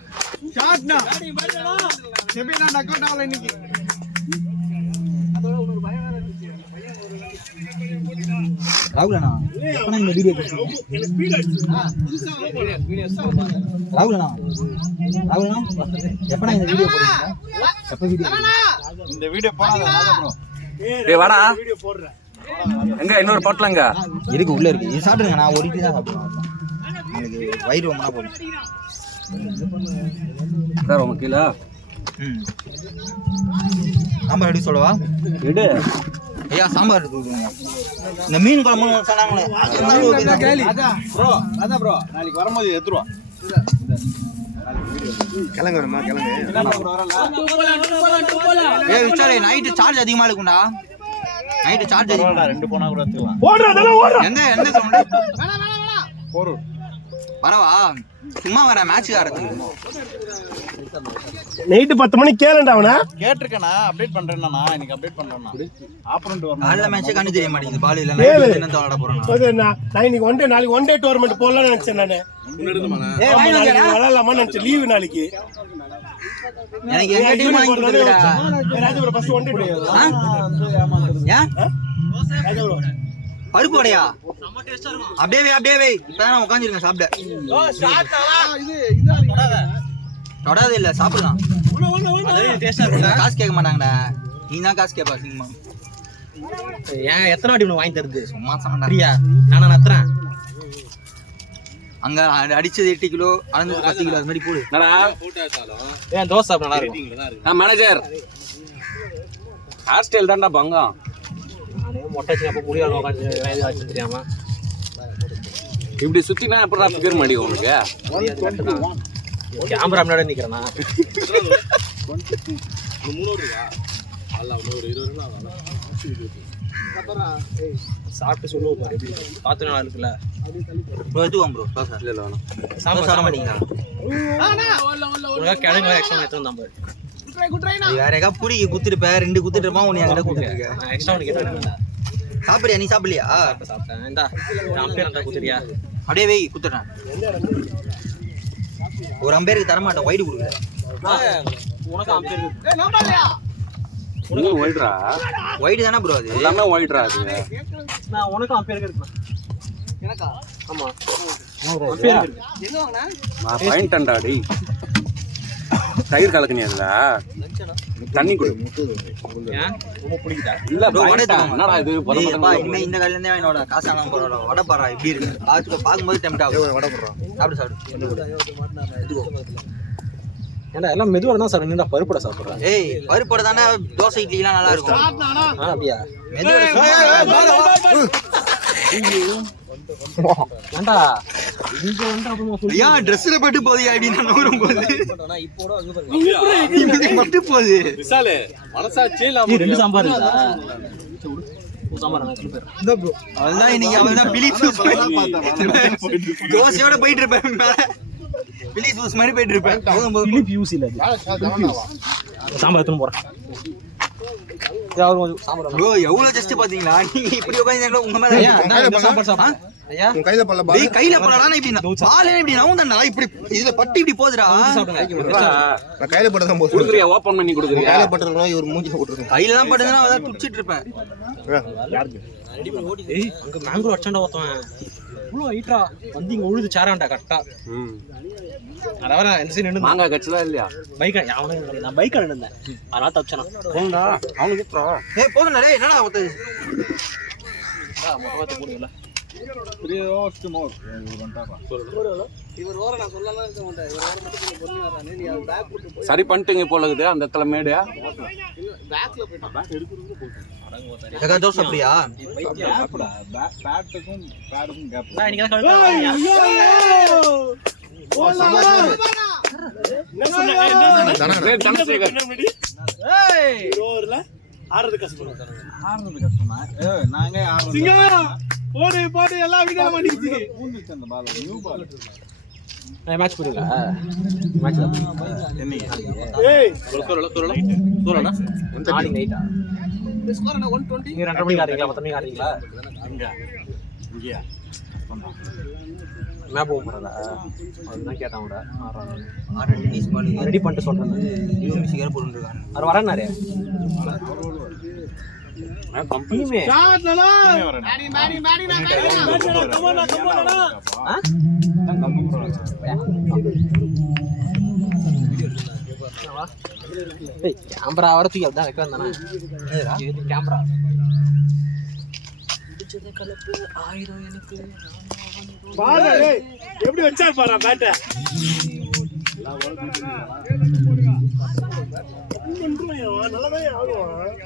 ஷாட்னா செபினா நக் அவுட் ஆகல இன்னைக்கு. ராகுலண்ணா எப்பனா இந்த வீடியோ போடுறீங்க? எனக்கு ஸ்பீட் ஆயிடுச்சு. ராகுலண்ணா எப்பனா இந்த வீடியோ போடுறீங்க? எப்ப வீடியோ? இந்த வீடியோ போடாத ப்ரோ. டேய் வாடா. வீடியோ போடுறேன். எங்க இன்னொரு பொட்டலங்க இருக்கு உள்ள இருக்கு. இது சாப்பிடுங்க. நான் ஒரு இட்லி தான் சாப்பிடுவேன். எனக்கு வயிறு ரொம்பனா போதும். சார் உங்க கீழே சாம்பார் எப்படி சொல்லவா? எடு. ஐயா சாம்பார் கொடுக்குங்க. இந்த மீன் குழம்பு சொன்னாங்களே ப்ரோ அதான் ப்ரோ நாளைக்கு வரும்போது எடுத்துருவா. கிளங்க வரமா கிளங்க. ஏய் விசாரி நைட்டு சார்ஜ் அதிகமா இருக்கும்டா. நைட்டு சார்ஜ் அதிகமா. 2 போனா கூட எடுத்துக்கலாம். ஓடுறா அதெல்லாம் ஓடுறா. எந்த கிரவுண்ட்? போரு வரவா? சும்மா வர மேட்ச் ஆடுறதுக்கு. நைட் 10 மணிக்கு கேளண்டா அவனா. கேட்டிருக்கேனா அப்டேட் பண்றேன்னா இன்னைக்கு அப்டேட் பண்றேன்னா ஆப்பரண்ட் வரணும். நல்ல மேட்சே கண்ணு தெரிய மாட்டேங்குது. பால் இல்ல நைட் என்ன விளையாட போறோம். நான் இன்னைக்கு நாளைக்கு ஒன் டே டோர்னமெண்ட் போடலாம்னு நினைச்சேன் நானு. விளையாடலாமா நினைச்சேன். லீவு நாளைக்கு. எனக்கு எங்க டீம் வாங்கி கொடுத்துடா. Rajapuram first one day. ஏன்? ராஜபுரம் பருப்பு வடையா? அப்படியே வை. இப்பதான் நான் உட்காந்துருக்கேன் சாப்பிட. தொடாது இல்ல சாப்பிடலாம். காசு கேட்க மாட்டாங்கடா. நீ தான் காசு கேட்பா சினிமா. ஏன் எத்தனை வாட்டி வாங்கி தருது? சும்மா சொன்னா நானா நத்துறேன். அங்க அடிச்சது 8 கிலோ, அளந்தது 10 கிலோ, அது மாதிரி போடு. ஏன் தோசை சாப்பிட நல்லா இருக்கும். மேனேஜர் ஹேர் ஸ்டைல் தான்டா பங்கம். நானே மொட்டை வச்சு அப்போ முடியாது உட்காந்து வச்சு தெரியாம இப்படி சுத்தினா எப்படா ஃபிகர் மாடி உனக்கு? கேமரா முன்னாடி நிக்கிறேன்னா சாப்பிட்டு சொல்லுவோம் பார்த்து நல்லா இருக்குல்ல. எடுத்துவாங்க ப்ரோ தோசை. இல்ல வேணும். சாப்பிட சாப்பிட மாட்டீங்களா? கிழங்கு எக்ஸ்ட்ரா எடுத்து வந்தான் பாரு. வேற எங்கா புடிக்கு குத்துருப்ப 2 குத்துட்டு இருப்பான். உன்னை என்கிட்ட குத்துருக்க. நான் எக்ஸ்ட்ரா ஒன்று கேட்டேன். சாப்பிடுறியா? நீ சாப்பிடலையா? சாப்பிட்டேன். இந்தா அம்பேர் அந்த குத்துறியா? அப்படியே வை குத்துறேன். ஒரு அம்பேருக்கு தரமாட்டேன். ஒயிட் கொடுக்குறேன். உனக்கு அம்பேர் ஒயிட்ரா? ஒயிட் தானே ப்ரோ அது? எல்லாமே ஒயிட்ரா அது. நான் உனக்கு அம்பேருக்கு இருக்கேன். எனக்கா? ஆமா நான் பாயிண்டா டேய். தயிர் கலக்கணி அதுல தண்ணி குடு. ஏன் ரொம்ப பிடிக்குதா? இல்ல என்னடா இது இனிமே இந்த காலையில இருந்தே என்னோட காசு ஆனா போறோட வடை பாறா எப்படி இருக்கு பாக்கும்போது டெம்ட் ஆகும். வடை போடுறோம். சாப்பிடு. ஏன்டா எல்லாம் மெதுவாக தான் சார். நீங்க பருப்படை சாப்பிட்றேன். ஏய் பருப்போட தானே தோசை இட்லிலாம் நல்லா இருக்கும். அப்படியா? ஏன்டா இங்க வந்து அப்புறமா ஏன் ட்ரெஸ்ல பட்டு போகுது அப்படின்னு நம்புறோம் போது பட்டு போகுது. விசாலே மனசாட்சியே ரெண்டு சாம்பார் அவள்தான் இன்னைக்கு அவள்தான் பிலிப் தோசையோட போயிட்டு இருப்பேன். பிலிப் ஜூஸ் மாதிரி போயிட்டு இருப்பேன். பிலிப் யூஸ் இல்ல சாம்பார் எடுத்துன்னு போறேன். ப்ரோ எவ்வளவு ஜஸ்ட் பாத்தீங்களா? நீங்க இப்படி உட்கார்ந்தீங்க உங்க மேல சாம்பார் சாப்பிடுறேன். கையில பல்லடா இப்படி பாலே இப்படி நவுந்தா இப்படி இதுல பட்டு இப்படி போதுடா. கையில பட்டதான் போதும். குடுக்குறியா? ஓபன் பண்ணி குடுக்குறியா? கையில பட்டதுனா இவர் மூஞ்சில போட்டுருங்க. கையில தான் பட்டதுனா அத துடிச்சிட்டு இருப்பேன். ஏய் அங்க மேங்கோ அச்சண்டா ஓத்துவேன். இவ்ளோ ஹைட்டா வந்து இங்க உழுது சாராண்டா கரெக்ட்டா. அடவர இந்த சைடு நின்னு மாங்கா கச்சலா இல்லையா? பைக் நான் பைக்ல நின்னேன். அதனால தப்பிச்சனா. போங்கடா அவனுக்கு குத்ரா. ஏய் போதுடா டேய் என்னடா ஒத்து மொத்தமா போடுங்கல. சரி பண்ணிட்டீங்க போல இருக்குது அந்த இடத்துல மேடு. ஏகா தோசை அப்படியா? நான் இன்னைக்கு கழுத்து ஆறது கஷ்டம். போடு எல்லாம் வீடியோ மாட்டிக்கிச்சு. மேட்ச் போறீங்களா? மேட்ச் ஏய் சோலனா நாளை நைட்டா ஸ்கோர் என்ன 120? நீங்க 2 மணிக்கு ஆறீங்களா? 10 மணிக்கு ஆறீங்களா? இங்கயா மேப் போறதா? அதுதான் கேட்டாங்கடா. ரெடி பண்ணிட்டு சொல்றேன். இவங்க சீக்கிரம் போட்டுருக்காங்க. அவர் வரேன்னாரே. கம்பெனிமே சாட்லடா. மாடி ஏய் கேமரா வரதுக்கு அதான் வைக்க வந்தானே. இது கேமரா பிடிச்சத கலப்பு 1000 எனக்கு பாரு. ஏய் எப்படி வச்சார் பாரு பேட்ட. நல்லவே ஆடுவான்.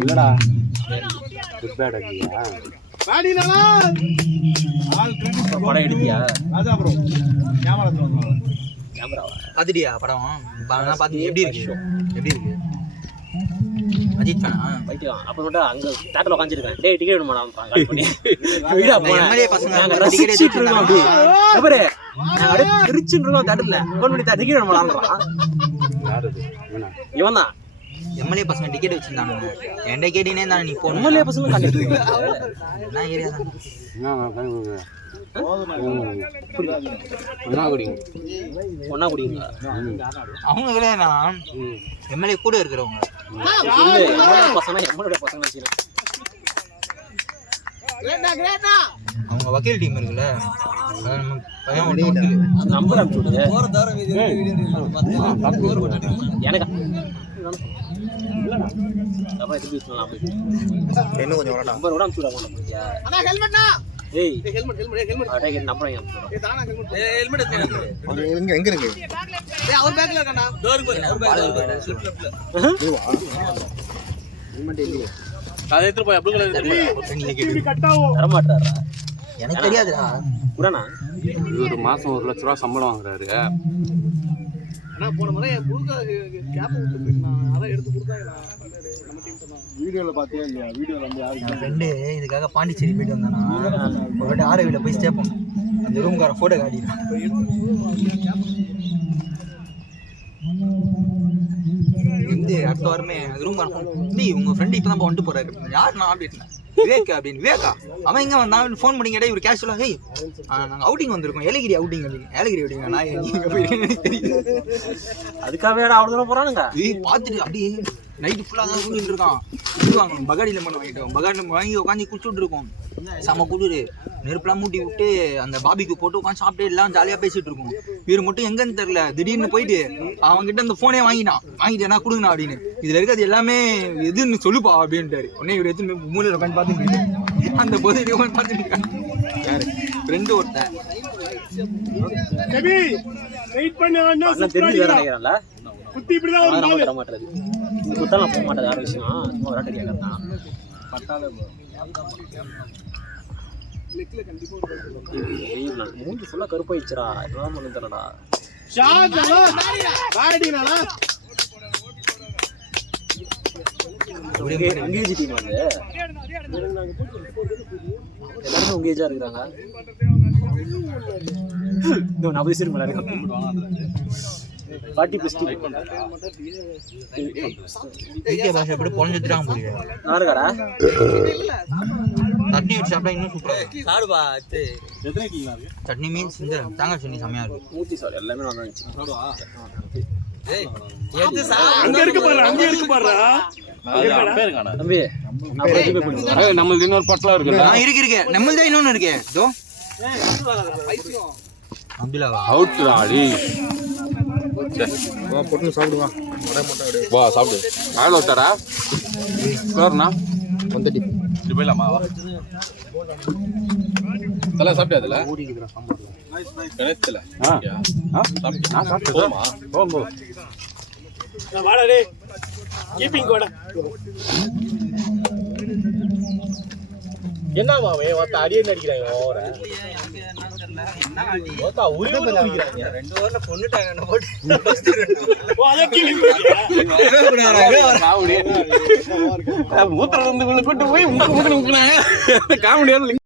இல்லடா படம் எடுத்தியா? பாத்துட்டியா படம்? பாத்து எப்படி இருக்கு? அஜித் தானா? பைத்தியம். அப்புறம் அங்க தேட்டர்ல உட்காந்துருக்கேன். டேய் டிக்கெட் வேணுமா? கால் பண்ணி வீடா போறேன். எம்எல்ஏ பசங்க நாங்க ரசிச்சிட்டு இருக்கோம். அப்படி பாரு நாங்க அப்படியே திருச்சிட்டு இருக்கோம். தேட்டர்ல ஃபோன் பண்ணி டிக்கெட் வேணுமான்றான். யாரு இது? இவன் தான் எம்எல்ஏ பசங்க டிக்கெட் வச்சிருந்தாங்க. என்கிட்ட கேட்டீனே தானே நீ போகணும். எம்எல்ஏ பசங்க கண்டிப்பா என்ன ஏரியா தான் ஒன்னா குடிங்க. அவங்க கிடையாதுண்ணா, எம்எல்ஏ கூட இருக்கிறவங்க. பசங்க எம்எல்ஏ பசங்க அவங்க வக்கீல் டீம் இருக்குல்ல, அதான் நம்ம பையன் ஒன்று வக்கீல். நம்பர் அனுப்பிச்சு விடுங்க. எனக்கு இன்னும் கொஞ்சம் வரடா. நம்பர் கூட அனுப்பிச்சு விடாம ஏய் ஹெல்மெட் நம்பர் எங்க இருக்கு? அதை எடுத்துட்டு போய் அப்படி தரமாட்டாரா? எனக்கு தெரியாதுடா. புறானா ஒரு மாசம் 1 லட்ச ரூபா சம்பளம் வாங்குறாரு. வீடியோவில் பார்த்தியா இல்லையா? வீடியோவில் வந்து யாருக்கு என் ஃப்ரெண்டு இதுக்காக பாண்டிச்சேரி போயிட்டு வந்தானா, ஒரு வாட்டி ஆரவியில் போய் ஸ்டே பண்ணோம். அந்த ரூம்கார ஃபோட்டோ காட்டிட்டான். அடுத்த வாரமே அந்த ரூம்கார உங்க ஃப்ரெண்டு இப்போ தான் வந்துட்டு போறாரு. யாருண்ணா அப்படின்னு. விவேக் அப்படின்னு. விவேக்கா அவன் எங்கே வந்தான் ஃபோன் பண்ணி கேட்டால் இவர் கேஷுவலாக ஹேய் நாங்கள் அவுட்டிங் வந்திருக்கோம், ஏலகிரி அவுட்டிங் அப்படின்னு. ஏலகிரி அவுட்டிங்க நான் எங்கே போய் தெரியும். அதுக்காக அவ்வளோ தூரம் போகிறானுங்க. பார்த்துட்டு அப்படியே நைட்டு ஃபுல்லாக தான் குடிச்சிட்டு இருக்கான். குடி வாங்கணும், பகாடியில் மட்டும் வாங்கிட்டோம். பகாடியில் வாங்கி உட்காந்து குடிச்சுட்டு இருக்கோம். செம்ம குளிர், நெருப்புலாம் மூட்டி விட்டு அந்த பாபிக்கு போட்டு உட்காந்து சாப்பிட்டு எல்லாம் ஜாலியாக பேசிட்டு இருக்கோம். இவர் மட்டும் எங்கன்னு தெரியல, திடீர்னு போயிட்டு அவங்ககிட்ட அந்த ஃபோனே வாங்கிட்டு என்ன கொடுங்கண்ணா அப்படின்னு. இதில் இருக்கிறது எல்லாமே எதுன்னு சொல்லுப்பா அப்படின்ட்டாரு. உடனே இவர் எடுத்து மூலையில் உட்காந்து பார்த்துட்டு அந்த போதை பார்த்துட்டு இருக்காங்க. யாரு ஃப்ரெண்டு ஒருத்தன் தெரிஞ்சு நினைக்கிறேன்ல தர மாட்டேறது. குத்தாலாம் போக மாட்டேது. யார் விஷயம் சும்மா விராட்டு கேட்கறதான். மூஞ்சி ஃபுல்லாக கருப்பாயிடுச்சுடா. இதெல்லாம் பண்ணு தரடா. உங்க ஏஜ் டீம் அது எல்லாருமே உங்க ஏஜா இருக்கிறாங்க. நான் போய் சிறுமலை பாட்டி பிஸ்டி பாஷை எப்படி பொழஞ்சிட்டுறாங்க முடியும். யாருக்காடா சட்னி வச்சு சாப்பிட்டா இன்னும் சூப்பராக. சட்னி மீன்ஸ் இந்த தேங்காய் சட்னி செம்மையா இருக்கும். ஊத்தி சார் எல்லாமே நல்லா இருந்துச்சு. தம்பி நம்மளுக்கு இன்னொரு பட்டலாம் இருக்கு. இருக்கு நம்மள்தான் இன்னொன்னு இருக்கு. அப்துல்லாவா அவுட் ஆடி பொண்ணு சாப்பிடுவான். வா சாப்பிடு. ஆள் ஒருத்தரா ஸ்கோர்னா 130. இது போயிடலாமா? வா தலை சாப்பிட்டியா? அதில் கணேசத்தில் நான் சாப்பிட்டு போமா போங்க. வாடா டே கீப்பிங் கூட என்ன மாமே ஒருத்த அடியன் அடிக்கிறாங்க. ஊத்துறது கூட்டு போய் காமெடியான